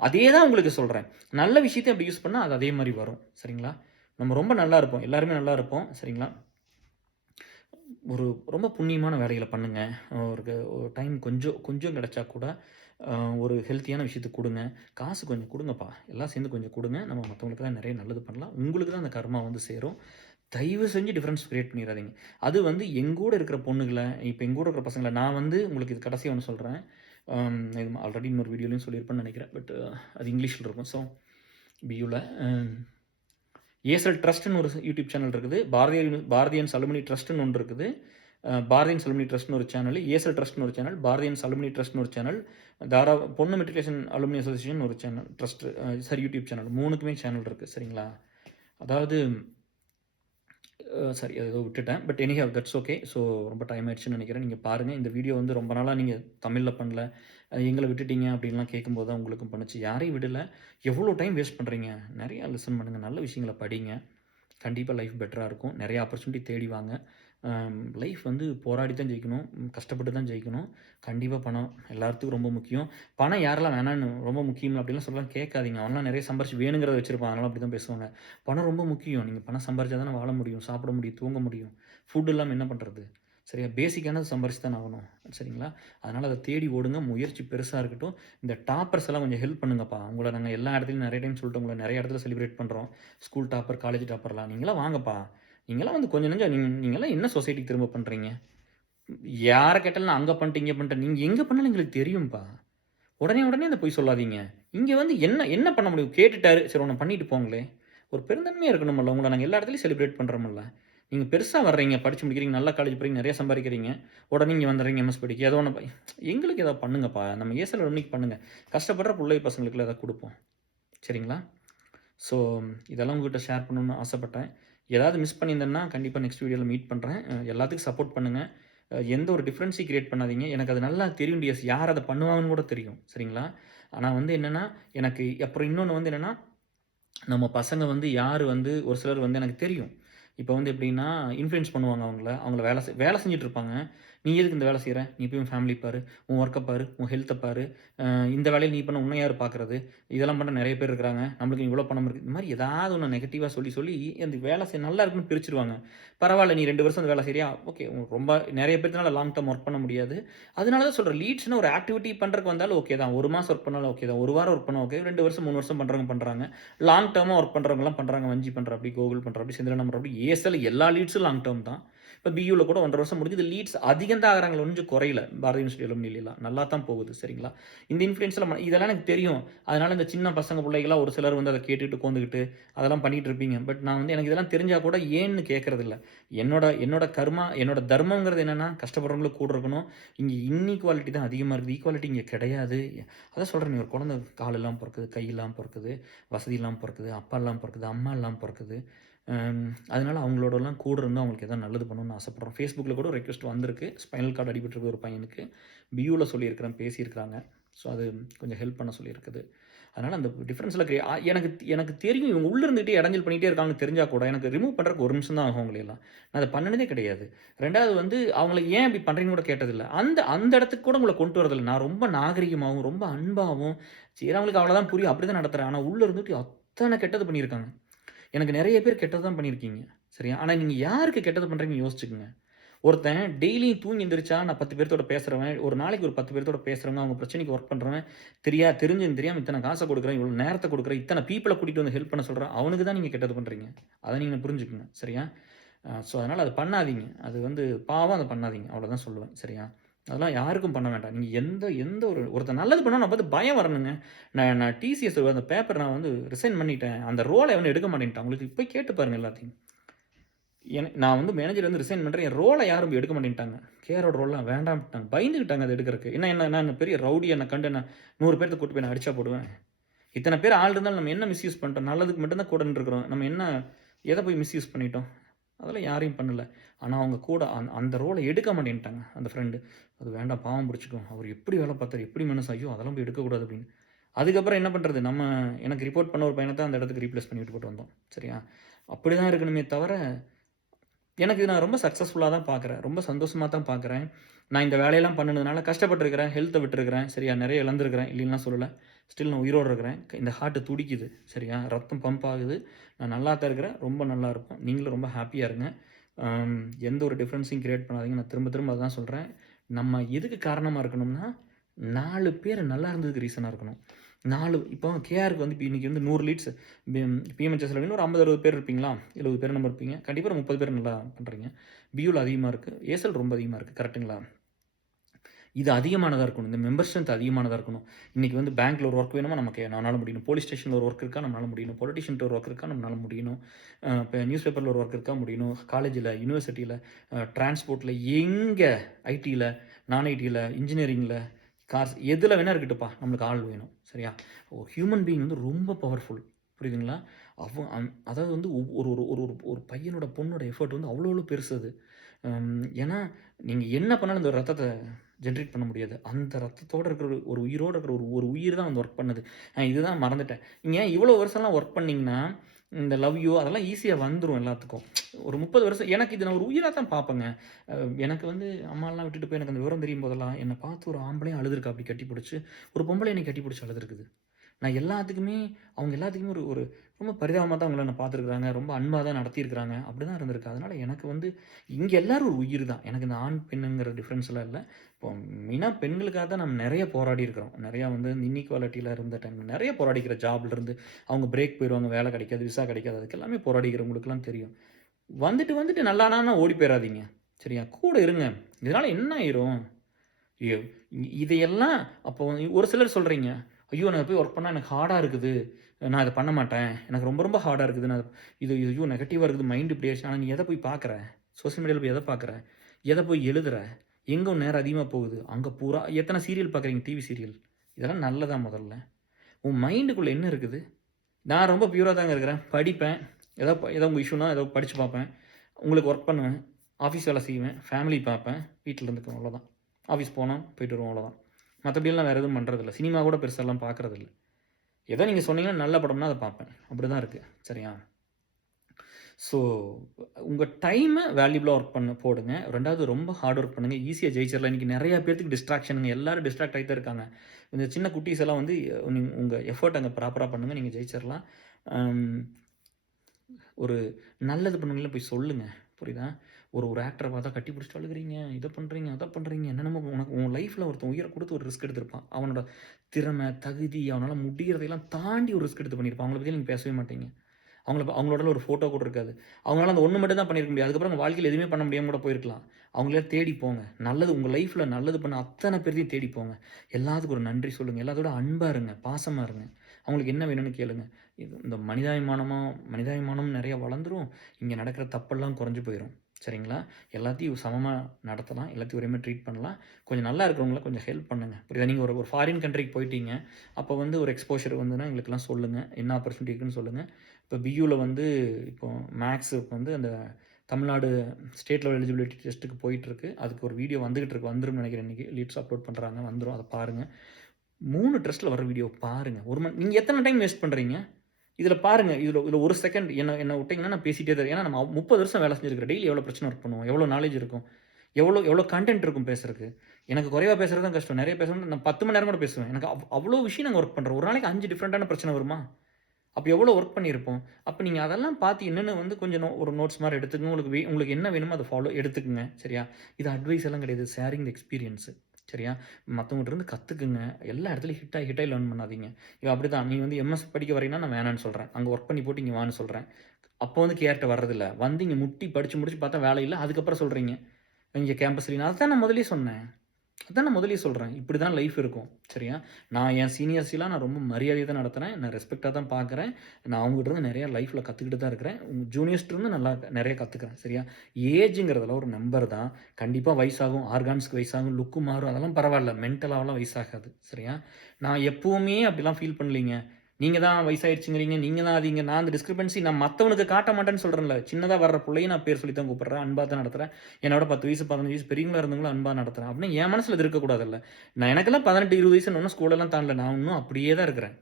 அதே தான் உங்களுக்கு சொல்றேன். நல்ல விஷயத்த அப்படி யூஸ் பண்ணா அது அதே மாரி வரும். சரிங்களா? நம்ம ரொம்ப நல்லா இருப்போம். எல்லாருமே நல்லா இருப்போம். சரிங்களா? ஒரு ரொம்ப புண்ணியமான வேலைகள பண்ணுங்க. ஒரு டைம் கொஞ்சம் கொஞ்சம் கிடைச்சா கூட, ஒரு ஹெல்த்தியான விஷயத்த குடுங்க. காசு கொஞ்சம் குடுங்கப்பா. எல்லாம் சேர்ந்து கொஞ்சம் குடுங்க. நம்ம மத்தவங்களுக்குலாம் நெறைய நல்லது பண்ணலாம். உங்களுக்கு தான் அந்த கர்மா வந்து சேரும். தயவு செஞ்சு டிஃபரன்ஸ் கிரியேட் பண்ணிறாதீங்க. அது வந்து எங்கூட இருக்கிற பொண்ணுங்கள, இப்ப எங்கூட இருக்கிற பசங்கள நான் வந்து உங்களுக்கு இது கடைசியா ஒண்ணு சொல்றேன். இது ஆல்ரெடி இன்னொரு வீடியோலயும் சொல்லியிருப்பேன்னு நெனைக்கிறேன். பட் அது இங்கிலீஷ்ல இருக்கும். ஸோ பியூல ஏசல் ட்ரஸ்ட்ன்னு ஒரு யூடியூப் சேனல் இருக்குது. பாரதியன்ஸ் அலுமினி ட்ரஸ்ட்ன்னு ஒன்று இருக்குது. பாரதியன்ஸ் அலுமினி ட்ரஸ்ட்ன்னு ஒரு சேனல், ஏசல் ட்ரஸ்ட்ன்னு ஒரு சேனல், பாரதியன்ஸ் அலுமினி ட்ரஸ்ட்ன்னு ஒரு சேனல், பொண்ணு மெட்ரிகுலேஷன் அலுமினி அசோசியேஷன் ஒரு சேனல் ட்ரஸ்ட் யூடியூப் சேனல் 3க்குமே சேனல் இருக்குது. சரிங்களா? அதாவது சரி ஏதோ விட்டுட்டேன். But anyhow that's okay. So ரொம்ப டைம் ஆயிடுச்சுன்னு நினைக்கிறேன். நீங்க பாருங்க. இந்த வீடியோ வந்து ரொம்ப நாளா நீங்க தமிழ்ல பண்ணல. எங்கள விட்டுட்டீங்க அப்படின்லாம் கேட்கும்போது தான் உங்களுக்கும் பண்ணுச்சு. யாரையும் விடல. எவ்வளோ டைம் வேஸ்ட் பண்றீங்க? நெறையா லிசன் பண்ணுங்க. நல்ல விஷயங்கள படிங்க. கண்டிப்பா லைஃப் பெட்டரா இருக்கும். நெறைய ஆப்பர்ச்சுனிட்டி தேடி வாங்க. லைஃப் வந்து போராடி தான் ஜெயிக்கணும். கஷ்டப்பட்டு தான் ஜெயிக்கணும். கண்டிப்பா பணம் எல்லாத்துக்கும் ரொம்ப முக்கியம். பணம் யாரெல்லாம் வேணான்னு ரொம்ப முக்கியம் அப்படிலாம் சொல்லலாம் கேட்காதீங்க. அவன்லாம் நெறைய சம்பாரிச்சு வேணுங்கிறத வச்சிருப்பான். அதனால அப்படி தான் பேசுவாங்க. பணம் ரொம்ப முக்கியம். நீங்க பணம் சம்பாரிச்சா தானே வாழ முடியும், சாப்பிட முடியும், தூங்க முடியும். ஃபுட் இல்லாம என்ன பண்றது? சரியா? பேசிக்கானது சம்பாரிச்சு தானே ஆகணும். சரிங்களா? அதனால அத தேடி ஓடுங்க. முயற்சி பெருசா இருக்கட்டும். இந்த டாப்பர்ஸ் எல்லாம் கொஞ்சம் ஹெல்ப் பண்ணுங்கப்பா. உங்கள நாங்க எல்லா இடத்துலயும் நெறைய டைம் சொல்லிட்டோம். உங்கள நெறைய இடத்துல செலிப்ரேட் பண்றோம். ஸ்கூல் டாப்பர், காலேஜ் டாப்பர்லாம். நீங்கலாம் வாங்கப்பா. நீங்கலாம் வந்து கொஞ்சம் நெஞ்சம் நீங்கலாம் என்ன சொசைட்டிக்கு திரும்ப பண்றீங்க? யார கேட்டாலும் நான் அங்க பண்ணிட்டேன், இங்க பண்ணிட்டேன். நீங்க எங்க பண்ணாலும் எங்களுக்கு தெரியும்ப்பா. உடனே அந்த பொய் சொல்லாதீங்க. இங்க வந்து என்ன என்ன பண்ண முடியும்? கேட்டுட்டாரு. சரி ஒண்ணு பண்ணிட்டு போங்களேன். ஒரு பெருந்தன்மையா இருக்கணும்ல. உங்கள நாங்க எல்லா இடத்துலயும் செலிப்ரேட் பண்றோம்ல. நீங்க பெருசா வர்றீங்க, படிச்சு முடிக்கிறீங்க, நல்ல காலேஜ் போறீங்க, நெறைய சம்பாரிக்கிறீங்க. உடனே இங்க வந்துர்றீங்க எம்எஸ் படிக்க. ஏதோ ஒண்ணு எங்களுக்கு ஏதாவது பண்ணுங்கப்பா. நம்ம ஏசுற அலுமினிக்கு பண்ணுங்க. கஷ்டப்படுற புள்ளை பசங்களுக்குலாம் ஏதாவது குடுப்போம். சரிங்களா? ஸோ இதெல்லாம் உங்ககிட்ட ஷேர் பண்ணணும்னு ஆசைப்பட்டேன். ஏதாவது மிஸ் பண்ணியிருந்தேன்னா, கண்டிப்பா நெக்ஸ்ட் வீடியோல மீட் பண்றேன். எல்லாத்துக்கும் சப்போர்ட் பண்ணுங்க. எந்த ஒரு டிஃபரன்ஸையும் கிரியேட் பண்ணாதீங்க. எனக்கு அது நல்லா தெரியும் டிஎஸ். யார் அத பண்ணுவாங்கன்னு கூட தெரியும். சரிங்களா? ஆனா வந்து என்னன்னா, எனக்கு அப்புறம் இன்னொன்னு வந்து என்னன்னா, நம்ம பசங்க வந்து யாரு வந்து ஒரு சிலர் வந்து எனக்கு தெரியும். இப்ப வந்து எப்படின்னா, இன்ஃப்ளூயன்ஸ் பண்ணுவாங்க அவங்கள. அவங்கள வேலை செஞ்சுட்டு இருப்பாங்க. "நீ எதுக்கு இந்த வேலை செய்ற? நீ போய் உன் ஃபேமிலிய பாரு. உன் ஒர்க்க பாரு. உன் ஹெல்த்த பாரு. இந்த வேலைய நீ பண்ணா உன்ன யாரு பார்க்குறது? இதெல்லாம் பண்ண நெறைய பேர் இருக்கிறாங்க. நம்மளுக்கு இவ்வளோ பணம் இருக்கு." இந்த மாரி ஏதாவது ஒண்ணு நெகட்டிவா சொல்லி, சொல்லி அந்த வேலை நல்லா இருக்குன்னு பிரிச்சுருவாங்க. பரவால்ல நீ 2 வருஷம் அந்த வேலை செய்றியா? ஓகே. ரொம்ப நெறைய பேத்துனால லாங் டெர்ம் ஒர்க் பண்ண முடியாது. அதனால தான் சொல்றேன். லீட்ஸ்ன்னு ஒரு ஆக்டிவிட்டி பண்றதுக்கு வந்தாலும் ஓகே தான். 1 மாசம் ஒர்க் பண்ணாலும் ஓகே தான். 1 வாரம் ஒர்க் பண்ணா ஓகே. 2 வருஷம், 3 வருஷம் பண்றவங்க பண்றாங்க. லாங் டெர்மா ஒர்க் பண்றவங்கலாம் பண்றாங்க. வஞ்சி பண்றாப்படி, கோகுல் பண்றாப்படி, செந்திலன் பண்றாப்படி, ஏஎஸ்எல் எல்லா லீட்ஸும் லாங் டெர்ம் தான். இப்ப பியூல கூட 1 1/2 வருஷம் முடிஞ்சு. இது லீட்ஸ் அதிகம் தான் ஆகுறாங்களே ஒழிஞ்சு குறையல. பாரதி யூனிவர்சிட்டி அலுமினிலலாம். நல்லா தான் போகுது. சரிங்களா? இந்த இன்ஃப்ளூயன்ஸ்லாம் இதெல்லாம் எனக்கு தெரியும். அதனால இந்த சின்ன பசங்க புள்ளைகள்லாம் ஒரு சிலர் வந்து அத கேட்டுட்டு உட்காந்துக்கிட்டு அதெல்லாம் பண்ணிட்டு இருப்பீங்க. பட் நான் வந்து எனக்கு இதெல்லாம் தெரிஞ்சா கூட ஏன்னு கேட்கறதில்ல. என்னோட என்னோட கர்மா, என்னோட தர்மம்ங்கிறது என்னன்னா, கஷ்டப்படுறவங்களுக்கு கூட இருக்கணும். இங்க இன்இக்வாலிட்டி தான் அதிகமா இருக்குது. ஈக்வாலிட்டி இங்க கிடையாது. அதான் சொல்றேனே ஒரு குழந்தை கால் இல்லாம பொறக்குது, கை இல்லாம பொறக்குது, வசதி இல்லாம பொறக்குது, அப்பா இல்லாம பொறக்குது, அம்மா இல்லாம பொறக்குது. அதனால அவங்களோடலாம் கூட இருந்து அவங்களுக்கு ஏதாவது நல்லது பண்ணணும்னு ஆசைப்படுறோம். Facebookல கூட ஒரு ரெக்வெஸ்ட் வந்திருக்கு. ஸ்பைனல் கார்ட் அடிபட்டிருக்கு ஒரு பையனுக்கு. பியூல சொல்லியிருக்கிறேன், பேசியிருக்கிறாங்க. ஸோ அது கொஞ்சம் ஹெல்ப் பண்ண சொல்லியிருக்குது. அதனால அந்த டிஃபரன்ஸ்ல எனக்கு எனக்கு தெரியும் இவங்க உள்ள இருந்துகிட்டே இடைஞ்சல் பண்ணிட்டே இருக்காங்கன்னு தெரிஞ்சா கூட எனக்கு ரிமூவ் பண்றதுக்கு 1 நிமிஷம் தான் ஆகும் அவங்களையெல்லாம். நான் அத பண்ணுனதே கிடையாது. 2வது வந்து அவங்கள ஏன் இப்படி பண்றீங்கன்னு கூட கேட்டதில்ல. அந்த அந்த இடத்துக்கு கூட உங்கள கொண்டு வரதில்ல. நான் ரொம்ப நாகரிகமாவும், ரொம்ப அன்பாவும், சரி அவங்களுக்கு அவ்வளோதான் புரியும். அப்படிதான் நடத்துறேன். ஆனா உள்ள இருந்துட்டு அத்தன கெட்டது பண்ணியிருக்காங்க. எனக்கு நெறைய பேர் கெட்டது தான் பண்ணியிருக்கீங்க. சரியா? ஆனா நீங்க யாருக்கு கெட்டது பண்றீங்கன்னு யோசிச்சுக்கங்க. ஒருத்தன் டெய்லியும் தூங்கி எந்திரிச்சா நான் 10 பேர்த்தோட பேசுறவன், ஒரு நாளைக்கு ஒரு 10 பேர்த்தோட பேசுறவங்க, அவங்க பிரச்சனைக்கு ஒர்க் பண்றவன், தெரிஞ்சும் தெரியாம இத்தன காச குடுக்குறேன், இவ்வளோ நேரத்த குடுக்குறேன், இத்தன பீப்பிள கூட்டிட்டு வந்து ஹெல்ப் பண்ண சொல்றேன். அவனுக்கு தான் நீங்க கெட்டது பண்றீங்க. அத நீங்க புரிஞ்சுக்கங்க. சரியா? ஸோ அதனால அத பண்ணாதீங்க. அது வந்து பாவம் அத பண்ணாதீங்க. அவ்வளோதான் சொல்லுவேன். சரியா? அதெல்லாம் யாருக்கும் பண்ண வேண்டாம். நீங்க எந்த எந்த ஒருத்தன் நல்லது பண்ணா நான் பார்த்து பயம் வரணுங்க. நான் நான் டிசிஎஸ் அந்த பேப்பர் நான் வந்து ரிசைன் பண்ணிட்டேன். அந்த ரோல எவனும் எடுக்க மாட்டேன்ட்டான். உங்களுக்கு போய் கேட்டு பாருங்க எல்லாத்தையும். நான் வந்து மேனேஜர் வந்து ரிசைன் பண்றேன். என் ரோல யாரும் எடுக்க மாட்டேன்ட்டாங்க. கேஆரோட ரோல்லாம் வேண்டாம்ட்டாங்க. பயந்துகிட்டாங்க அத எடுக்கறக்கு. என்ன பெரிய ரவுடி என்ன கண்டு என்ன 100 பேர்த்த கூட்டு போய் நான் அடிச்சா போடுவேன். இத்தன பேர் ஆள் இருந்தாலும் நம்ம என்ன மிஸ்யூஸ் பண்ணிட்டோம்? நல்லதுக்கு மட்டும் தான் கூட நின்றுக்கிறோம். நம்ம என்ன எத போய் மிஸ்யூஸ் பண்ணிட்டோம்? அதெல்லாம் யாரையும் பண்ணல. ஆனா அவங்க கூட அந்த ரோல எடுக்க மாட்டேன்ட்டாங்க அந்த ஃப்ரெண்டு. அது வேண்டாம் பாவம் புடிச்சுக்கும். அவரு எப்படி வேல பார்த்தாரு? எப்படி மனசு? ஐயோ! அதெல்லாம் போய் எடுக்கக்கூடாது அப்படின்னு. அதுக்கப்புறம் என்ன பண்றது? எனக்கு ரிப்போர்ட் பண்ண ஒரு பையன தான் அந்த இடத்துக்கு ரீப்ளேஸ் பண்ணி விட்டு போட்டு வந்தோம். சரியா? அப்படிதான் இருக்கணுமே தவிர எனக்கு நான் ரொம்ப சக்ஸஸ்ஃபுல்லா தான் பார்க்குறேன். ரொம்ப சந்தோஷமா தான் பார்க்குறேன். நான் இந்த வேலையெல்லாம் பண்ணுனதுனால கஷ்டப்பட்டுருக்கிறேன். ஹெல்த்த விட்டுருக்கிறேன். சரியா? நெறைய இழந்திருக்கிறேன். இல்லைன்னுலாம் சொல்லல. ஸ்டில் நான் உயிரோட இருக்கிறேன். இந்த ஹார்ட் துடிக்குது. சரியா? ரத்தம் பம்ப் ஆகுது. நான் நல்லா தான் இருக்கிறேன். ரொம்ப நல்லா இருப்போம். நீங்களும் ரொம்ப ஹேப்பியா இருங்க. எந்த ஒரு டிஃபரன்ஸையும் கிரியேட் பண்ணாதீங்க. நான் திரும்ப திரும்ப அதான் சொல்றேன். நம்ம எதுக்கு காரணமா இருக்கணும்னா, 4 பேர் நல்லா இருந்ததுக்கு ரீசனா இருக்கணும். 4 இப்போ கேஆருக்கு வந்து இப்ப இன்னைக்கு வந்து 100 லீட்ஸ் பிஎம்ஹெச்எஸ்ல ஒரு 50, 60 பேர் இருப்பீங்களா? 70 பேர் நம்ம இருப்பீங்க. கண்டிப்பா ஒரு 30 பேர் நல்லா பண்றீங்க. பியூல அதிகமா இருக்கு. ஏசல் ரொம்ப அதிகமா இருக்கு. கரெக்ட்டுங்களா? இது அதிகமானதா இருக்கணும். இந்த மெம்பர் ஸ்ட்ரென்த் அதிகமானதா இருக்கணும். இன்னைக்கு வந்து பேங்க்ல ஒரு ஒர்க் வேணுமா நமக்கு நம்மளால முடியணும். போலீஸ் ஸ்டேஷன்ல ஒரு ஒர்க் இருக்கா நம்மளால முடியணும். பொலிட்டிஷியன்ட்ட ஒரு ஒர்க் இருக்கா நம்மளால முடியணும். இப்ப நியூஸ் பேப்பர்ல ஒரு ஒர்க் இருக்கா முடியணும். காலேஜ்ல, யுனிவர்சிட்டில, டிரான்ஸ்போர்ட்ல எங்க ஐடில, நான் ஐடில, இன்ஜினியரிங்ல, கார்ஸ் எதுல வேணா இருக்கட்டும்ப்பா. நம்மளுக்கு ஆள் வேணும். சரியா? ஒரு ஹியூமன் பீயிங் வந்து ரொம்ப பவர்ஃபுல். புரியுதுங்களா? அதாவது வந்து ஒரு ஒரு ஒரு ஒரு ஒரு பையனோட, பொண்ணோட எஃபோர்ட் வந்து அவ்வளோ பெருசு அது. ஏன்னா, நீங்க என்ன பண்ணாலும் இந்த ரத்தத்த ஜெனரேட் பண்ண முடியாது. அந்த ரத்தத்தோட இருக்கிற ஒரு உயிரோட இருக்கிற ஒரு உயிர் தான் வந்து ஒர்க் பண்ணுது. இதுதான் மறந்துட்டேன். நீங்க இவ்வளோ வருஷம்லாம் ஒர்க் பண்ணீங்கன்னா, இந்த லவ் யூ அதெல்லாம் ஈஸியா வந்துரும் எல்லாத்துக்கும். ஒரு 30 வருஷம் எனக்கு இது நான் ஒரு உயிரா தான் பார்ப்பேங்க. எனக்கு வந்து அம்மாலாம் விட்டுட்டு போய் எனக்கு அந்த விவரம் தெரியும் போதெல்லாம், என்ன பார்த்து ஒரு ஆம்பளையும் அழுதுருக்கா அப்படி கட்டி புடிச்சு. ஒரு பொம்பளை என்னை கட்டி புடிச்சு அழுதுருக்குது. நான் எல்லாத்துக்குமே அவங்க எல்லாத்துக்குமே ஒரு ஒரு ரொம்ப பரிதாபமா தான் அவங்கள என்ன பார்த்துருக்குறாங்க. ரொம்ப அன்பா தான் நடத்தியிருக்கிறாங்க. அப்படிதான் இருந்திருக்கு. அதனால எனக்கு வந்து இங்க எல்லாரும் ஒரு உயிர் தான். எனக்கு இந்த ஆண், பெண்ணுங்கிற டிஃபரன்ஸ்லாம் இல்ல. இப்போ மெயினா பெண்களுக்காக தான் நம்ம நெறைய போராடி இருக்கிறோம். நெறையா வந்து இன்இக்வாலிட்டில இருந்த டைம்ல நெறைய போராடிக்கிற ஜாப்ல இருந்து அவங்க பிரேக் போயிருவாங்க. வேலை கிடைக்காது, விசா கிடைக்காது. அதுக்கு எல்லாமே போராடிக்கிறவங்களுக்கெல்லாம் தெரியும். வந்துட்டு நல்லானான்னா ஓடி போயிறாதீங்க. சரியா? கூட இருங்க. இதனால என்ன ஆயிரும்? எ இதையெல்லாம் அப்போ ஒரு சிலர் சொல்றீங்க. ஐயோ! நான் போய் ஒர்க் பண்ணா எனக்கு ஹார்டா இருக்குது. நான் இத பண்ண மாட்டேன். எனக்கு ரொம்ப ரொம்ப ஹார்டா இருக்குது. நான் இது ஐயோ! நெகட்டிவா இருக்குது. மைண்ட் இப்படி ஆயிருச்சு. ஆனா நீ எத போய் பார்க்குற? சோசியல் மீடியால போய் எத பார்க்குற? எத போய் எழுதுற? எங்க உன் நேரம் அதிகமா போகுது? அங்க பூரா எத்தன சீரியல் பார்க்குறீங்க? TV serial. இதெல்லாம் நல்லதா முதல்ல? உன் மைண்டுக்குள்ள என்ன இருக்குது? நான் ரொம்ப பியூரா தாங்க இருக்கிறேன். படிப்பேன். ஏதோ உங்க இஷ்யூனா ஏதோ படிச்சு பார்ப்பேன். உங்களுக்கு ஒர்க் பண்ணுவேன். ஆஃபீஸ் வேலை செய்வேன். ஃபேமிலி பார்ப்பேன். வீட்ல இருந்துக்குவேன் அவ்வளோதான். ஆஃபீஸ் போனா போயிட்டு வருவோம் அவ்வளோதான். மத்தபடிலாம் வேற எதுவும் பண்றதில்ல. சினிமா கூட பெருசாலாம் பார்க்குறதில்ல. ஏதோ நீங்க சொன்னீங்கன்னா நல்ல படம்னா அத பார்ப்பேன். அப்படிதான் இருக்கு. சரியா? ஸோ உங்க டைம வேல்யூபிளா ஒர்க் பண்ண போடுங்க. 2வது ரொம்ப ஹார்ட் ஒர்க் பண்ணுங்க. ஈஸியா ஜெயிச்சிரலாம். இன்னைக்கு நெறைய பேத்துக்கு டிஸ்ட்ராக்ஷனுங்க. எல்லாரும் டிஸ்ட்ராக்ட் ஆயிட்டு தான் இருக்காங்க. இந்த சின்ன குட்டீஸ் எல்லாம் வந்து உங்க எஃபோர்ட் அங்க ப்ராப்பரா பண்ணுங்க. நீங்க ஜெயிச்சிரலாம். அம் ஒரு நல்லது பண்ணவங்கள போய் சொல்லுங்க. புரியுதா? ஒரு ஆக்டர பார்த்தா கட்டி பிடிச்சுட்டு அழுகுறீங்க, இத பண்றீங்க, அத பண்றீங்க. என்னென்னமோ உனக்கு உன் லைஃப்ல ஒருத்தன் உயிர குடுத்து ஒரு ரிஸ்க் எடுத்திருப்பான். அவனோட திறமை, தகுதி, அவனால முடியறதையெல்லாம் தாண்டி ஒரு ரிஸ்க் எடுத்து பண்ணியிருப்பான். அவங்கள பத்தி நீங்க பேசவே மாட்டீங்க. அவங்களோட ஒரு ஃபோட்டோ கூட இருக்காது. அவங்களால அந்த ஒண்ணு மட்டும் தான் பண்ணியிருக்க முடியும். அதுக்கப்புறம் உங்க வாழ்க்கையில எதுவுமே பண்ண முடியாம கூட போயிருக்கலாம். அவங்கள தேடி போங்க. நல்லது உங்க லைஃப்ல நல்லது பண்ண அத்தன பேரையும் தேடி போங்க. எல்லாத்துக்கும் ஒரு நன்றி சொல்லுங்க. எல்லாத்தோட அன்பா இருங்க. பாசமா இருங்க. அவங்களுக்கு என்ன வேணும்னு கேளுங்க. இந்த மனிதாபிமானம் நெறைய வளர்ந்துரும். இங்க நடக்கிற தப்பெல்லாம் குறைஞ்சு போயிரும். சரிங்களா? எல்லாத்தையும் சமமா நடத்தலாம். எல்லாத்தையும் ஒரே மாரி ட்ரீட் பண்ணலாம். கொஞ்சம் நல்லா இருக்கிறவங்கள கொஞ்சம் ஹெல்ப் பண்ணுங்க. புரியுதா? நீங்க ஒரு ஒரு ஃபாரின் கண்ட்ரிக்கு போயிட்டீங்க. அப்போ வந்து ஒரு எக்ஸ்போஷர் வந்துன்னா எங்களுக்கெல்லாம் சொல்லுங்க. என்ன ஆப்பர்ச்சுனிட்டி இருக்குன்னு சொல்லுங்க. இப்போ பியூல வந்து இப்போ மேக்ஸுக்கு வந்து அந்த தமிழ்நாடு ஸ்டேட் லெவல் எலிஜிபிலிட்டி டெஸ்ட்டுக்கு போயிட்டுருக்கு. அதுக்கு ஒரு வீடியோ வந்துகிட்டு இருக்கு. வந்துரும்னு நினைக்கிறேன் இன்னைக்கு. லீட்ஸ் அப்லோட் பண்ணுறாங்க. வந்துரும். அத பாருங்க. 3 டெஸ்ட்ல வர வீடியோ பாருங்க. நீங்க எத்தன டைம் வேஸ்ட் பண்றீங்க? இதில பாருங்க. இதில 1 செகண்ட் என்ன விட்டீங்கன்னா நான் பேசிட்டே தான் ஏன்னா நம்ம 30 வருஷம் வேலை செஞ்சிருக்கிறோம். டெய்லி எவ்வளோ பிரச்சனை ஒர்க் பண்ணுவோம். எவ்வளோ நாலேட்ஜ் இருக்கும். எவ்வளோ கன்டென்ட் இருக்கும் பேசுறதுக்கு. எனக்கு குறைவா பேசுறது தான் கஷ்டம். நெறைய பேசணும்னா நான் 10 மணி நேரம் கூட பேசுவேன். எனக்கு அவ்வளோ விஷயம் நாங்க ஒர்க் பண்றோம். ஒரு நாளைக்கு 5 டிஃபரண்டான பிரச்சனை வருமா? அப்ப எவ்வளோ ஒர்க் பண்ணியிருப்போம். அப்ப நீங்க அதெல்லாம் பார்த்து என்னன்னு வந்து கொஞ்சம் ஒரு நோட்ஸ் மாரி எடுத்துக்கங்க. உங்களுக்கு என்ன வேணுமோ அத எடுத்துக்கங்க. சரியா? இது அட்வைஸ் எல்லாம் கிடையாது. Sharing the experience. சரியா? மத்தவங்கட்ட இருந்து கத்துக்குங்க. எல்லா இடத்துலயும் ஹிட் ஆயி லேர்ன் பண்ணாதீங்க. இவ அப்படிதான். நீ வந்து எம்.எஸ் படிக்க வரீங்கன்னா நான் வேணான்னு சொல்றேன். அங்க ஒர்க் பண்ணி போட்டு இங்க வான்னு சொல்றேன். அப்போ வந்து கேர்ட்ட வர்றதில்ல. வந்து இங்க முட்டி படிச்சு முடிச்சு பார்த்தா வேலை இல்ல. அதுக்கப்புறம் சொல்றீங்க. இங்க கேம்பஸ் இல்லைன்னு. அதான் நான் முதல்லயே சொன்னேன். அதான் நான் முதல்லயே சொல்றேன். இப்படி தான் லைஃப் இருக்கும். சரியா? நான் என் சீனியர்ஸ்லாம் நான் ரொம்ப மரியாதையா தான் நடத்துறேன். நான் ரெஸ்பெக்ட்டா தான் பார்க்குறேன். நான் அவங்ககிட்ட இருந்து நெறைய லைஃப்ல கத்துக்கிட்டு தான் இருக்கிறேன். ஜூனியர்ஸ்ட்ட இருந்து நல்லா நெறைய கத்துக்கிறேன். சரியா? ஏஜ்ங்கிறதெல்லாம் ஒரு நம்பர் தான். கண்டிப்பா வயசாகும். ஆர்கான்ஸ்க்கு வயசாகும். லுக்கு மாறும். அதெல்லாம் பரவால்ல. மென்டலாலாம் வயசாகாது. சரியா? நான் எப்பவுமே அப்படிலாம் ஃபீல் பண்ணலீங்க. நீங்க தான் வயசாயிடுச்சுங்கிறீங்க. நீங்க தான் அது நான் அந்த டிஸ்கிரிபன்சி நான் மத்தவனுக்கு காட்ட மாட்டேன்னு சொல்றேன்ல. சின்னதா வர்ற புள்ளைய நான் பேர் சொல்லி தான் கூப்பிடுறேன். அன்பா தான் நடத்துறேன். என்னோட 10 வயசு, 15 வயசு பெரியவங்களா இருந்தவங்கள அன்பா நடத்துறேன். அப்படின்னா என் மனசுல இது இருக்கக்கூடாதுல்ல. நான் எனக்கெல்லாம் 18, 20 வயசுன்னு இன்னும் ஸ்கூலெல்லாம் தாண்டல. நான் இன்னும் அப்படியே தான் இருக்கிறேன்.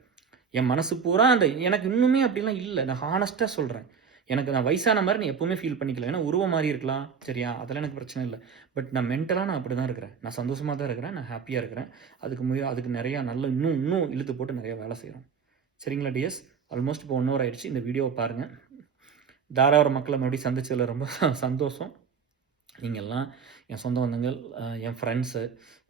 என் மனசு பூரா எனக்கு இன்னுமே அப்படிலாம் இல்ல. நான் ஹானஸ்ட்டா சொல்றேன். எனக்கு நான் வயசான மாரி நான் எப்பவுமே ஃபீல் பண்ணிக்கல. ஏன்னா உருவம் மாறி இருக்கலாம். சரியா? அதெல்லாம் எனக்கு பிரச்சனை இல்ல. பட் நான் மென்டலா நான் அப்படி தான் இருக்கிறேன். நான் சந்தோஷமா தான் இருக்கிறேன். நான் ஹேப்பியா இருக்கிறேன். அதுக்கு நெறையா நல்ல இன்னும் இன்னும் இழுத்து போட்டு நெறைய வேலை செய்றோம். சரிங்களா டியர்ஸ்? ஆல்மோஸ்ட் இப்போ 1 ஹவர் ஆயிடுச்சு. இந்த வீடியோவ பாருங்க. தாராவரம் மக்களை மறுபடியும் சந்திச்சதுல ரொம்ப சந்தோஷம். நீங்கள்லாம் என் சொந்த பந்தங்கள், என் ஃப்ரெண்ட்ஸு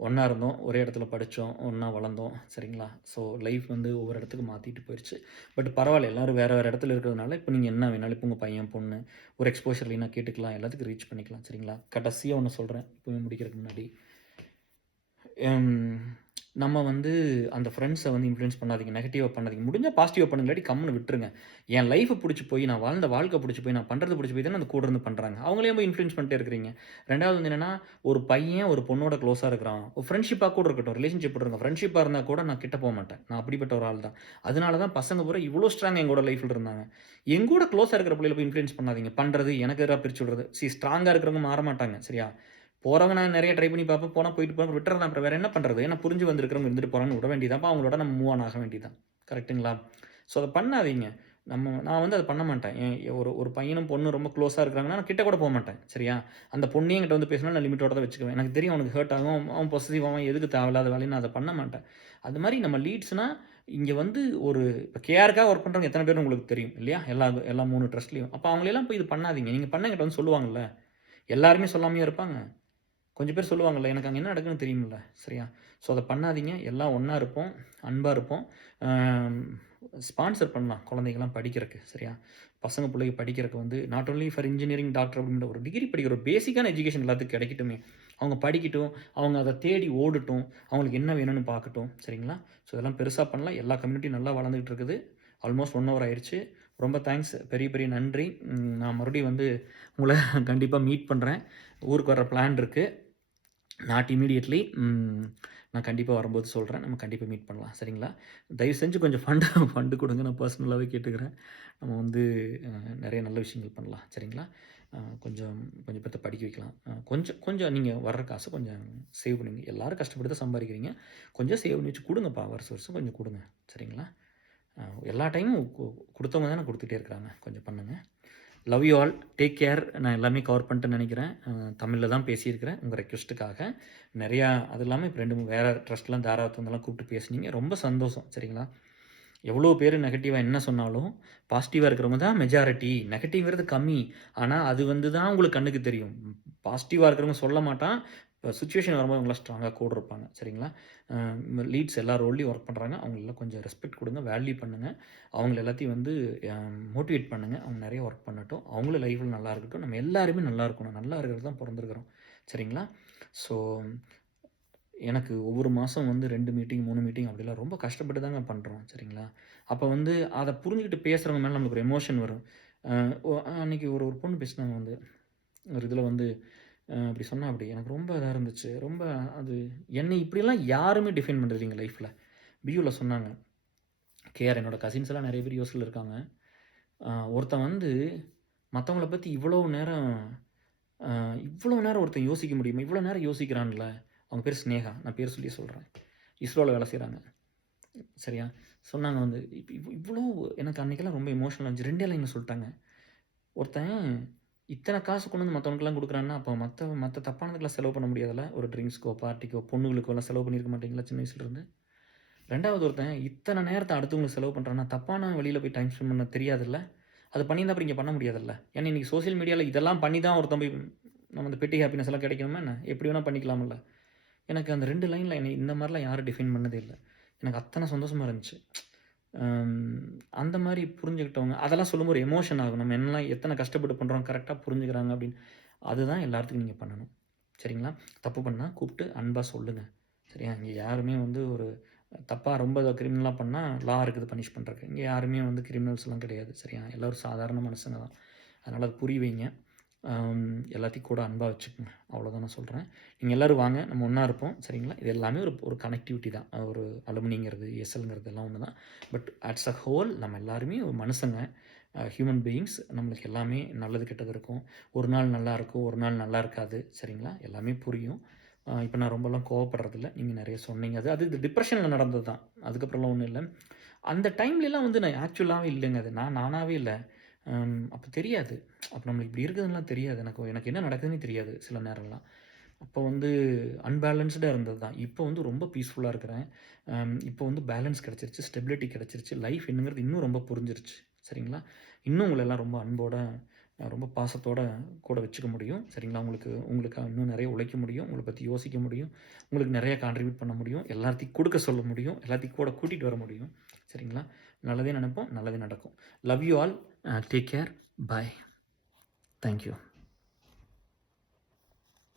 ஒண்ணா இருந்தோம். ஒரே இடத்துல படிச்சோம். ஒண்ணா வளர்ந்தோம். சரிங்களா? ஸோ லைஃப் வந்து ஒவ்வொரு இடத்துக்கு மாத்திட்டு போயிருச்சு. பட் பரவால்ல. எல்லாரும் வேற வேற இடத்துல இருக்கிறதுனால, இப்போ நீங்க என்ன வேணாலும் இப்போ உங்க பையன், பொண்ணு ஒரு எக்ஸ்போஷர் இல்லைனா கேட்டுக்கலாம். எல்லாத்துக்கும் ரீச் பண்ணிக்கலாம். சரிங்களா? கடைசியா ஒண்ணு சொல்றேன். இப்பவே முடிக்கிறதுக்கு முன்னாடி. எம் நம்ம வந்து அந்த ஃப்ரெண்ட்ஸ வந்து இன்ஃப்ளூயன்ஸ் பண்ணாதீங்க. நெகட்டிவா பண்ணாதீங்க. முடிஞ்சா பாசிட்டிவா பண்ணுங்க. இல்லாட்டி கம்முனு விட்டுருங்க. என் லைஃப் புடிச்சு போய், நான் வாழ்ந்த வாழ்க்கை புடிச்சு போய், நான் பண்றது புடிச்சு போய் தானே அந்த கூட இருந்து பண்றாங்க. அவங்கள ஏன் போய் இன்ஃப்ளூயன்ஸ் பண்ணிட்டே இருக்கிறீங்க? 2வது வந்து என்னன்னா, ஒரு பையன் ஒரு பொண்ணோட க்ளோஸா இருக்கிறான். ஒரு ஃப்ரெண்ட்ஷிப்பா கூட இருக்கட்டும். ரிலேஷன்ஷிப் இருங்க. ஃப்ரெண்ட்ஷிப்பா இருந்தா கூட நான் கிட்ட போமாட்டேன். நான் அப்படிப்பட்ட ஒரு ஆள் தான். அதனால தான் பசங்க பூரா இவ்ளோ ஸ்ட்ராங்கா எங்கூட லைஃப்ல இருந்தாங்க. எங்கூட க்ளோஸா இருக்கிற புள்ளைகள போய் இன்ஃப்ளூயன்ஸ் பண்ணாதீங்க. பண்றது எனக்கு எதிரா பிரிச்சு விடுறது. ஸ்ட்ராங்கா இருக்கிறவங்க மாற மாட்டாங்க. சரியா? போறவங்க நான் நெறைய ட்ரை பண்ணி பார்ப்பேன். போனா போயிட்டு போறேன். விட்டுறது அப்புறம் வேற என்ன பண்றது? ஏன்னா புரிஞ்சு வந்திருக்கிறவங்க இருந்துட்டு போறாங்கன்னு விட வேண்டியதுதான். அவங்களோட நம்ம மூவ் ஆன் ஆக வேண்டியதுதான். கரெக்ட்டுங்களா? ஸோ அத பண்ணாதீங்க. நான் வந்து அத பண்ண மாட்டேன். ஒரு பையனும் பொண்ணும் ரொம்ப க்ளோஸா இருக்கிறாங்கன்னா, நான் கிட்ட கூட போமாட்டேன். சரியா? அந்த பொண்ணே என்கிட்ட வந்து பேசினா நான் லிமிட்டோட தான் வச்சுக்குவேன். எனக்கு தெரியும் அவனுக்கு ஹர்ட் ஆகும். அவன் பொசசிவ் ஆவான். எதுக்கு தேவையில்லாத வேலைன்னு நான் அத பண்ண மாட்டேன். அது மாரி நம்ம லீட்ஸ்னா, இங்க வந்து ஒரு இப்ப கேஆர்க்காக ஒர்க் பண்றவங்க எத்தன பேர்ன்னு உங்களுக்கு தெரியும் இல்லையா? எல்லா 3 ட்ரஸ்ட்லயும். அப்ப அவங்களயெல்லாம் போய் இது பண்ணாதீங்க. நீங்க பண்ணா என்கிட்ட வந்து சொல்லுவாங்கல்ல. எல்லாருமே சொல்லாமயா இருப்பாங்க? கொஞ்சம் பேர் சொல்லுவாங்கல்ல, எனக்கு அங்க என்ன நடக்குதுன்னு தெரியும்ல. சரியா? ஸோ அத பண்ணாதீங்க. எல்லாம் ஒண்ணா இருப்போம். அன்பா இருப்போம். அ ஸ்பான்சர் பண்ணலாம் குழந்தைங்கலாம் படிக்கிறக்கு. சரியா? பசங்க பிள்ளைங்க படிக்கிறதுக்கு வந்து not only for engineering, doctor அப்படின்ற ஒரு டிகிரி படிக்கிற ஒரு பேசிக்கான எஜுகேஷன் எல்லாத்துக்கும் கிடைக்கட்டுமே. அவங்க படிக்கட்டும், அவங்க அதை தேடி ஓடட்டும், அவங்களுக்கு என்ன வேணும்னு பார்க்கட்டும். சரிங்களா? ஸோ இதெல்லாம் பெருசா பண்ணலாம். எல்லா கம்யூனிட்டியும் நல்லா வளர்ந்துகிட்டு இருக்குது. ஆல்மோஸ்ட் 1 ஹவர் ஆயிருச்சு. ரொம்ப தேங்க்ஸ். பெரிய பெரிய நன்றி. நான் மறுபடியும் வந்து உங்கள கண்டிப்பா மீட் பண்றேன். ஊருக்கு வர பிளான் இருக்கு. Not immediately. நான் கண்டிப்பா வரும்போது சொல்றேன். நம்ம கண்டிப்பா மீட் பண்ணலாம். சரிங்களா? தயவு செஞ்சு கொஞ்சம் ஃபண்டு குடுங்க. நான் பர்சனலாவே கேட்டுக்கிறேன். நம்ம வந்து நெறைய நல்ல விஷயங்கள் பண்ணலாம். சரிங்களா? கொஞ்சம் கொஞ்சம் பேத்த படிக்க வைக்கலாம். கொஞ்சம் கொஞ்சம் நீங்க வர்ற காச கொஞ்சம் சேவ் பண்ணுங்க. எல்லாரும் கஷ்டப்பட்டு தான் சம்பாரிக்கிறீங்க. கொஞ்சம் சேவ் பண்ணி வச்சு குடுங்கப்பா. வருஷம் வருஷம் கொஞ்சம் குடுங்க. சரிங்களா? எல்லா டைமும் குடுத்தவங்க தானே குடுத்துட்டே இருக்கிறாங்க. கொஞ்சம் பண்ணுங்க. Love you all. Take care. நான் எல்லாமே கவர் பண்ணிட்டேன்னு நினைக்கிறேன். தமிழ்ல தான் பேசியிருக்கிறேன் உங்கள் ரெக்வெஸ்ட்டுக்காக. நிறையா அது இல்லாமல் இப்போ 2, 3 வேறு ட்ரஸ்ட்லாம் தாராளத்துலாம் கூப்பிட்டு பேசுனீங்க. ரொம்ப சந்தோஷம். சரிங்களா? எவ்வளோ பேர் நெகட்டிவாக என்ன சொன்னாலும், பாசிட்டிவாக இருக்கிறவங்க தான் மெஜாரிட்டி. நெகட்டிவ்ங்கிறது கம்மி. ஆனால் அது வந்து தான் உங்களுக்கு கண்ணுக்கு தெரியும். பாசிட்டிவாக இருக்கிறவங்க சொல்ல மாட்டான். சிச்சுவேஷன் வரும்போது அவங்களாம் ஸ்ட்ராங்காக கூட இருப்பாங்க. சரிங்களா? லீட்ஸ் எல்லா ரோல்லையும் ஒர்க் பண்ணுறாங்க. அவங்களெல்லாம் கொஞ்சம் ரெஸ்பெக்ட் கொடுங்க, வேல்யூ பண்ணுங்க. அவங்கள எல்லாத்தையும் வந்து மோட்டிவேட் பண்ணுங்க. அவங்க நிறைய ஒர்க் பண்ணட்டும். அவங்களும் லைஃப்பில் நல்லா இருக்கட்டும். நம்ம எல்லாருமே நல்லா இருக்கணும். நல்லா இருக்கிறது தான் பொறந்திருக்கிறோம். சரிங்களா? ஸோ எனக்கு ஒவ்வொரு மாதம் வந்து 2 மீட்டிங், 3 மீட்டிங் அப்படிலாம் ரொம்ப கஷ்டப்பட்டு தாங்க பண்ணுறோம். சரிங்களா? அப்போ வந்து அத புரிஞ்சுகிட்டு பேசுறவங்க மேல நமக்கு ஒரு எமோஷன் வரும். அ ஒ அன்னைக்கு ஒரு ஒரு பொண்ணு பேசினாங்க வந்து, ஒரு இதில வந்து அப்படி சொன்னாப்படி. எனக்கு ரொம்ப இதா இருந்துச்சு. ரொம்ப அது என்னை இப்படிலாம் யாருமே டிஃபைன் பண்றது இல்லைங்க லைஃப்ல. பியூல சொன்னாங்க. கேஆர் என்னோட கசின்ஸ் எல்லாம் நெறைய பேர் யுஎஸ்ல இருக்காங்க. ஒருத்தன் வந்து மத்தவங்கள பத்தி இவ்வளோ நேரம் ஒருத்தன் யோசிக்க முடியுமா? இவ்வளோ நேரம் யோசிக்கிறான்ல. அவங்க பேர் ஸ்னேகா. நான் பேர் சொல்லியே சொல்றேன். இஸ்ரோல வேலை செய்றாங்க. சரியா? சொன்னாங்க வந்து இவ்வளோ எனக்கு அன்னைக்கெல்லாம் ரொம்ப எமோஷனலா இருந்துச்சு. 2டே லைன்ல சொல்ட்டாங்க. ஒருத்தன் இத்தன காசு கொண்டு வந்து மத்தவனுக்கெல்லாம் குடுக்குறான்னா, அப்போ மத்த மத்த தப்பானதுக்கெல்லாம் செலவு பண்ண முடியாதுல்ல? ஒரு ட்ரிங்க்ஸ்க்கோ, பார்ட்டிக்கோ, பொண்ணுகளுக்கோ எல்லாம் செலவு பண்ணியிருக்க மாட்டீங்களா சின்ன வயசுலருந்து? 2வது ஒருத்தன் இத்தன நேரத்த அடுத்தவங்களுக்கு செலவு பண்றான்னா, தப்பான வழியில போய் டைம் ஸ்பெண்ட் பண்ண தெரியாதுல்ல? அது பண்ணியிருந்தா அப்புறம் இங்க பண்ண முடியாதுல்ல? ஏன்னா இன்னைக்கு சோசியல் மீடியால இதெல்லாம் பண்ணி தான் ஒருத்தன் போய் நம்ம இந்த பெட்டி ஹேப்பினஸ் எல்லாம் கிடைக்கணுமா என்ன? எப்படி வேணா பண்ணிக்கலாம்ல? எனக்கு அந்த 2 லைன்ல என்னை இந்த மாரிலாம் யாரும் டிஃபைன் பண்ணதே இல்ல. எனக்கு அத்தன சந்தோஷமா இருந்துச்சு. அந்த மாரி புரிஞ்சுக்கிட்டவங்க அதெல்லாம் சொல்லும்போது ஒரு எமோஷன் ஆகும். நம்ம என்னலாம் எத்தன கஷ்டப்பட்டு பண்றோம் கரெக்ட்டா புரிஞ்சுக்கிறாங்க அப்படின்னு. அதுதான் எல்லாத்துக்கும் நீங்க பண்ணணும். சரிங்களா? தப்பு பண்ணா கூப்பிட்டு அன்பா சொல்லுங்க. சரியா? இங்க யாருமே வந்து ஒரு தப்பா ரொம்ப கிரிமினலா பண்ணா லா இருக்குது பனிஷ் பண்றதுக்கு. இங்க யாருமே வந்து கிரிமினல்ஸ்லாம் கிடையாது. சரியா? எல்லாரும் சாதாரண மனுஷங்க தான். அதனால அது புரிய வைங்க. எல்லாத்தையும் கூட அன்பா வச்சுக்கங்க. அவ்வளோதான் நான் சொல்றேன். நீங்க எல்லாரும் வாங்க. நம்ம ஒண்ணா இருப்போம். சரிங்களா? இது எல்லாமே ஒரு ஒரு கனெக்டிவிட்டி தான். ஒரு அலுமினிங்கிறது, எஸ்எல்ங்கிறது எல்லாம் ஒண்ணு தான். பட் அட்ஸ் அ ஹோல் நம்ம எல்லாருமே ஒரு மனுஷங்க. Human beings. நம்மளுக்கு எல்லாமே நல்லது, கெட்டது இருக்கும். ஒரு நாள் நல்லா இருக்கும், ஒரு நாள் நல்லா இருக்காது. சரிங்களா? எல்லாமே புரியும். இப்ப நான் ரொம்பலாம் கோவப்படுறதில்ல. நீங்க நெறைய சொன்னீங்க. அது அது டிப்ரஷன்ல நடந்தது தான். அதுக்கப்புறம்லாம் ஒண்ணும் இல்ல. அந்த டைம்லலாம் வந்து நான் ஆக்சுவலாவே இல்லங்க அது. நானாவே இல்ல. அப்ப தெரியாது. அப்ப நம்மளுக்கு இப்படி இருக்குதுன்னுலாம் தெரியாது. எனக்கு எனக்கு என்ன நடக்குதுன்னே தெரியாது சில நேரம்லாம். அப்போ வந்து அன்பேலன்ஸ்டா இருந்தது தான். இப்போ வந்து ரொம்ப பீஸ்ஃபுல்லா இருக்கிறேன். இப்போ வந்து பேலன்ஸ் கிடைச்சிருச்சு, ஸ்டெபிலிட்டி கிடைச்சிருச்சு. லைஃப் என்னங்கிறது இன்னும் ரொம்ப புரிஞ்சிருச்சு. சரிங்களா? இன்னும் உங்கள எல்லாம் ரொம்ப அன்போட, ரொம்ப பாசத்தோட கூட வச்சுக்க முடியும். சரிங்களா? உங்களுக்கு உங்களுக்காக இன்னும் நெறைய உழைக்க முடியும். உங்கள பத்தி யோசிக்க முடியும். உங்களுக்கு நெறைய கான்ட்ரிபியூட் பண்ண முடியும். எல்லாத்தையும் குடுக்க சொல்ல முடியும். எல்லாத்தையும் கூட கூட்டிட்டு வர முடியும். சரிங்களா? நல்லதே நெனைப்போம். நல்லதே நடக்கும். Love you all. Take care. Bye. Thank you.